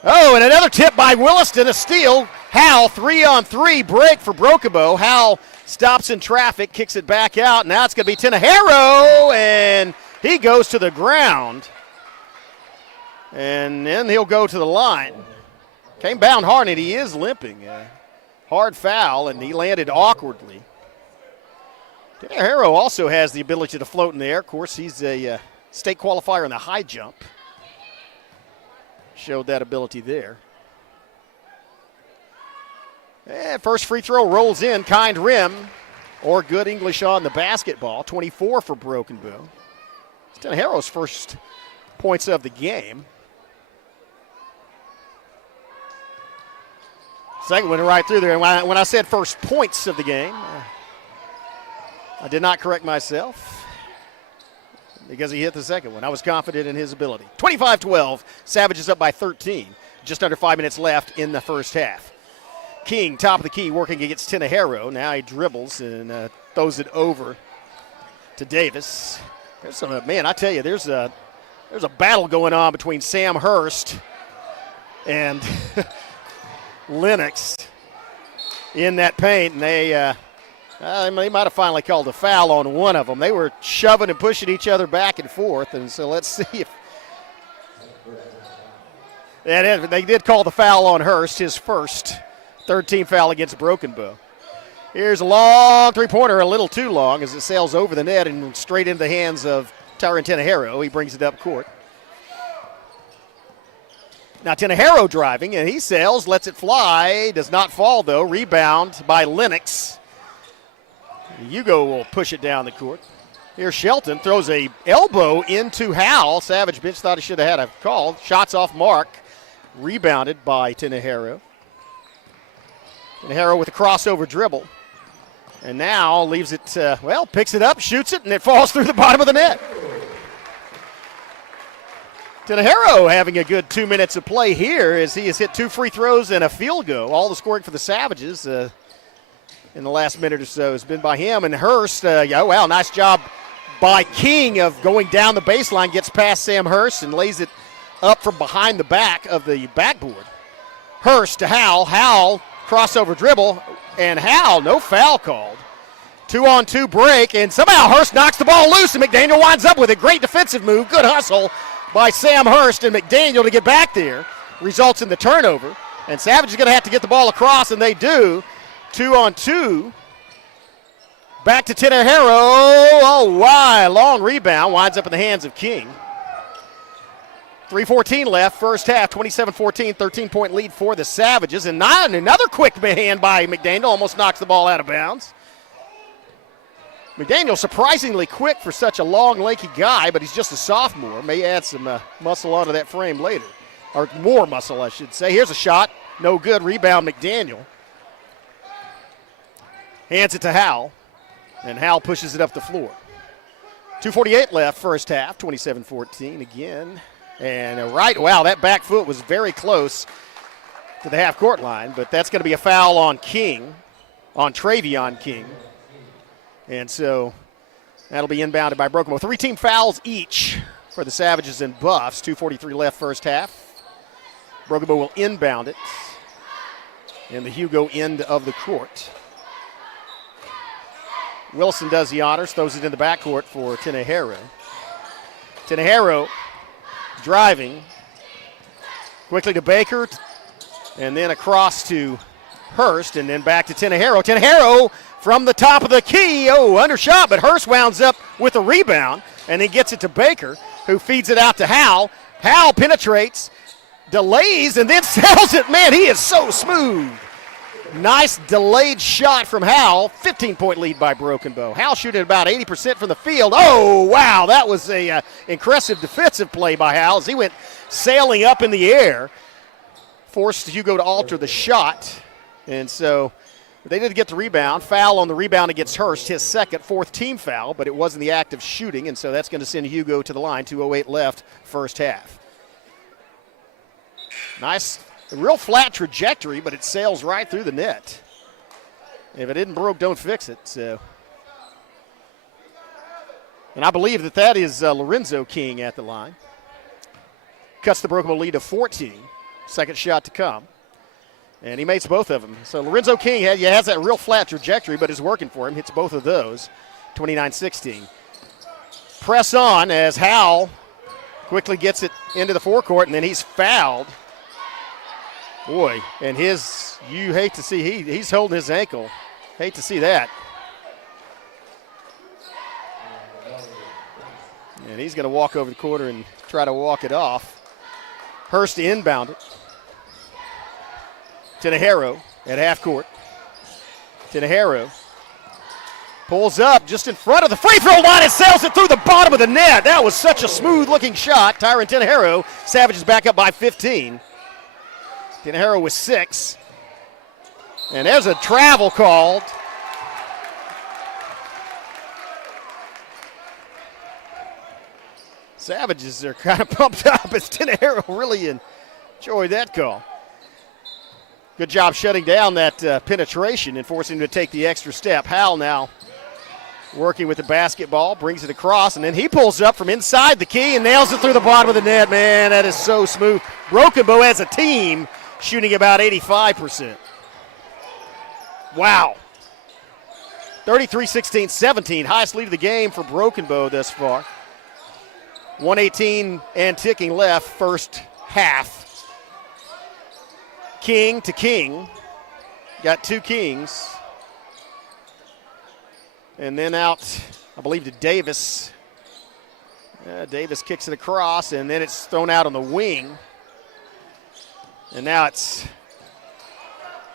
Oh, and another tip by Williston, a steal. Howell, 3-on-3 break for Broken Bow. Howell stops in traffic, kicks it back out. Now it's going to be Tenejero, and he goes to the ground. And then he'll go to the line. Came bound hard, and he is limping. Hard foul, and he landed awkwardly. Tenejero also has the ability to float in the air. Of course, he's a state qualifier in the high jump. Showed that ability there. And first free throw rolls in, kind rim, or good English on the basketball. 24 for Broken Bow. It's Tenejero's first points of the game. Second one right through there. When I said first points of the game, I did not correct myself because he hit the second one. I was confident in his ability. 25-12, Savages up by 13. Just under 5 minutes left in the first half. King, top of the key, working against Tenejero. Now he dribbles and throws it over to Davis. There's some, man, I tell you, there's a battle going on between Sam Hurst and Lennox in that paint, and they might have finally called a foul on one of them. They were shoving and pushing each other back and forth, and so let's see if they did call the foul on Hurst, his first third-team foul against Broken Bow. Here's a long three-pointer, a little too long, as it sails over the net and straight into the hands of Tyron Tenejero. He brings it up court. Now Tenejero driving, and he sails, lets it fly, does not fall though. Rebound by Lennox. Hugo will push it down the court. Here Shelton throws a elbow into Howell. Savage bench thought he should have had a call. Shots off mark. Rebounded by Tenejero. Tenejero with a crossover dribble. And now leaves it, picks it up, shoots it, and it falls through the bottom of the net. Tenejero having a good 2 minutes of play here as he has hit 2 free throws and a field goal. All the scoring for the Savages in the last minute or so has been by him. And Hurst, nice job by King of going down the baseline, gets past Sam Hurst and lays it up from behind the back of the backboard. Hurst to Howell. Howell, crossover dribble, and Howell, no foul called. 2-on-2 break, and somehow Hurst knocks the ball loose, and McDaniel winds up with a great defensive move. Good hustle by Sam Hurst and McDaniel to get back there. Results in the turnover. And Savage is going to have to get the ball across, and they do. 2-on-2. Back to Tenejero. Oh, why? Long rebound. Winds up in the hands of King. 3:14 left, first half, 27-14, 13-point lead for the Savages. And another quick hand by McDaniel, almost knocks the ball out of bounds. McDaniel surprisingly quick for such a long, lanky guy, but he's just a sophomore. May add some muscle onto that frame later, or more muscle, I should say. Here's a shot, no good. Rebound, McDaniel. Hands it to Howell, and Howell pushes it up the floor. 2:48 left, first half, 27-14 again. And that back foot was very close to the half-court line, but that's going to be a foul on King, on Travion King. And so that'll be inbounded by Broken Bow. 3-team fouls each for the Savages and Buffs. 2:43 left first half. Broken Bow will inbound it in the Hugo end of the court. Wilson does the honors, throws it in the backcourt for Tenejero. Tenejero driving quickly to Baker, and then across to Hurst, and then back to Tenejero. Tenejero from the top of the key. Undershot, but Hurst wounds up with a rebound, and then gets it to Baker, who feeds it out to Howell. Howell penetrates, delays, and then sells it. Man, he is so smooth. Nice delayed shot from Howell. 15-point lead by Broken Bow. Howell shooting about 80% from the field. Oh, wow, that was a impressive defensive play by Howell as he went sailing up in the air. Forced Hugo to alter the shot. And so they did get the rebound. Foul on the rebound against Hurst, his second, fourth team foul, but it wasn't the act of shooting, and so that's going to send Hugo to the line. 2:08 left, first half. Nice, real flat trajectory, but it sails right through the net. If it isn't broke, don't fix it. So, and I believe that is Lorenzo King at the line. Cuts the Broken Bow lead to 14. Second shot to come. And he makes both of them. So Lorenzo King has that real flat trajectory, but is working for him. Hits both of those. 29-16. Press on as Howell quickly gets it into the forecourt, and then he's fouled. Boy, and you hate to see, he's holding his ankle. Hate to see that. And he's going to walk over the court and try to walk it off. Hurst inbound it. Tinajero at half court. Tinajero pulls up just in front of the free throw line and sails it through the bottom of the net. That was such a smooth looking shot. Tyron Tinajero, Savages back up by 15. Tinajero with 6. And there's a travel called. Savages are kind of pumped up as Tinajero really enjoyed that call. Good job shutting down that penetration and forcing him to take the extra step. Howell now working with the basketball, brings it across, and then he pulls up from inside the key and nails it through the bottom of the net. Man, that is so smooth. Broken Bow as a team shooting about 85%. Wow. 33-16-17, highest lead of the game for Broken Bow thus far. 1:18 and ticking left, first half. King to King. Got 2 Kings. And then out, I believe, to Davis. Davis kicks it across, and then it's thrown out on the wing. And now it's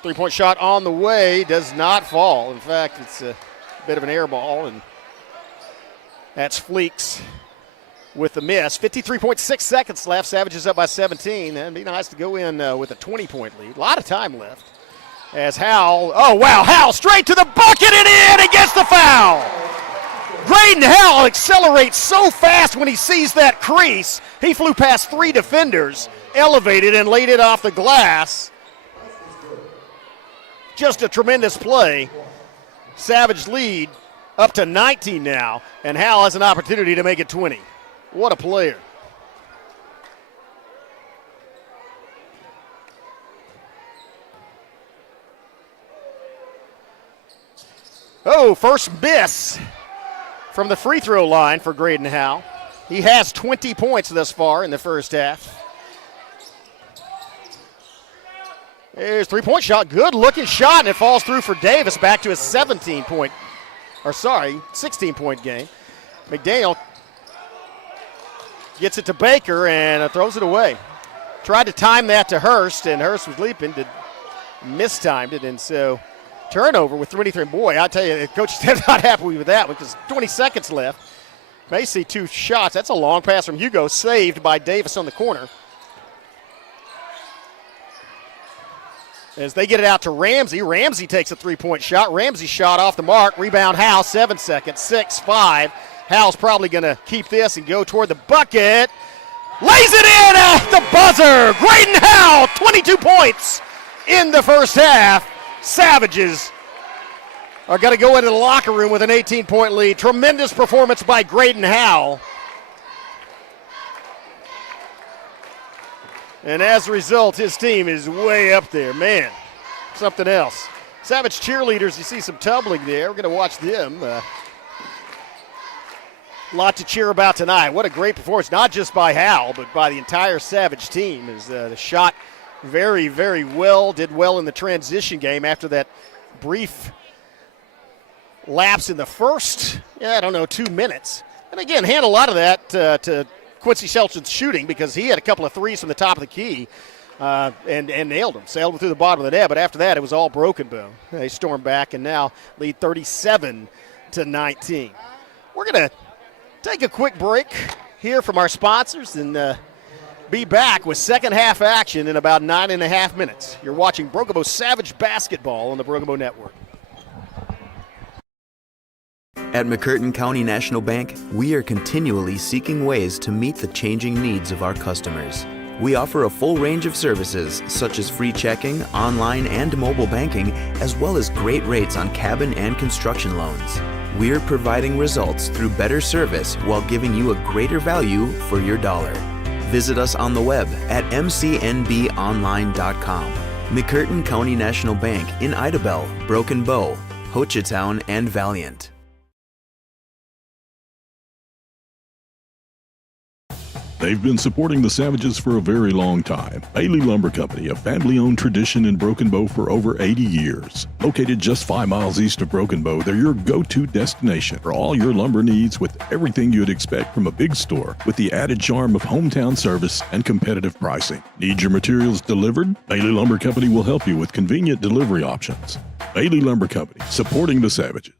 three-point shot on the way. Does not fall. In fact, it's a bit of an air ball, and that's Fleeks with the miss. 53.6 seconds left. Savages up by 17. That'd be nice to go in with a 20-point lead. A lot of time left. As Howell, Howell straight to the bucket and in and gets the foul. Graydon Howell accelerates so fast when he sees that crease. He flew past 3 defenders, elevated and laid it off the glass. Just a tremendous play. Savage lead up to 19 now, and Howell has an opportunity to make it 20. What a player. First miss from the free throw line for Graydon Howell. He has 20 points thus far in the first half. There's 3-point shot. Good looking shot, and it falls through for Davis. Back to a 16-point game. McDaniel gets it to Baker and throws it away. Tried to time that to Hurst, and Hurst was leaping, mistimed it, and so turnover with 23. Boy, I tell you, the coach is not happy with that one because 20 seconds left. May see 2 shots. That's a long pass from Hugo, saved by Davis on the corner. As they get it out to Ramsey. Ramsey takes a 3-point shot. Ramsey shot off the mark. Rebound Howell, 7 seconds, 6-5. Howell's probably going to keep this and go toward the bucket. Lays it in at the buzzer. Graydon Howell, 22 points in the first half. Savages are going to go into the locker room with an 18-point lead. Tremendous performance by Graydon Howell. And as a result, his team is way up there. Man, something else. Savage cheerleaders, you see some tumbling there. We're going to watch them. A lot to cheer about tonight. What a great performance, not just by Howell, but by the entire Savage team. As the shot very, very well, did well in the transition game after that brief lapse in the first, 2 minutes. And again, hand a lot of that to Quincy Shelton's shooting because he had a couple of threes from the top of the key and nailed them, sailed them through the bottom of the net. But after that, it was all Broken Bow. They stormed back and now lead 37-19. We're going to take a quick break here from our sponsors and be back with second half action in about 9.5 minutes. You're watching Broken Bow Savage Basketball on the Broken Bow Network. At McCurtain County National Bank, we are continually seeking ways to meet the changing needs of our customers. We offer a full range of services such as free checking, online and mobile banking, as well as great rates on cabin and construction loans. We're providing results through better service while giving you a greater value for your dollar. Visit us on the web at mcnbonline.com. McCurtain County National Bank in Idabel, Broken Bow, Hochatown, and Valiant. They've been supporting the Savages for a very long time. Bailey Lumber Company, a family-owned tradition in Broken Bow for over 80 years. Located just 5 miles east of Broken Bow, they're your go-to destination for all your lumber needs with everything you'd expect from a big store with the added charm of hometown service and competitive pricing. Need your materials delivered? Bailey Lumber Company will help you with convenient delivery options. Bailey Lumber Company, supporting the Savages.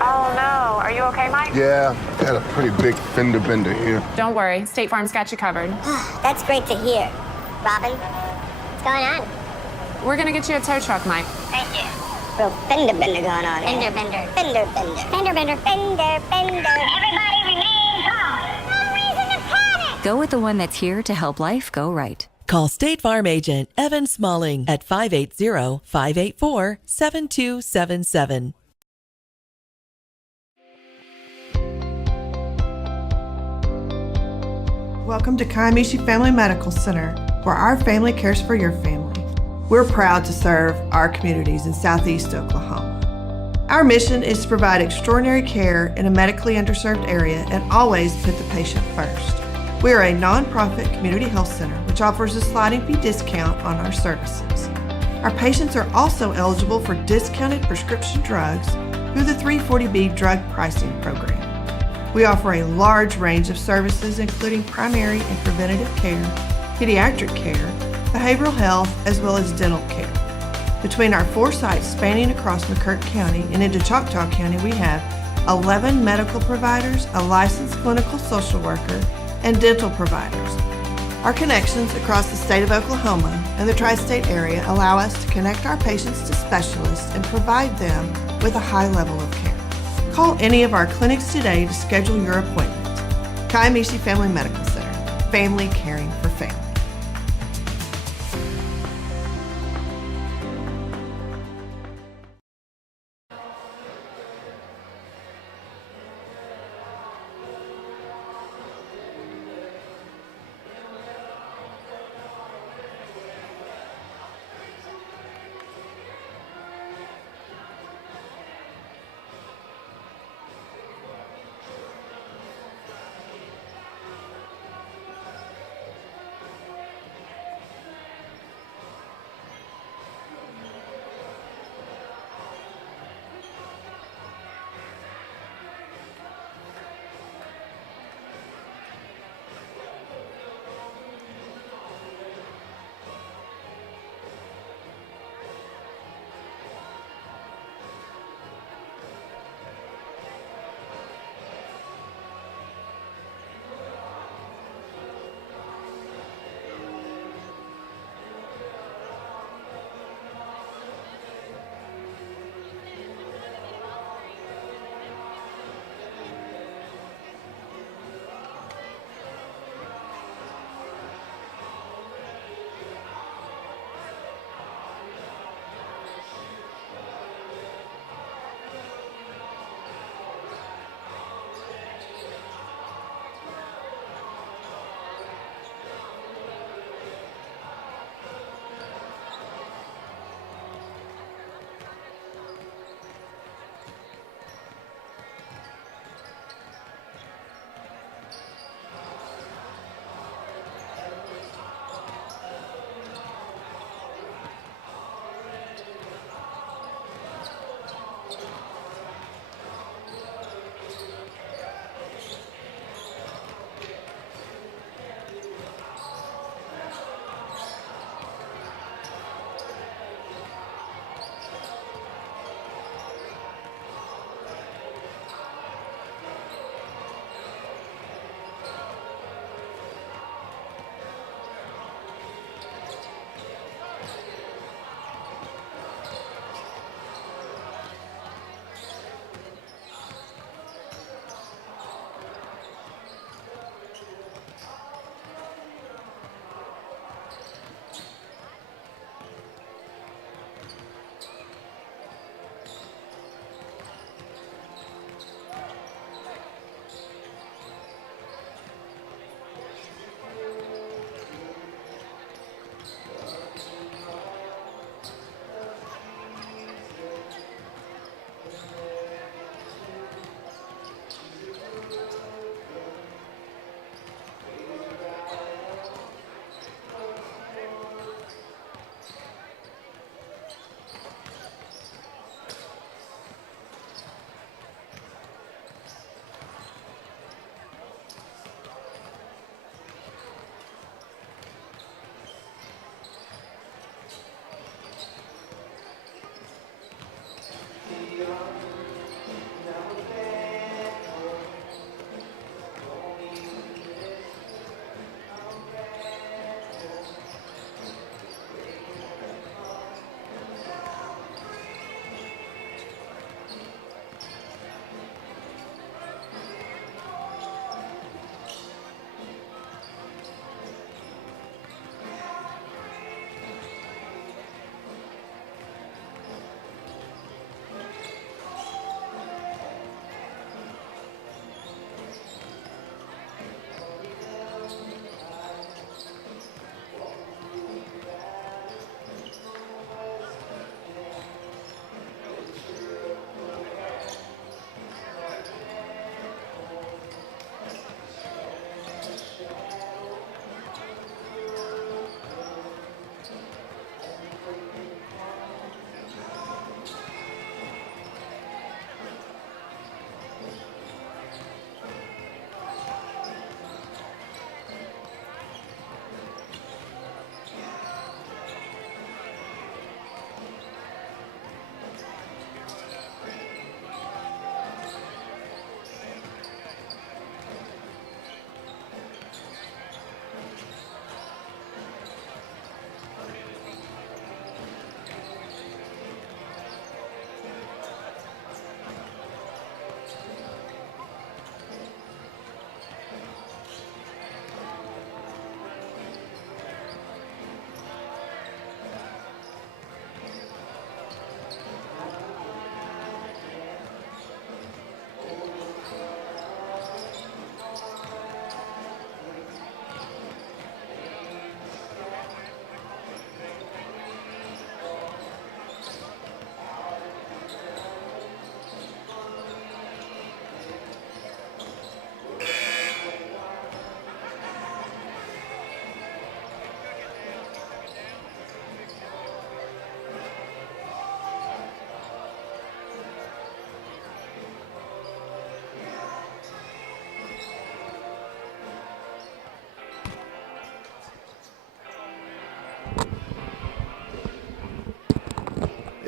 Oh no, are you okay, Mike? Yeah, had a pretty big fender bender here. Don't worry, State Farm's got you covered. That's great to hear. Robin, what's going on? We're gonna get you a tow truck, Mike. Thank you. Real fender bender going on. Fender bender. Fender bender. Fender bender. Fender bender. Everybody remain calm. No reason to panic. Go with the one that's here to help life go right. Call State Farm agent Evan Smalling at 580-584-7277. Welcome to Kiamichi Family Medical Center, where our family cares for your family. We're proud to serve our communities in Southeast Oklahoma. Our mission is to provide extraordinary care in a medically underserved area and always put the patient first. We are a nonprofit community health center which offers a sliding fee discount on our services. Our patients are also eligible for discounted prescription drugs through the 340B drug pricing program. We offer a large range of services including primary and preventative care, pediatric care, behavioral health, as well as dental care. Between our 4 sites spanning across McCurtain County and into Choctaw County, we have 11 medical providers, a licensed clinical social worker, and dental providers. Our connections across the state of Oklahoma and the tri-state area allow us to connect our patients to specialists and provide them with a high level of care. Call any of our clinics today to schedule your appointment. Kiamichi Family Medical Center, family caring for family.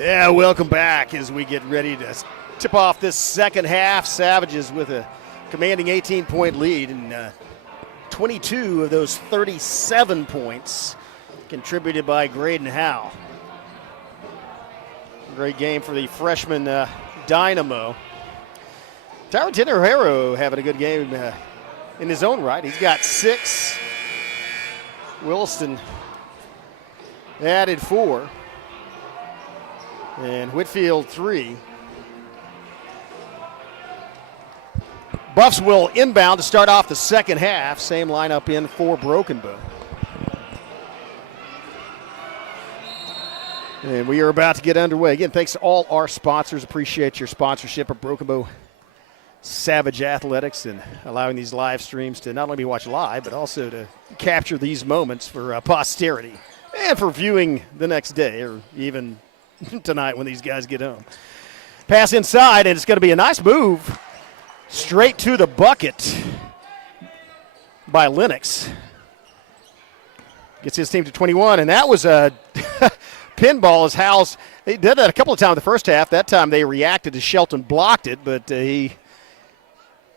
Yeah, welcome back as we get ready to tip off this second half. Savages with a commanding 18-point lead, and 22 of those 37 points contributed by Graydon Howe. Great game for the freshman Dynamo. Tyron Tenejero having a good game in his own right. He's got 6. Williston added 4. And Whitfield 3. Buffs will inbound to start off the second half. Same lineup in for Broken Bow. And we are about to get underway. Again, thanks to all our sponsors. Appreciate your sponsorship of Broken Bow Savage Athletics and allowing these live streams to not only be watched live, but also to capture these moments for posterity and for viewing the next day or even tonight when these guys get home. Pass inside, and it's going to be a nice move straight to the bucket by Lennox. Gets his team to 21, and that was a pinball as Howell's. They did that a couple of times in the first half. That time they reacted as Shelton blocked it, but he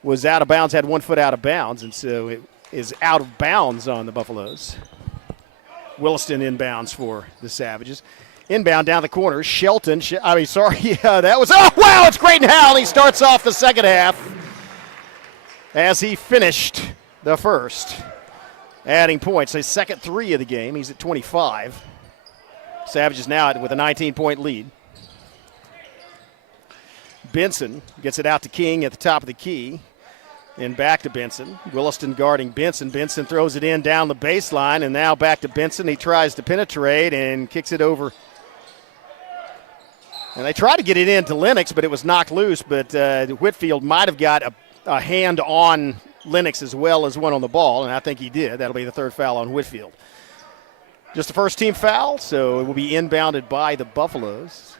was out of bounds, had 1 foot out of bounds, and so it is out of bounds on the Buffaloes. Williston inbounds for the Savages. Inbound down the corner. Shelton, that was, oh, wow, it's Graydon Howell. He starts off the second half as he finished the first, adding points. His second 3 of the game. He's at 25. Savages now with a 19-point lead. Benson gets it out to King at the top of the key. And back to Benson. Williston guarding Benson. Benson throws it in down the baseline, and now back to Benson. He tries to penetrate and kicks it over. And they tried to get it into Lennox, but it was knocked loose. But Whitfield might have got a hand on Lennox as well as one on the ball, and I think he did. That'll be the 3rd foul on Whitfield. Just the first team foul, so it will be inbounded by the Buffaloes.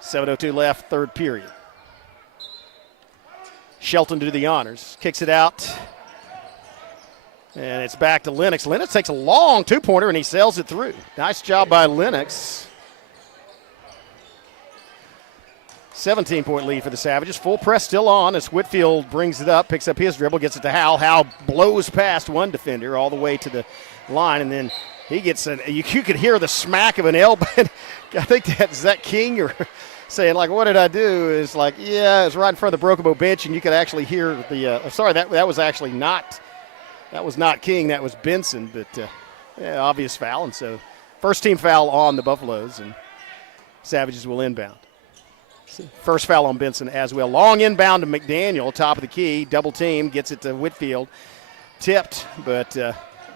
7:02 left, 3rd period. Shelton to do the honors. Kicks it out. And it's back to Lennox. Lennox takes a long 2-pointer, and he sails it through. Nice job by Lennox. 17-point lead for the Savages. Full press still on as Whitfield brings it up, picks up his dribble, gets it to Howell. Howell blows past one defender all the way to the line, and then he gets you could hear the smack of an elbow. I think is that King or saying, like, what did I do? It's like, yeah, it's right in front of the Broken Bow bench, and you could actually hear the that was actually not King, that was Benson, but obvious foul. And so first team foul on the Buffaloes, and Savages will inbound. First foul on Benson as well. Long inbound to McDaniel, top of the key, double team, gets it to Whitfield. Tipped, but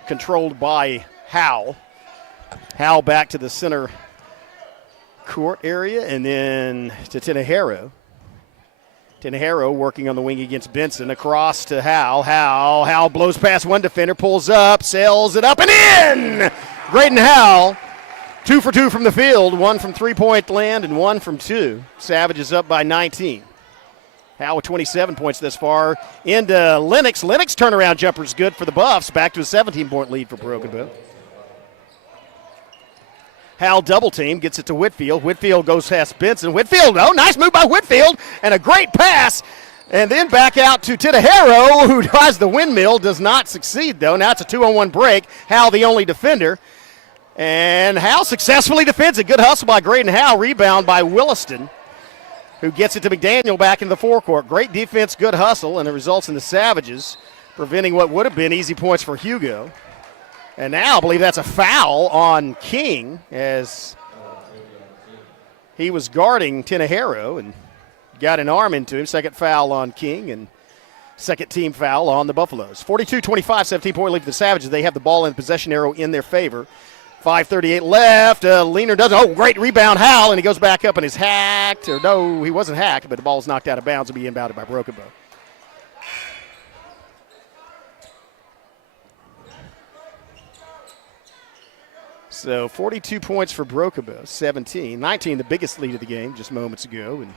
controlled by Howell. Howell back to the center court area, and then to Tenejero. Tenejero working on the wing against Benson. Across to Howell. Howell blows past one defender, pulls up, sails it up and in! Graydon Howell, 2 for 2 from the field, 1 from 3-point land and 1 from 2. Savages up by 19. Howell with 27 points this far. Into Lennox. Lennox turnaround jumper is good for the Buffs. Back to a 17-point lead for Broken Bow. Howell double team, gets it to Whitfield. Whitfield goes past Benson. Whitfield, nice move by Whitfield, and a great pass. And then back out to Tenejero, who tries the windmill, does not succeed, though. Now it's a 2-on-1 break. Howell the only defender. And Howell successfully defends it. Good hustle by Graydon Howell. Rebound by Williston, who gets it to McDaniel back in the forecourt. Great defense, good hustle, and it results in the Savages preventing what would have been easy points for Hugo. And now I believe that's a foul on King as he was guarding Tenejero and got an arm into him. Second foul on King and second team foul on the Buffaloes. 42-25, 17-point lead for the Savages. They have the ball in the possession arrow in their favor. 5:38 left. Leaner does. Oh, great rebound, Howell, and he goes back up and is hacked. Or no, he wasn't hacked, but the ball is knocked out of bounds and be inbounded by Broken Bow. So 42 points for Broken Bow, 17. 19, the biggest lead of the game just moments ago. And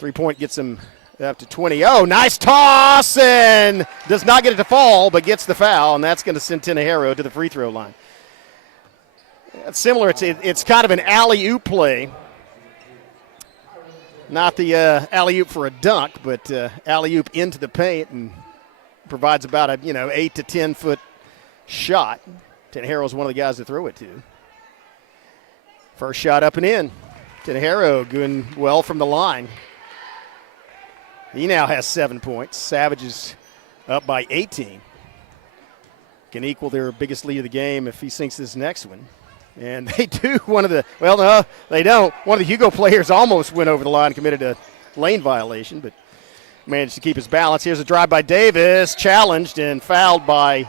3-point gets them up to 20. Oh, nice toss, and does not get it to fall, but gets the foul, and that's going to send Tenejero to the free throw line. It's similar. It's kind of an alley-oop play Not the alley-oop for a dunk, but alley-oop into the paint and provides about a 8 to 10 foot shot. Tenharo's one of the guys to throw it to. First shot up and in. Tenharo doing well from the line. He now has 7 points. Savage is up by 18. Can equal their biggest lead of the game if he sinks this next one. And they do. No, they don't. One of the Hugo players almost went over the line, committed a lane violation, but managed to keep his balance. Here's a drive by Davis, challenged and fouled by,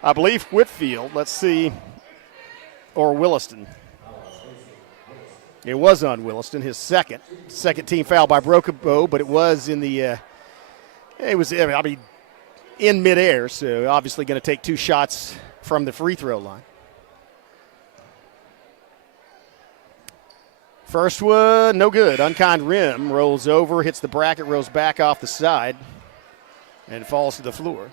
I believe, Whitfield. Let's see. Or Williston. It was on Williston, his second team foul by Broken Bow, but it was in the, in midair, so obviously going to take 2 shots from the free throw line. First one, no good. Unkind rim, rolls over, hits the bracket, rolls back off the side, and falls to the floor.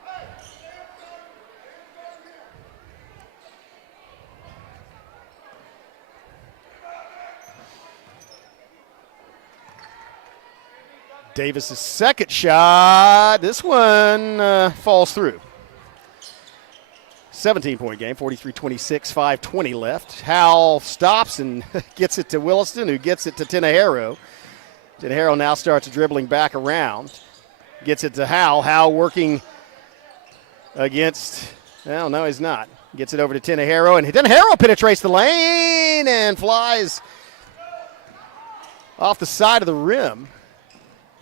Davis's second shot. This one falls through. 17-point game, 43-26, 5:20 left. Howell stops and gets it to Williston, who gets it to Tenharo. Tenharo now starts dribbling back around. Gets it to Howell. Howell working against, well, no, he's not. Gets it over to Tenharo, and Tenharo penetrates the lane and flies off the side of the rim.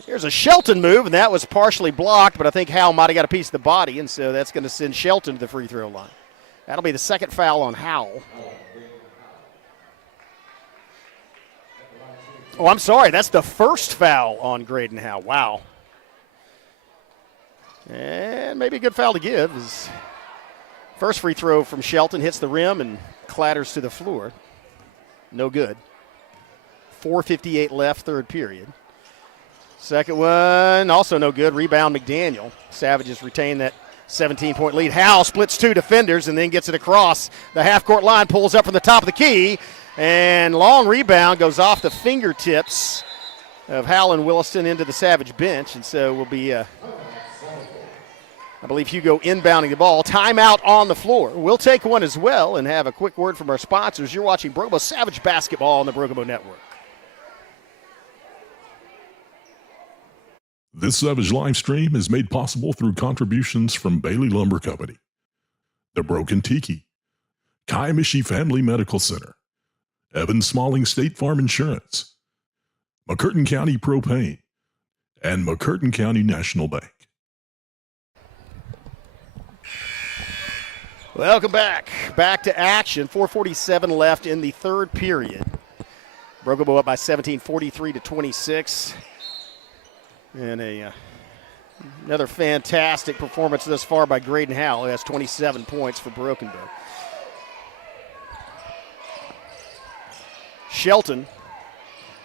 Here's a Shelton move, and that was partially blocked, but I think Howell might have got a piece of the body, and so that's going to send Shelton to the free throw line. That'll be the second foul on Howell. Oh, I'm sorry. That's the first foul on Graydon Howell. Wow. And maybe a good foul to give. His first free throw from Shelton hits the rim and clatters to the floor. No good. 4:58 left, third period. Second one, also no good. Rebound, McDaniel. Savages retain that 17-point lead. Howell splits 2 defenders and then gets it across the half-court line, pulls up from the top of the key, and long rebound goes off the fingertips of Howell and Williston into the Savage bench, and so will be, I believe, Hugo inbounding the ball. Timeout on the floor. We'll take one as well and have a quick word from our sponsors. You're watching Broken Bow Savage basketball on the Broken Bow Network. This Savage live stream is made possible through contributions from Bailey Lumber Company, the Broken Tiki, Kiamichi Family Medical Center, Evan Smalling State Farm Insurance, McCurtain County Propane, and McCurtain County National Bank. Welcome back. Back to action. 4:47 left in the third period. Broken Bow up by 17, 43-26. And another fantastic performance thus far by Graydon Howell, who has 27 points for Broken Bow. Shelton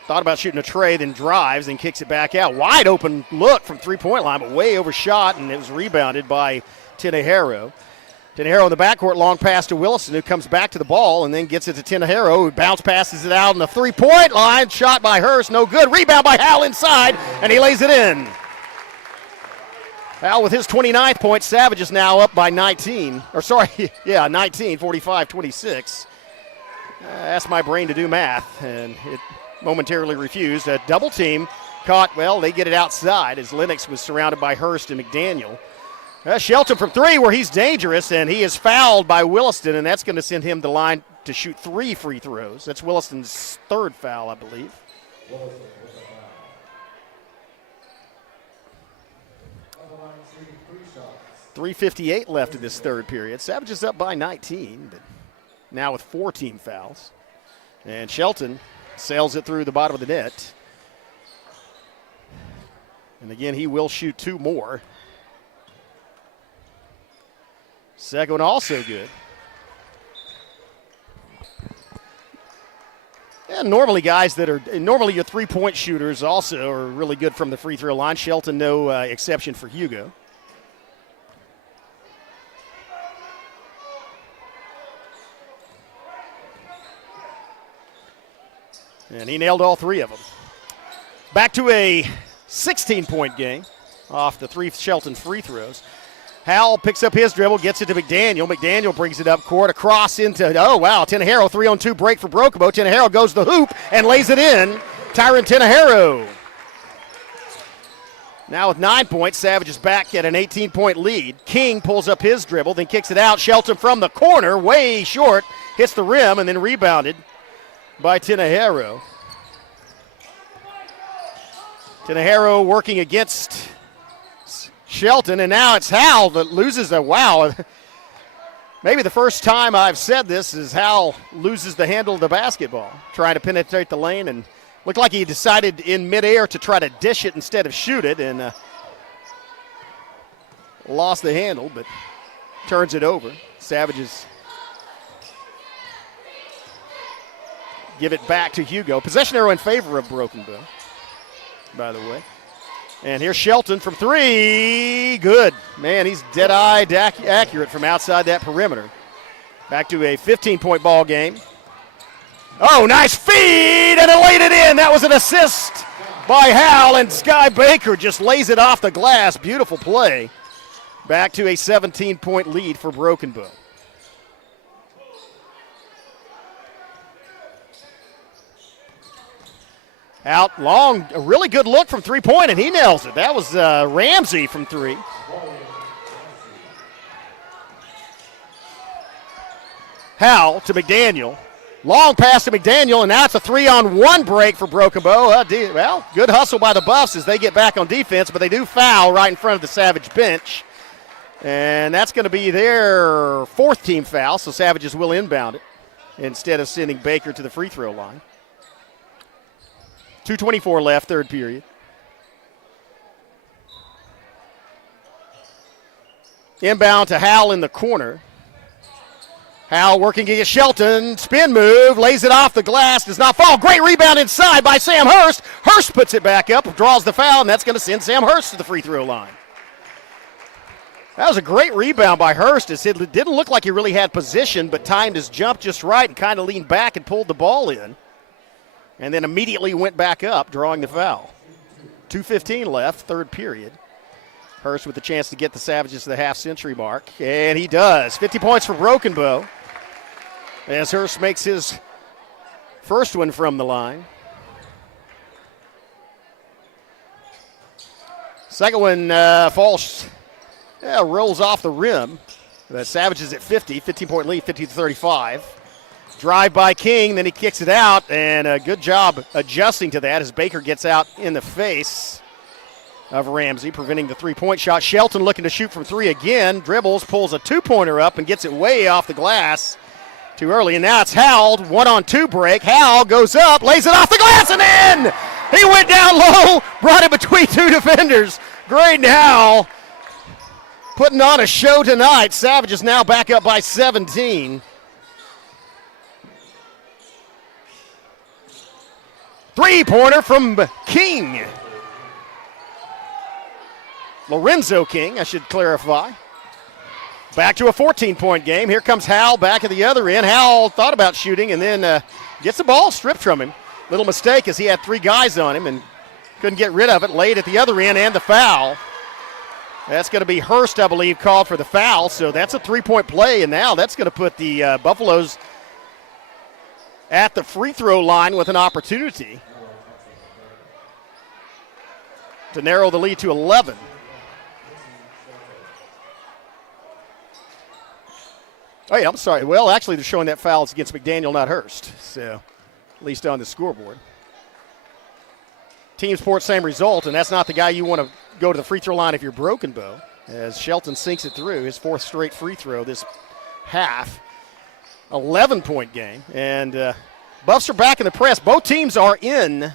thought about shooting a tray, then drives and kicks it back out. Wide open look from three-point line, but way overshot, and it was rebounded by Tenharo. Tenharo in the backcourt, long pass to Williston, who comes back to the ball and then gets it to Tenharo, who bounce passes it out on the three-point line. Shot by Hurst, no good. Rebound by Howell inside, and he lays it in. Howell with his 29th point. Savage is now up by 19. 45-26. Asked my brain to do math, and it momentarily refused. A double team caught, well, they get it outside as Lennox was surrounded by Hurst and McDaniel. Shelton from three, where he's dangerous, and he is fouled by Williston, and that's going to send him to the line to shoot 3 free throws. That's Williston's third foul, I believe. 3:58 left in this third period. Savage is up by 19, but now with 4 team fouls. And Shelton sails it through the bottom of the net. And again, he will shoot 2 more. Second one also good. And normally guys that are normally your 3-point shooters also are really good from the free throw line. Shelton no exception for Hugo. And he nailed all 3 of them. Back to a 16-point game off the 3 Shelton free throws. Howell picks up his dribble, gets it to McDaniel. McDaniel brings it up court, across into, Tenejero, 3-on-2 break for Broken Bow. Tenejero goes to the hoop and lays it in. Tyron Tenejero. Now with 9 points, Savage is back at an 18-point lead. King pulls up his dribble, then kicks it out. Shelton from the corner, way short, hits the rim, and then rebounded by Tenejero. Tenejero working against Shelton, and now it's Howell that loses Maybe the first time I've said this is Howell loses the handle of the basketball, trying to penetrate the lane, and looked like he decided in midair to try to dish it instead of shoot it, and lost the handle, but turns it over. Savages give it back to Hugo. Possession arrow in favor of Broken Bow, by the way. And here's Shelton from 3. Good. Man, he's dead-eye accurate from outside that perimeter. Back to a 15-point ball game. Oh, nice feed, and it laid it in. That was an assist by Howell, and Sky Baker just lays it off the glass. Beautiful play. Back to a 17-point lead for Broken Bow. Out long, a really good look from three-point, and he nails it. That was Ramsey from 3. Howell to McDaniel. Long pass to McDaniel, and now it's a 3-on-1 break for Broken Bow. Good hustle by the Buffs as they get back on defense, but they do foul right in front of the Savage bench. And that's going to be their 4th team foul, so Savages will inbound it instead of sending Baker to the free throw line. 2:24 left, third period. Inbound to Howell in the corner. Howell working against Shelton. Spin move, lays it off the glass, does not fall. Great rebound inside by Sam Hurst. Hurst puts it back up, draws the foul, and that's going to send Sam Hurst to the free throw line. That was a great rebound by Hurst. It didn't look like he really had position, but timed his jump just right and kind of leaned back and pulled the ball in. And then immediately went back up, drawing the foul. 2:15 left, third period. Hurst with the chance to get the Savages to the half-century mark, and he does. 50 points for Broken Bow as Hurst makes his first one from the line. Second one rolls off the rim. The Savages at 50, 15-point lead, 50-35. Drive by King, then he kicks it out, and a good job adjusting to that as Baker gets out in the face of Ramsey, preventing the three-point shot. Shelton looking to shoot from 3 again, dribbles, pulls a two-pointer up, and gets it way off the glass too early. And now it's Howell, 1-on-2 break. Howell goes up, lays it off the glass, and in! He went down low, brought it between 2 defenders. Graydon Howell putting on a show tonight. Savages now back up by 17. Three-pointer from King. Lorenzo King, I should clarify. Back to a 14-point game. Here comes Howell back at the other end. Howell thought about shooting and then gets the ball stripped from him. Little mistake as he had 3 guys on him and couldn't get rid of it. Laid at the other end and the foul. That's going to be Hurst, I believe, called for the foul. So that's a 3-point play, and now that's going to put the Buffaloes at the free throw line with an opportunity to narrow the lead to 11. Oh, yeah, I'm sorry. Well, actually, they're showing that foul is against McDaniel, not Hurst. So, at least on the scoreboard. Team sports, same result, and that's not the guy you want to go to the free throw line if you're Broken Bow, as Shelton sinks it through, his 4th straight free throw this half. 11-point game, and Buffs are back in the press. Both teams are in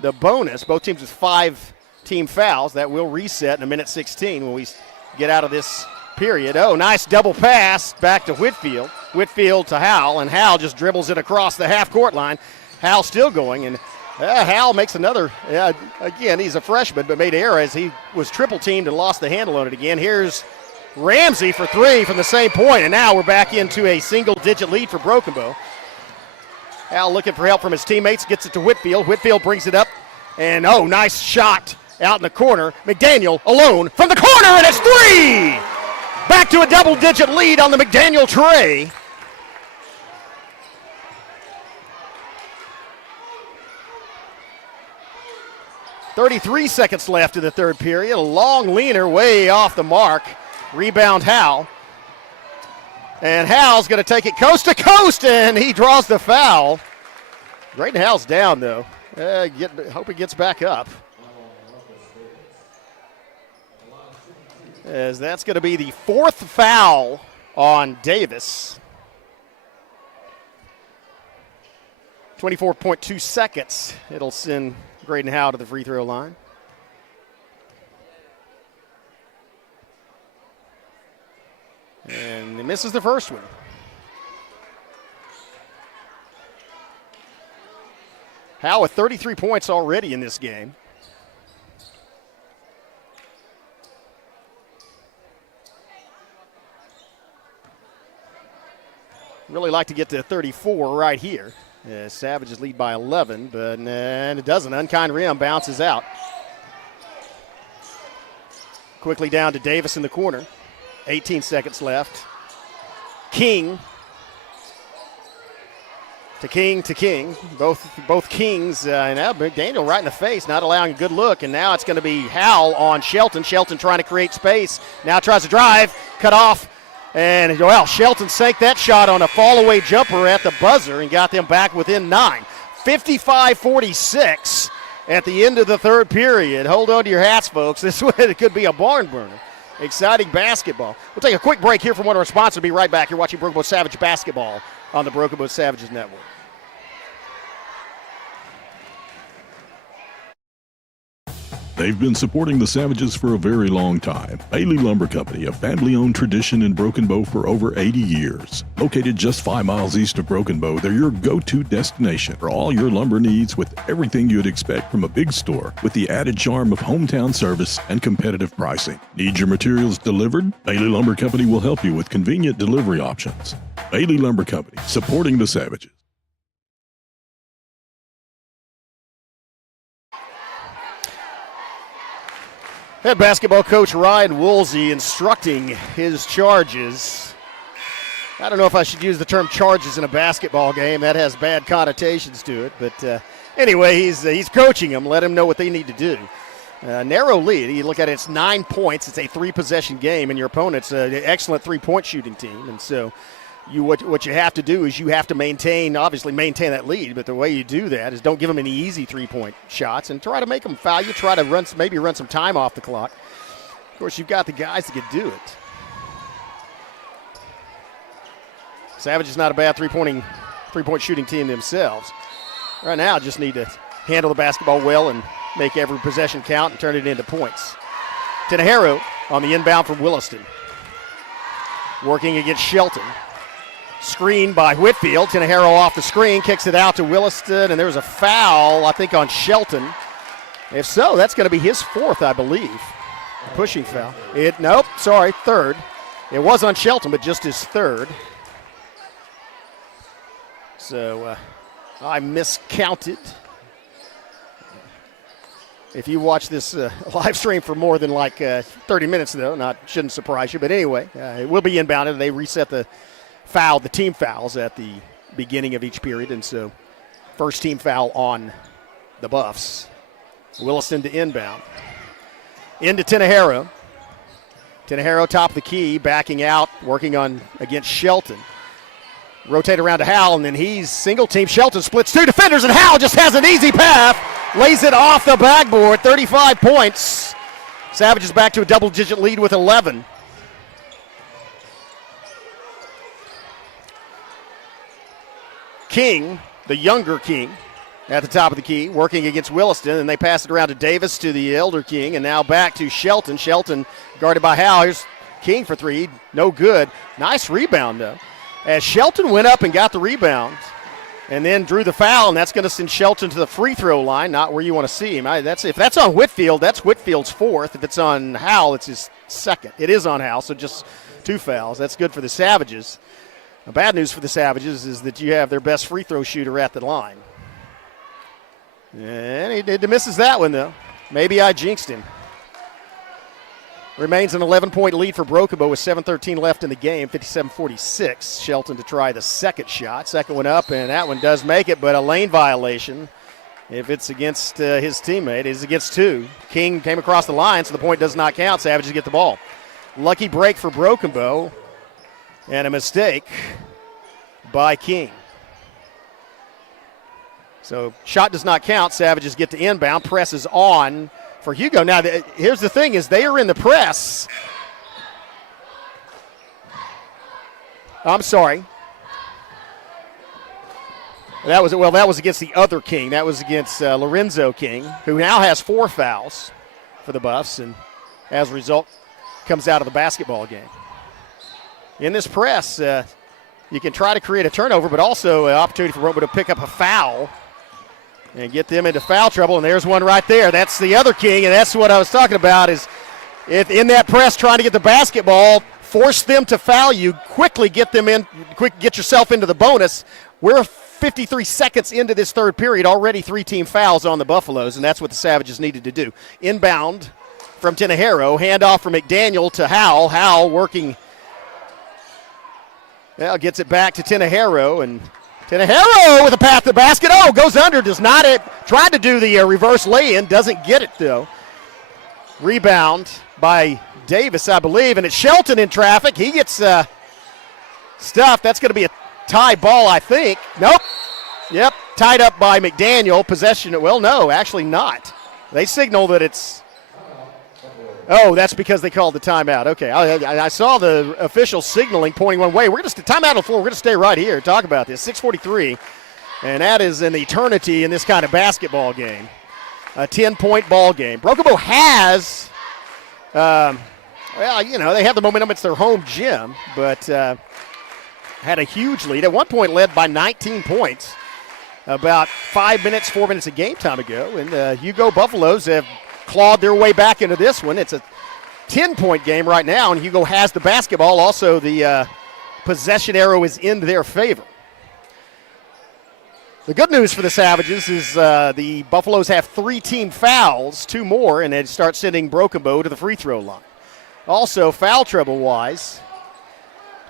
the bonus. Both teams with 5 team fouls. That will reset in a minute 16 when we get out of this period. Oh, nice double pass back to Whitfield. Whitfield to Howell, and Howell just dribbles it across the half-court line. Howell still going, and Howell makes another. Again, he's a freshman, but made error as he was triple-teamed and lost the handle on it again. Here's Ramsey for 3 from the same point, and now we're back into a single-digit lead for Broken Bow. Howell looking for help from his teammates, gets it to Whitfield. Whitfield brings it up And, oh, nice shot out in the corner. McDaniel alone from the corner, and it's 3! Back to a double-digit lead on the McDaniel tray. .33 seconds left in the third period. A long leaner way off the mark. Rebound Howell. And Howell's going to take it coast to coast, and he draws the foul. Drayton Howell's down, though. Hope he gets back up. As that's going to be the fourth foul on Davis. 24.2 seconds. It'll send Drayton Howell to the free throw line. And he misses the first one. Howell with 33 points already in this game. Really like to get to 34 right here. Savages lead by 11, but and it doesn't. Unkind rim bounces out. Quickly down to Davis in the corner. 18 seconds left. King to King. Both Kings, and now McDaniel right in the face, not allowing a good look. And now it's going to be Howell on Shelton. Shelton trying to create space. Now tries to drive, cut off. And, well, Shelton sank that shot on a fall-away jumper at the buzzer and got them back within 9. 55-46 at the end of the third period. Hold on to your hats, folks. This one, it could be a barn burner. Exciting basketball. We'll take a quick break here from one of our sponsors. We'll be right back. You're watching Broken Bow Savage basketball on the Broken Bow Savages Network. They've been supporting the Savages for a very long time. Bailey Lumber Company, a family-owned tradition in Broken Bow for over 80 years. Located just 5 miles east of Broken Bow, they're your go-to destination for all your lumber needs with everything you'd expect from a big store, with the added charm of hometown service and competitive pricing. Need your materials delivered? Bailey Lumber Company will help you with convenient delivery options. Bailey Lumber Company, supporting the Savages. Head basketball coach Ryan Woolsey instructing his charges. I don't know if I should use the term charges in a basketball game. That has bad connotations to it. But anyway, he's coaching them, let them know what they need to do. Narrow lead. You look at it, it's 9 points. It's a 3-possession game, and your opponent's an excellent three-point shooting team. And so what you have to do is you have to maintain that lead. But the way you do that is don't give them any easy three-point shots and try to make them foul. You try to run some time off the clock. Of course, you've got the guys that can do it. Savage is not a bad three-point shooting team themselves. Right now, just need to handle the basketball well and make every possession count and turn it into points. Tenejero on the inbound from Williston. Working against Shelton. Screen by Whitfield. Tenejero off the screen, kicks it out to Williston, and there's a foul, I think, on Shelton. If so, that's going to be his fourth, I believe. Pushing foul. Third. It was on Shelton, but just his third. So I miscounted. If you watch this live stream for more than 30 minutes, though, shouldn't surprise you. But anyway, it will be inbounded. They reset the team fouls at the beginning of each period, and so first team foul on the Buffs. Williston to inbound. Into Tenejero. Tenejero top of the key, backing out, working on against Shelton. Rotate around to Howell, and then he's single team. Shelton splits two defenders, and Howell just has an easy path. Lays it off the backboard, 35 points. Savages back to a double-digit lead with 11. King, the younger King, at the top of the key, working against Williston, and they pass it around to Davis, to the elder King, and now back to Shelton. Shelton guarded by Howell. Here's King for three, no good. Nice rebound, though. As Shelton went up and got the rebound and then drew the foul, and that's going to send Shelton to the free throw line, not where you want to see him. If that's on Whitfield, that's Whitfield's fourth. If it's on Howell, it's his second. It is on Howell, so just two fouls. That's good for the Savages. The bad news for the Savages is that you have their best free throw shooter at the line. And he misses that one, though. Maybe I jinxed him. Remains an 11-point lead for Broken Bow with 7:13 left in the game, 57-46. Shelton to try the second shot. Second one up, and that one does make it, but a lane violation. If it's against his teammate, it's against two. King came across the line, so the point does not count. Savages get the ball. Lucky break for Broken Bow, and a mistake by King. So shot does not count. Savages get to inbound. Press is on for Hugo. Now, here's the thing is they are in the press. I'm sorry. That was against the other King. That was against Lorenzo King, who now has 4 fouls for the Buffs, and as a result, comes out of the basketball game. In this press, you can try to create a turnover, but also an opportunity for Broken Bow to pick up a foul and get them into foul trouble, and there's one right there. That's the other King, and that's what I was talking about is if in that press trying to get the basketball, force them to foul you, quickly get them in, get yourself into the bonus. We're 53 seconds into this third period, already 3 team fouls on the Buffaloes, and that's what the Savages needed to do. Inbound from Tinajero, handoff from McDaniel to Howell. Howell working, gets it back to Tinajero, and Tinajero with a path to the basket. Oh, goes under, does not it. Tried to do the reverse lay-in, doesn't get it though. Rebound by Davis, I believe, and it's Shelton in traffic. He gets stuffed. That's going to be a tie ball, I think. Nope. Yep, tied up by McDaniel. Possession, well, no, actually not. They signal that it's, oh, that's because they called the timeout. Okay, I saw the official signaling pointing one way. We're going to timeout on the floor. We're going to stay right here and talk about this. 6:43, and that is an eternity in this kind of basketball game. A 10-point ball game. Broken Bow has, they have the momentum. It's their home gym, but had a huge lead. At one point led by 19 points about 4 minutes of game time ago. And Hugo Buffaloes have clawed their way back into this one. It's a 10-point game right now, and Hugo has the basketball. Also, the possession arrow is in their favor. The good news for the Savages is the Buffaloes have 3 team fouls, 2 more, and they start sending Broken Bow to the free throw line. Also, foul trouble-wise,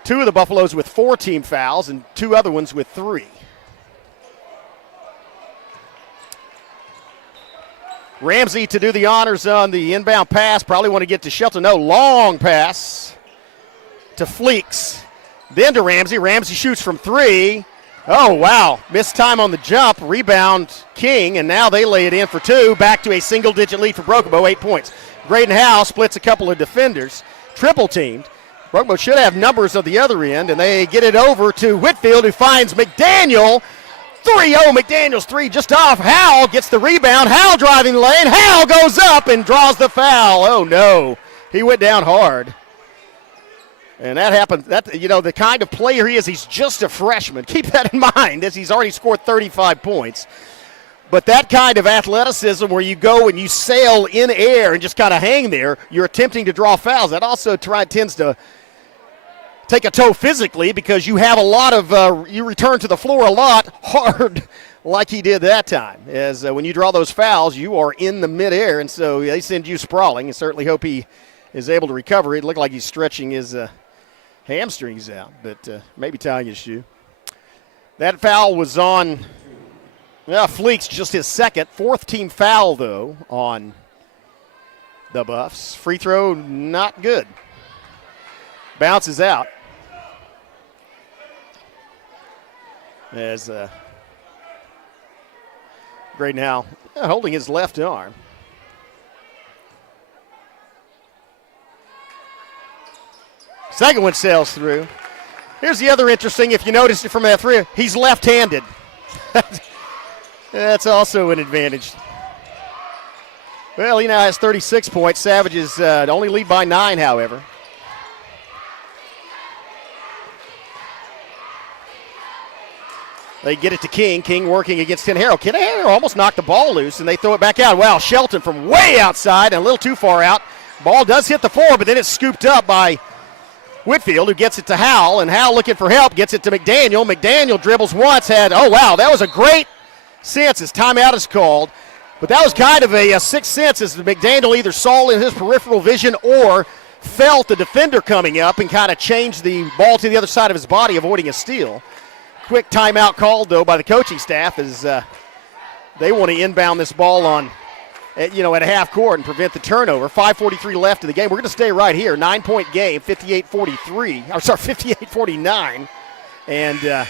2 of the Buffaloes with 4 team fouls and 2 other ones with 3. Ramsey to do the honors on the inbound pass. Probably want to get to Shelton. No, long pass to Fleeks. Then to Ramsey. Ramsey shoots from 3. Oh, wow. Missed time on the jump. Rebound King, and now they lay it in for 2. Back to a single-digit lead for Broken Bow, 8 points. Graydon Howe splits a couple of defenders. Triple teamed. Broken Bow should have numbers of the other end, and they get it over to Whitfield, who finds McDaniel. 3-0, McDaniel's 3 just off. Howell gets the rebound. Howell driving the lane. Howell goes up and draws the foul. Oh, no. He went down hard. And that happened. The kind of player he is, he's just a freshman. Keep that in mind, as he's already scored 35 points. But that kind of athleticism where you go and you sail in air and just kind of hang there, you're attempting to draw fouls. That also tends to take a toll physically because you have a lot of, you return to the floor a lot hard like he did that time. As when you draw those fouls, you are in the midair, and so they send you sprawling. And certainly hope he is able to recover. It looked like he's stretching his hamstrings out, but maybe tying his shoe. That foul was on Fleeks, just his second. 4th team foul, though, on the Buffs. Free throw, not good. Bounces out. As Graydon Howe holding his left arm. Second one sails through. Here's the other interesting, if you noticed it from that 3, he's left-handed. That's also an advantage. Well, he now has 36 points. Savages only lead by 9, however. They get it to King. King working against Tinajero. Tinajero almost knocked the ball loose, and they throw it back out. Wow, Shelton from way outside and a little too far out. Ball does hit the floor, but then it's scooped up by Whitfield, who gets it to Howell, and Howell looking for help, gets it to McDaniel. McDaniel dribbles once, that was a great sense as timeout is called. But that was kind of a sixth sense as McDaniel either saw in his peripheral vision or felt the defender coming up and kind of changed the ball to the other side of his body, avoiding a steal. Quick timeout called, though, by the coaching staff as they want to inbound this ball at half court and prevent the turnover. 5:43 left in the game. We're going to stay right here. 9-point game, 58-49. And,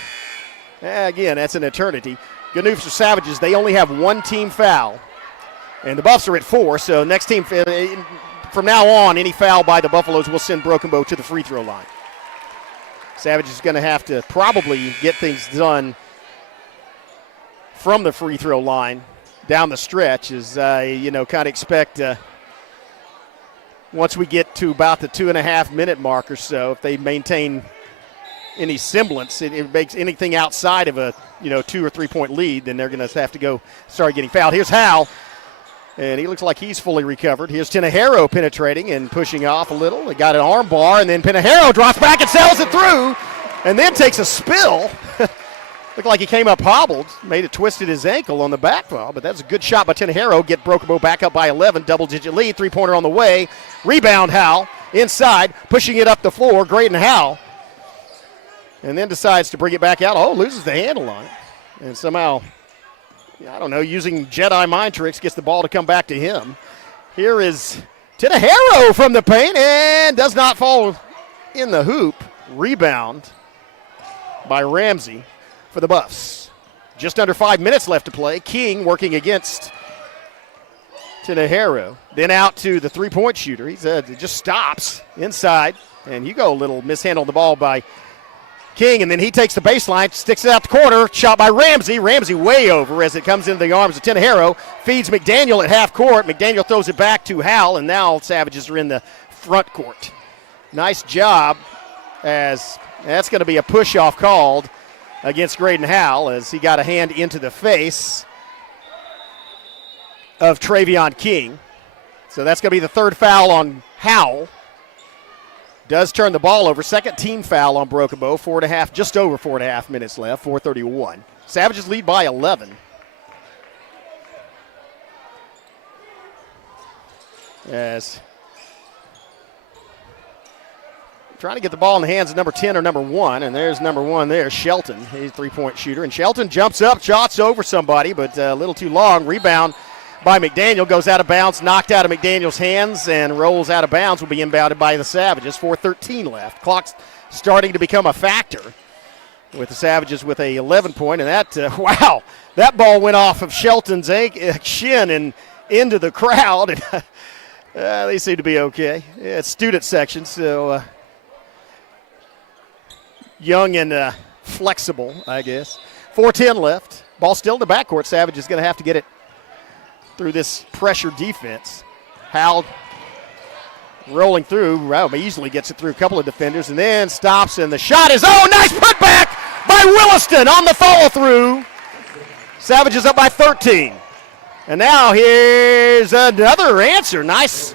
again, that's an eternity. Good news for Savages. They only have one team foul. And the Buffs are at 4, so next team, from now on, any foul by the Buffaloes will send Broken Bow to the free throw line. Savages is going to have to probably get things done from the free throw line down the stretch as, kind of expect once we get to about the 2.5-minute mark or so, if they maintain any semblance, it makes anything outside of a 2 or 3 point lead, then they're going to have to go start getting fouled. Here's Howell, and he looks like he's fully recovered. Here's Tenejero penetrating and pushing off a little. They got an arm bar, and then Tenejero drops back and sails it through, and then takes a spill. Looked like he came up hobbled, twisted his ankle on the back foul, but that's a good shot by Tenejero. Get Broken Bow back up by 11, double-digit lead, three-pointer on the way. Rebound, Howell, inside, pushing it up the floor, Graydon Howell. And then decides to bring it back out. Oh, loses the handle on it. And somehow, using Jedi mind tricks, gets the ball to come back to him. Here is Tenejero from the paint and does not fall in the hoop. Rebound by Ramsey for the Buffs. Just under 5 minutes left to play. King working against Tenejero. Then out to the three-point shooter. He just stops inside. And Hugo a little mishandled the ball by King, and then he takes the baseline, sticks it out the corner, shot by Ramsey. Ramsey way over as it comes into the arms of Tenejero, feeds McDaniel at half court. McDaniel throws it back to Howell, and now Savages are in the front court. Nice job, as that's going to be a push-off called against Graydon Howell as he got a hand into the face of Travion King. So that's going to be the third foul on Howell. Does turn the ball over. Second team foul on Broken Bow. Just over 4.5 minutes left. 4:31. Savages lead by 11. As trying to get the ball in the hands of number 10 or number 1, and there's number 1 there, Shelton. He's a three-point shooter, and Shelton jumps up, shots over somebody, but a little too long. Rebound by McDaniel, goes out of bounds, knocked out of McDaniel's hands, and rolls out of bounds. Will be inbounded by the Savages. 4:13 left. Clock's starting to become a factor with the Savages with a 11-point, and that, that ball went off of Shelton's shin and into the crowd, and they seem to be okay. Yeah, it's student section, so young and flexible, I guess. 4:10 left. Ball still in the backcourt. Savage is going to have to get it through this pressure defense. Howell rolling through. Easily gets it through a couple of defenders and then stops, and the shot is, nice putback by Williston on the follow-through. Savages up by 13. And now here's another answer. Nice,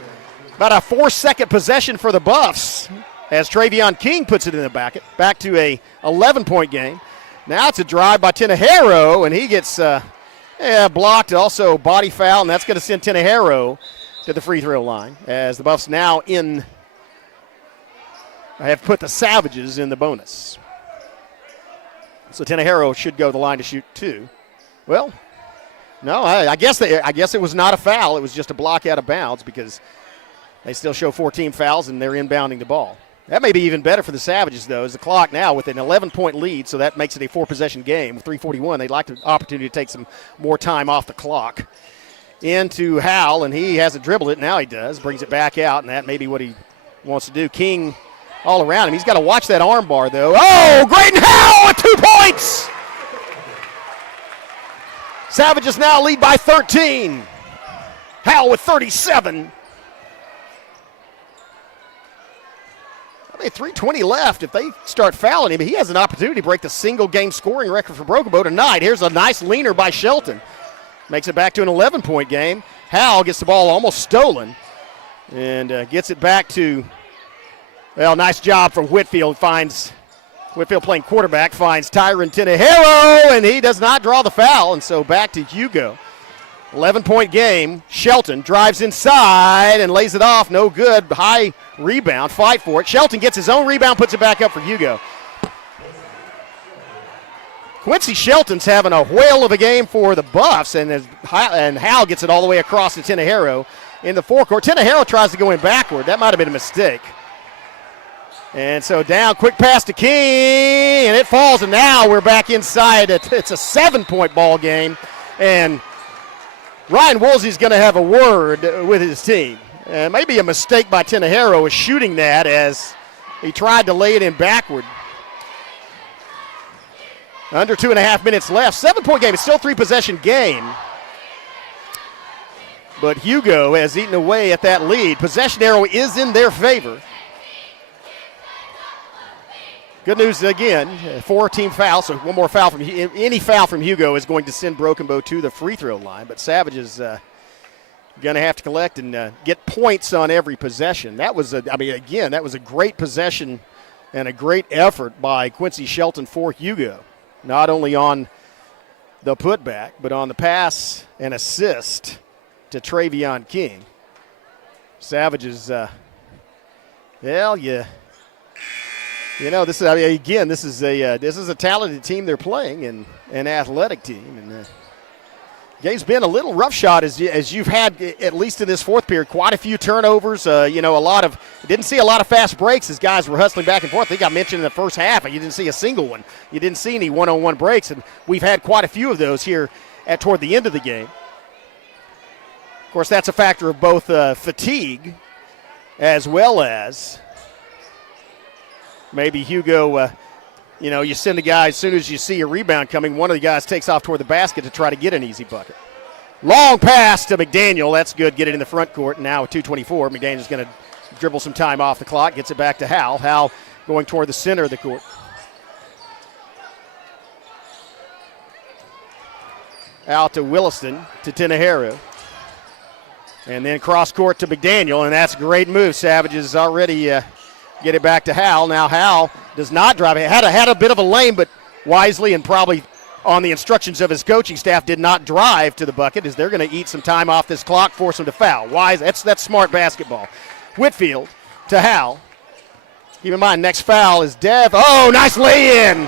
about a 4-second possession for the Buffs as Travion King puts it in the back to a 11-point game. Now it's a drive by Tenejero, and he gets blocked, also body foul, and that's going to send Tenejero to the free throw line as the Buffs now have put the Savages in the bonus. So Tenejero should go to the line to shoot 2. Well, no, I guess it was not a foul. It was just a block out of bounds because they still show 14 fouls and they're inbounding the ball. That may be even better for the Savages, though, as the clock now with an 11-point lead, so that makes it a 4-possession game. With 3:41, they'd like the opportunity to take some more time off the clock. Into Howell, and he hasn't dribbled it. Now he does. Brings it back out, and that may be what he wants to do. King all around him. He's got to watch that arm bar, though. Oh, Graydon Howell with 2 points! Savages now lead by 13. Howell with 37. 3:20 left. If they start fouling him, he has an opportunity to break the single-game scoring record for Broken Bow tonight. Here's a nice leaner by Shelton. Makes it back to an 11-point game. Howell gets the ball almost stolen and gets it back to, nice job from Whitfield. Finds Whitfield playing quarterback, finds Tyron Tinajero, and he does not draw the foul, and so back to Hugo. 11-point game. Shelton drives inside and lays it off. No good. High rebound. Fight for it. Shelton gets his own rebound, puts it back up for Hugo. Quincy Shelton's having a whale of a game for the Buffs, and Hal gets it all the way across to Tinajero in the forecourt. Tinajero tries to go in backward. That might have been a mistake. And so down, quick pass to King, and it falls, and now we're back inside. It's a 7-point ball game, and Ryan Woolsey's going to have a word with his team. Maybe a mistake by Tinajero was shooting that as he tried to lay it in backward. Under 2.5 minutes left. 7-point game. It's still a 3-possession game. But Hugo has eaten away at that lead. Possession arrow is in their favor. Good news again, 4-team foul, so one more foul from any foul from Hugo is going to send Broken Bow to the free throw line. But Savage is going to have to collect and get points on every possession. That was that was a great possession and a great effort by Quincy Shelton for Hugo. Not only on the putback, but on the pass and assist to Travion King. Savage is, this is a talented team they're playing and an athletic team. And game's been a little rough shot as you've had, at least in this fourth period, quite a few turnovers. Didn't see a lot of fast breaks as guys were hustling back and forth. I think I mentioned in the first half, you didn't see a single one. You didn't see any one-on-one breaks, and we've had quite a few of those here toward the end of the game. Of course, that's a factor of both fatigue as well as maybe Hugo, you send a guy as soon as you see a rebound coming, one of the guys takes off toward the basket to try to get an easy bucket. Long pass to McDaniel. That's good. Get it in the front court. Now with 2:24, McDaniel's going to dribble some time off the clock, gets it back to Hal. Hal going toward the center of the court. Out to Williston, to Tinajero. And then cross court to McDaniel, and that's a great move. Savage is already get it back to Hal. Now Hal does not drive it. Had a bit of a lane, but wisely and probably on the instructions of his coaching staff did not drive to the bucket as they're going to eat some time off this clock, force him to foul. Wise, that's smart basketball. Whitfield to Hal. Keep in mind, next foul is Dev. Oh, nice lay-in.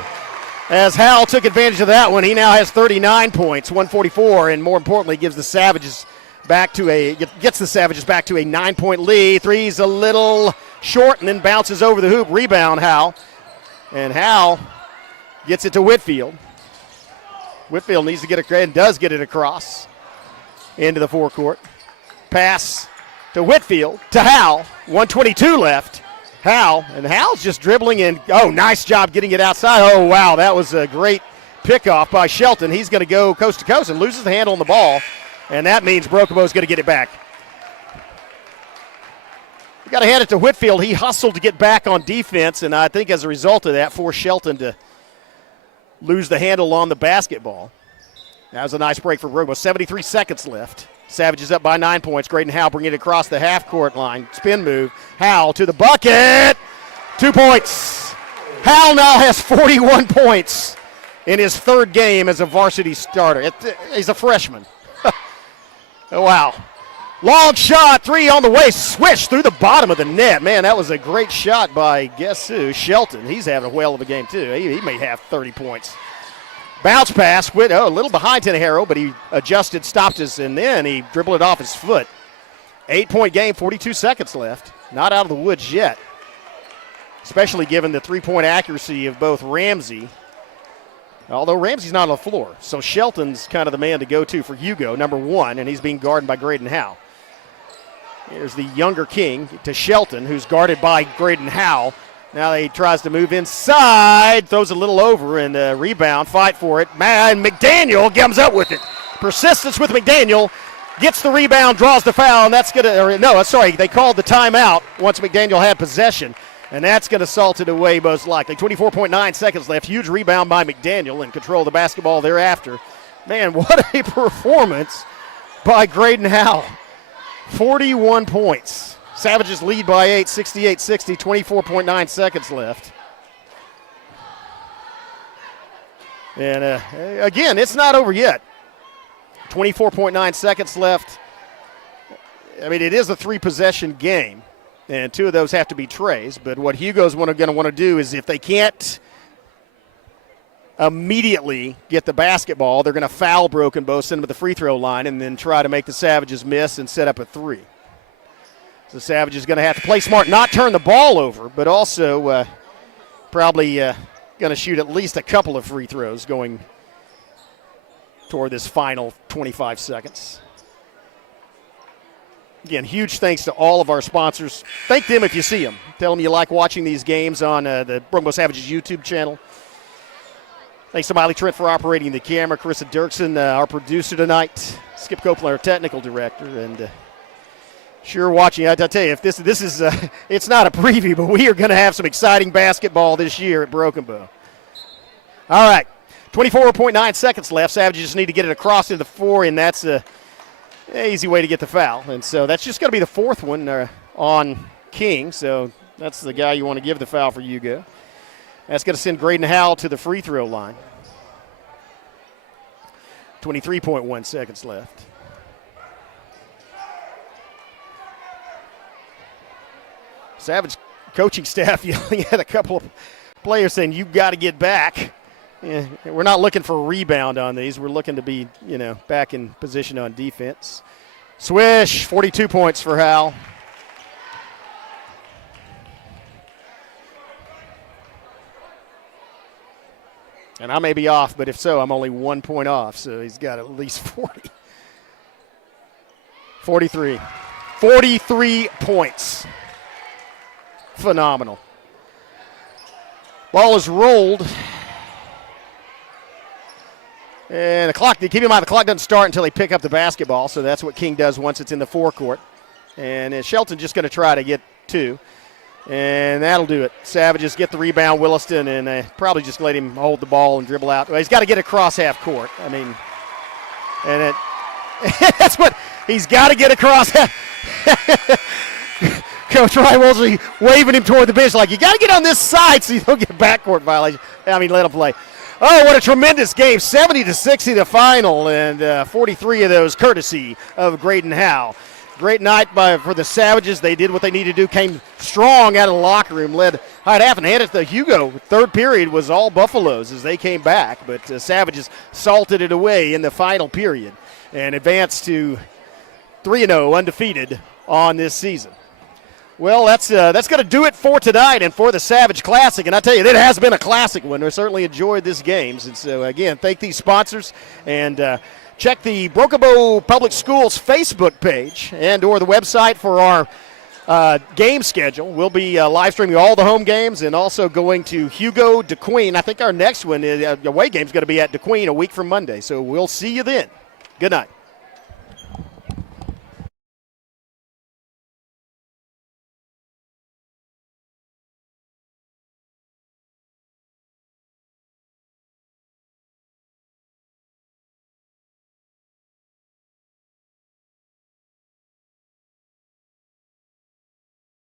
As Hal took advantage of that one, he now has 39 points, 144, and more importantly, gets the Savages back to a 9-point lead. Three's a little short and then bounces over the hoop. Rebound, Hal. And Hal gets it to Whitfield. Whitfield needs to get it and does get it across into the forecourt. Pass to Whitfield to Hal. 1:22 left. Hal's just dribbling in. Oh, nice job getting it outside. Oh, wow, that was a great pickoff by Shelton. He's going to go coast to coast and loses the handle on the ball, and that means Broken Bow's going to get it back. You got to hand it to Whitfield. He hustled to get back on defense, and I think as a result of that, forced Shelton to lose the handle on the basketball. That was a nice break for Broken Bow. 73 seconds left. Savage is up by 9 points. Graydon Howell bringing it across the half-court line. Spin move. Howell to the bucket. 2 points. Howell now has 41 points in his third game as a varsity starter. He's a freshman. Oh, wow. Long shot, three on the way. Swish through the bottom of the net. Man, that was a great shot by, guess who? Shelton. He's having a whale of a game, too. He may have 30 points. Bounce pass, a little behind Tinajero, but he adjusted, stopped us, and then he dribbled it off his foot. 8-point game, 42 seconds left. Not out of the woods yet, especially given the three-point accuracy of both Ramsey. Although Ramsey's not on the floor, so Shelton's kind of the man to go to for Hugo, number one, and he's being guarded by Graydon Howell. Here's the younger King to Shelton, who's guarded by Graydon Howell. Now he tries to move inside, throws a little over, and rebound, fight for it. Man, McDaniel comes up with it. Persistence with McDaniel, gets the rebound, draws the foul, and that's going to, they called the timeout once McDaniel had possession, and that's going to salt it away most likely. 24.9 seconds left, huge rebound by McDaniel and control the basketball thereafter. Man, what a performance by Graydon Howell. 41 points. Savages lead by 8, 68-60, 24.9 seconds left. And again, it's not over yet. 24.9 seconds left. I mean, it is a 3-possession game, and 2 of those have to be trays. But what Hugo's going to want to do is, if they can't immediately get the basketball, they're going to foul Broken Bow, send them to the free throw line, and then try to make the Savages miss and set up a 3. So the Savages going to have to play smart, not turn the ball over, but also probably going to shoot at least a couple of free throws going toward this final 25 seconds. Again, huge thanks to all of our sponsors. Thank them if you see them. Tell them you like watching these games on the Broken Bow Savages YouTube channel. Thanks to Miley Trent for operating the camera. Carissa Dirksen, our producer tonight. Skip Copeland, our technical director. And sure watching. I tell you, if this is it's not a preview, but we are going to have some exciting basketball this year at Broken Bow. All right. 24.9 seconds left. Savages just need to get it across into the 4, and that's an easy way to get the foul. And so that's just going to be the 4th one on King. So that's the guy you want to give the foul for Hugo. That's going to send Graydon Howell to the free throw line. 23.1 seconds left. Savage coaching staff yelling at a couple of players saying, "You've got to get back." Yeah, we're not looking for a rebound on these. We're looking to be, back in position on defense. Swish, 42 points for Howell. And I may be off, but if so, I'm only 1 point off, so he's got at least 40. 43. 43 points. Phenomenal. Ball is rolled. And the clock, keep in mind, the clock doesn't start until they pick up the basketball, so that's what King does once it's in the forecourt. And Shelton's just going to try to get 2. And that'll do it. Savages get the rebound, Williston, and probably just let him hold the ball and dribble out. Well, he's got to get across half court. I mean, and that's what he's got to get across. Coach Ryan Wolseley waving him toward the bench like, you got to get on this side so you don't get a backcourt violation. I mean, let him play. Oh, what a tremendous game. 70-60 the final, and 43 of those courtesy of Graydon Howell. Great night for the Savages. They did what they needed to do, came strong out of the locker room, led high at half and handed it to Hugo. Third period was all Buffaloes as they came back, but Savages salted it away in the final period and advanced to 3-0, undefeated on this season. Well, that's going to do it for tonight and for the Savage Classic. And I tell you, it has been a classic one. We certainly enjoyed this games. And so, again, thank these sponsors. And check the Broken Bow Public Schools Facebook page and or the website for our game schedule. We'll be live streaming all the home games and also going to Hugo, DeQueen. I think our next one, away game, is going to be at DeQueen a week from Monday. So we'll see you then. Good night.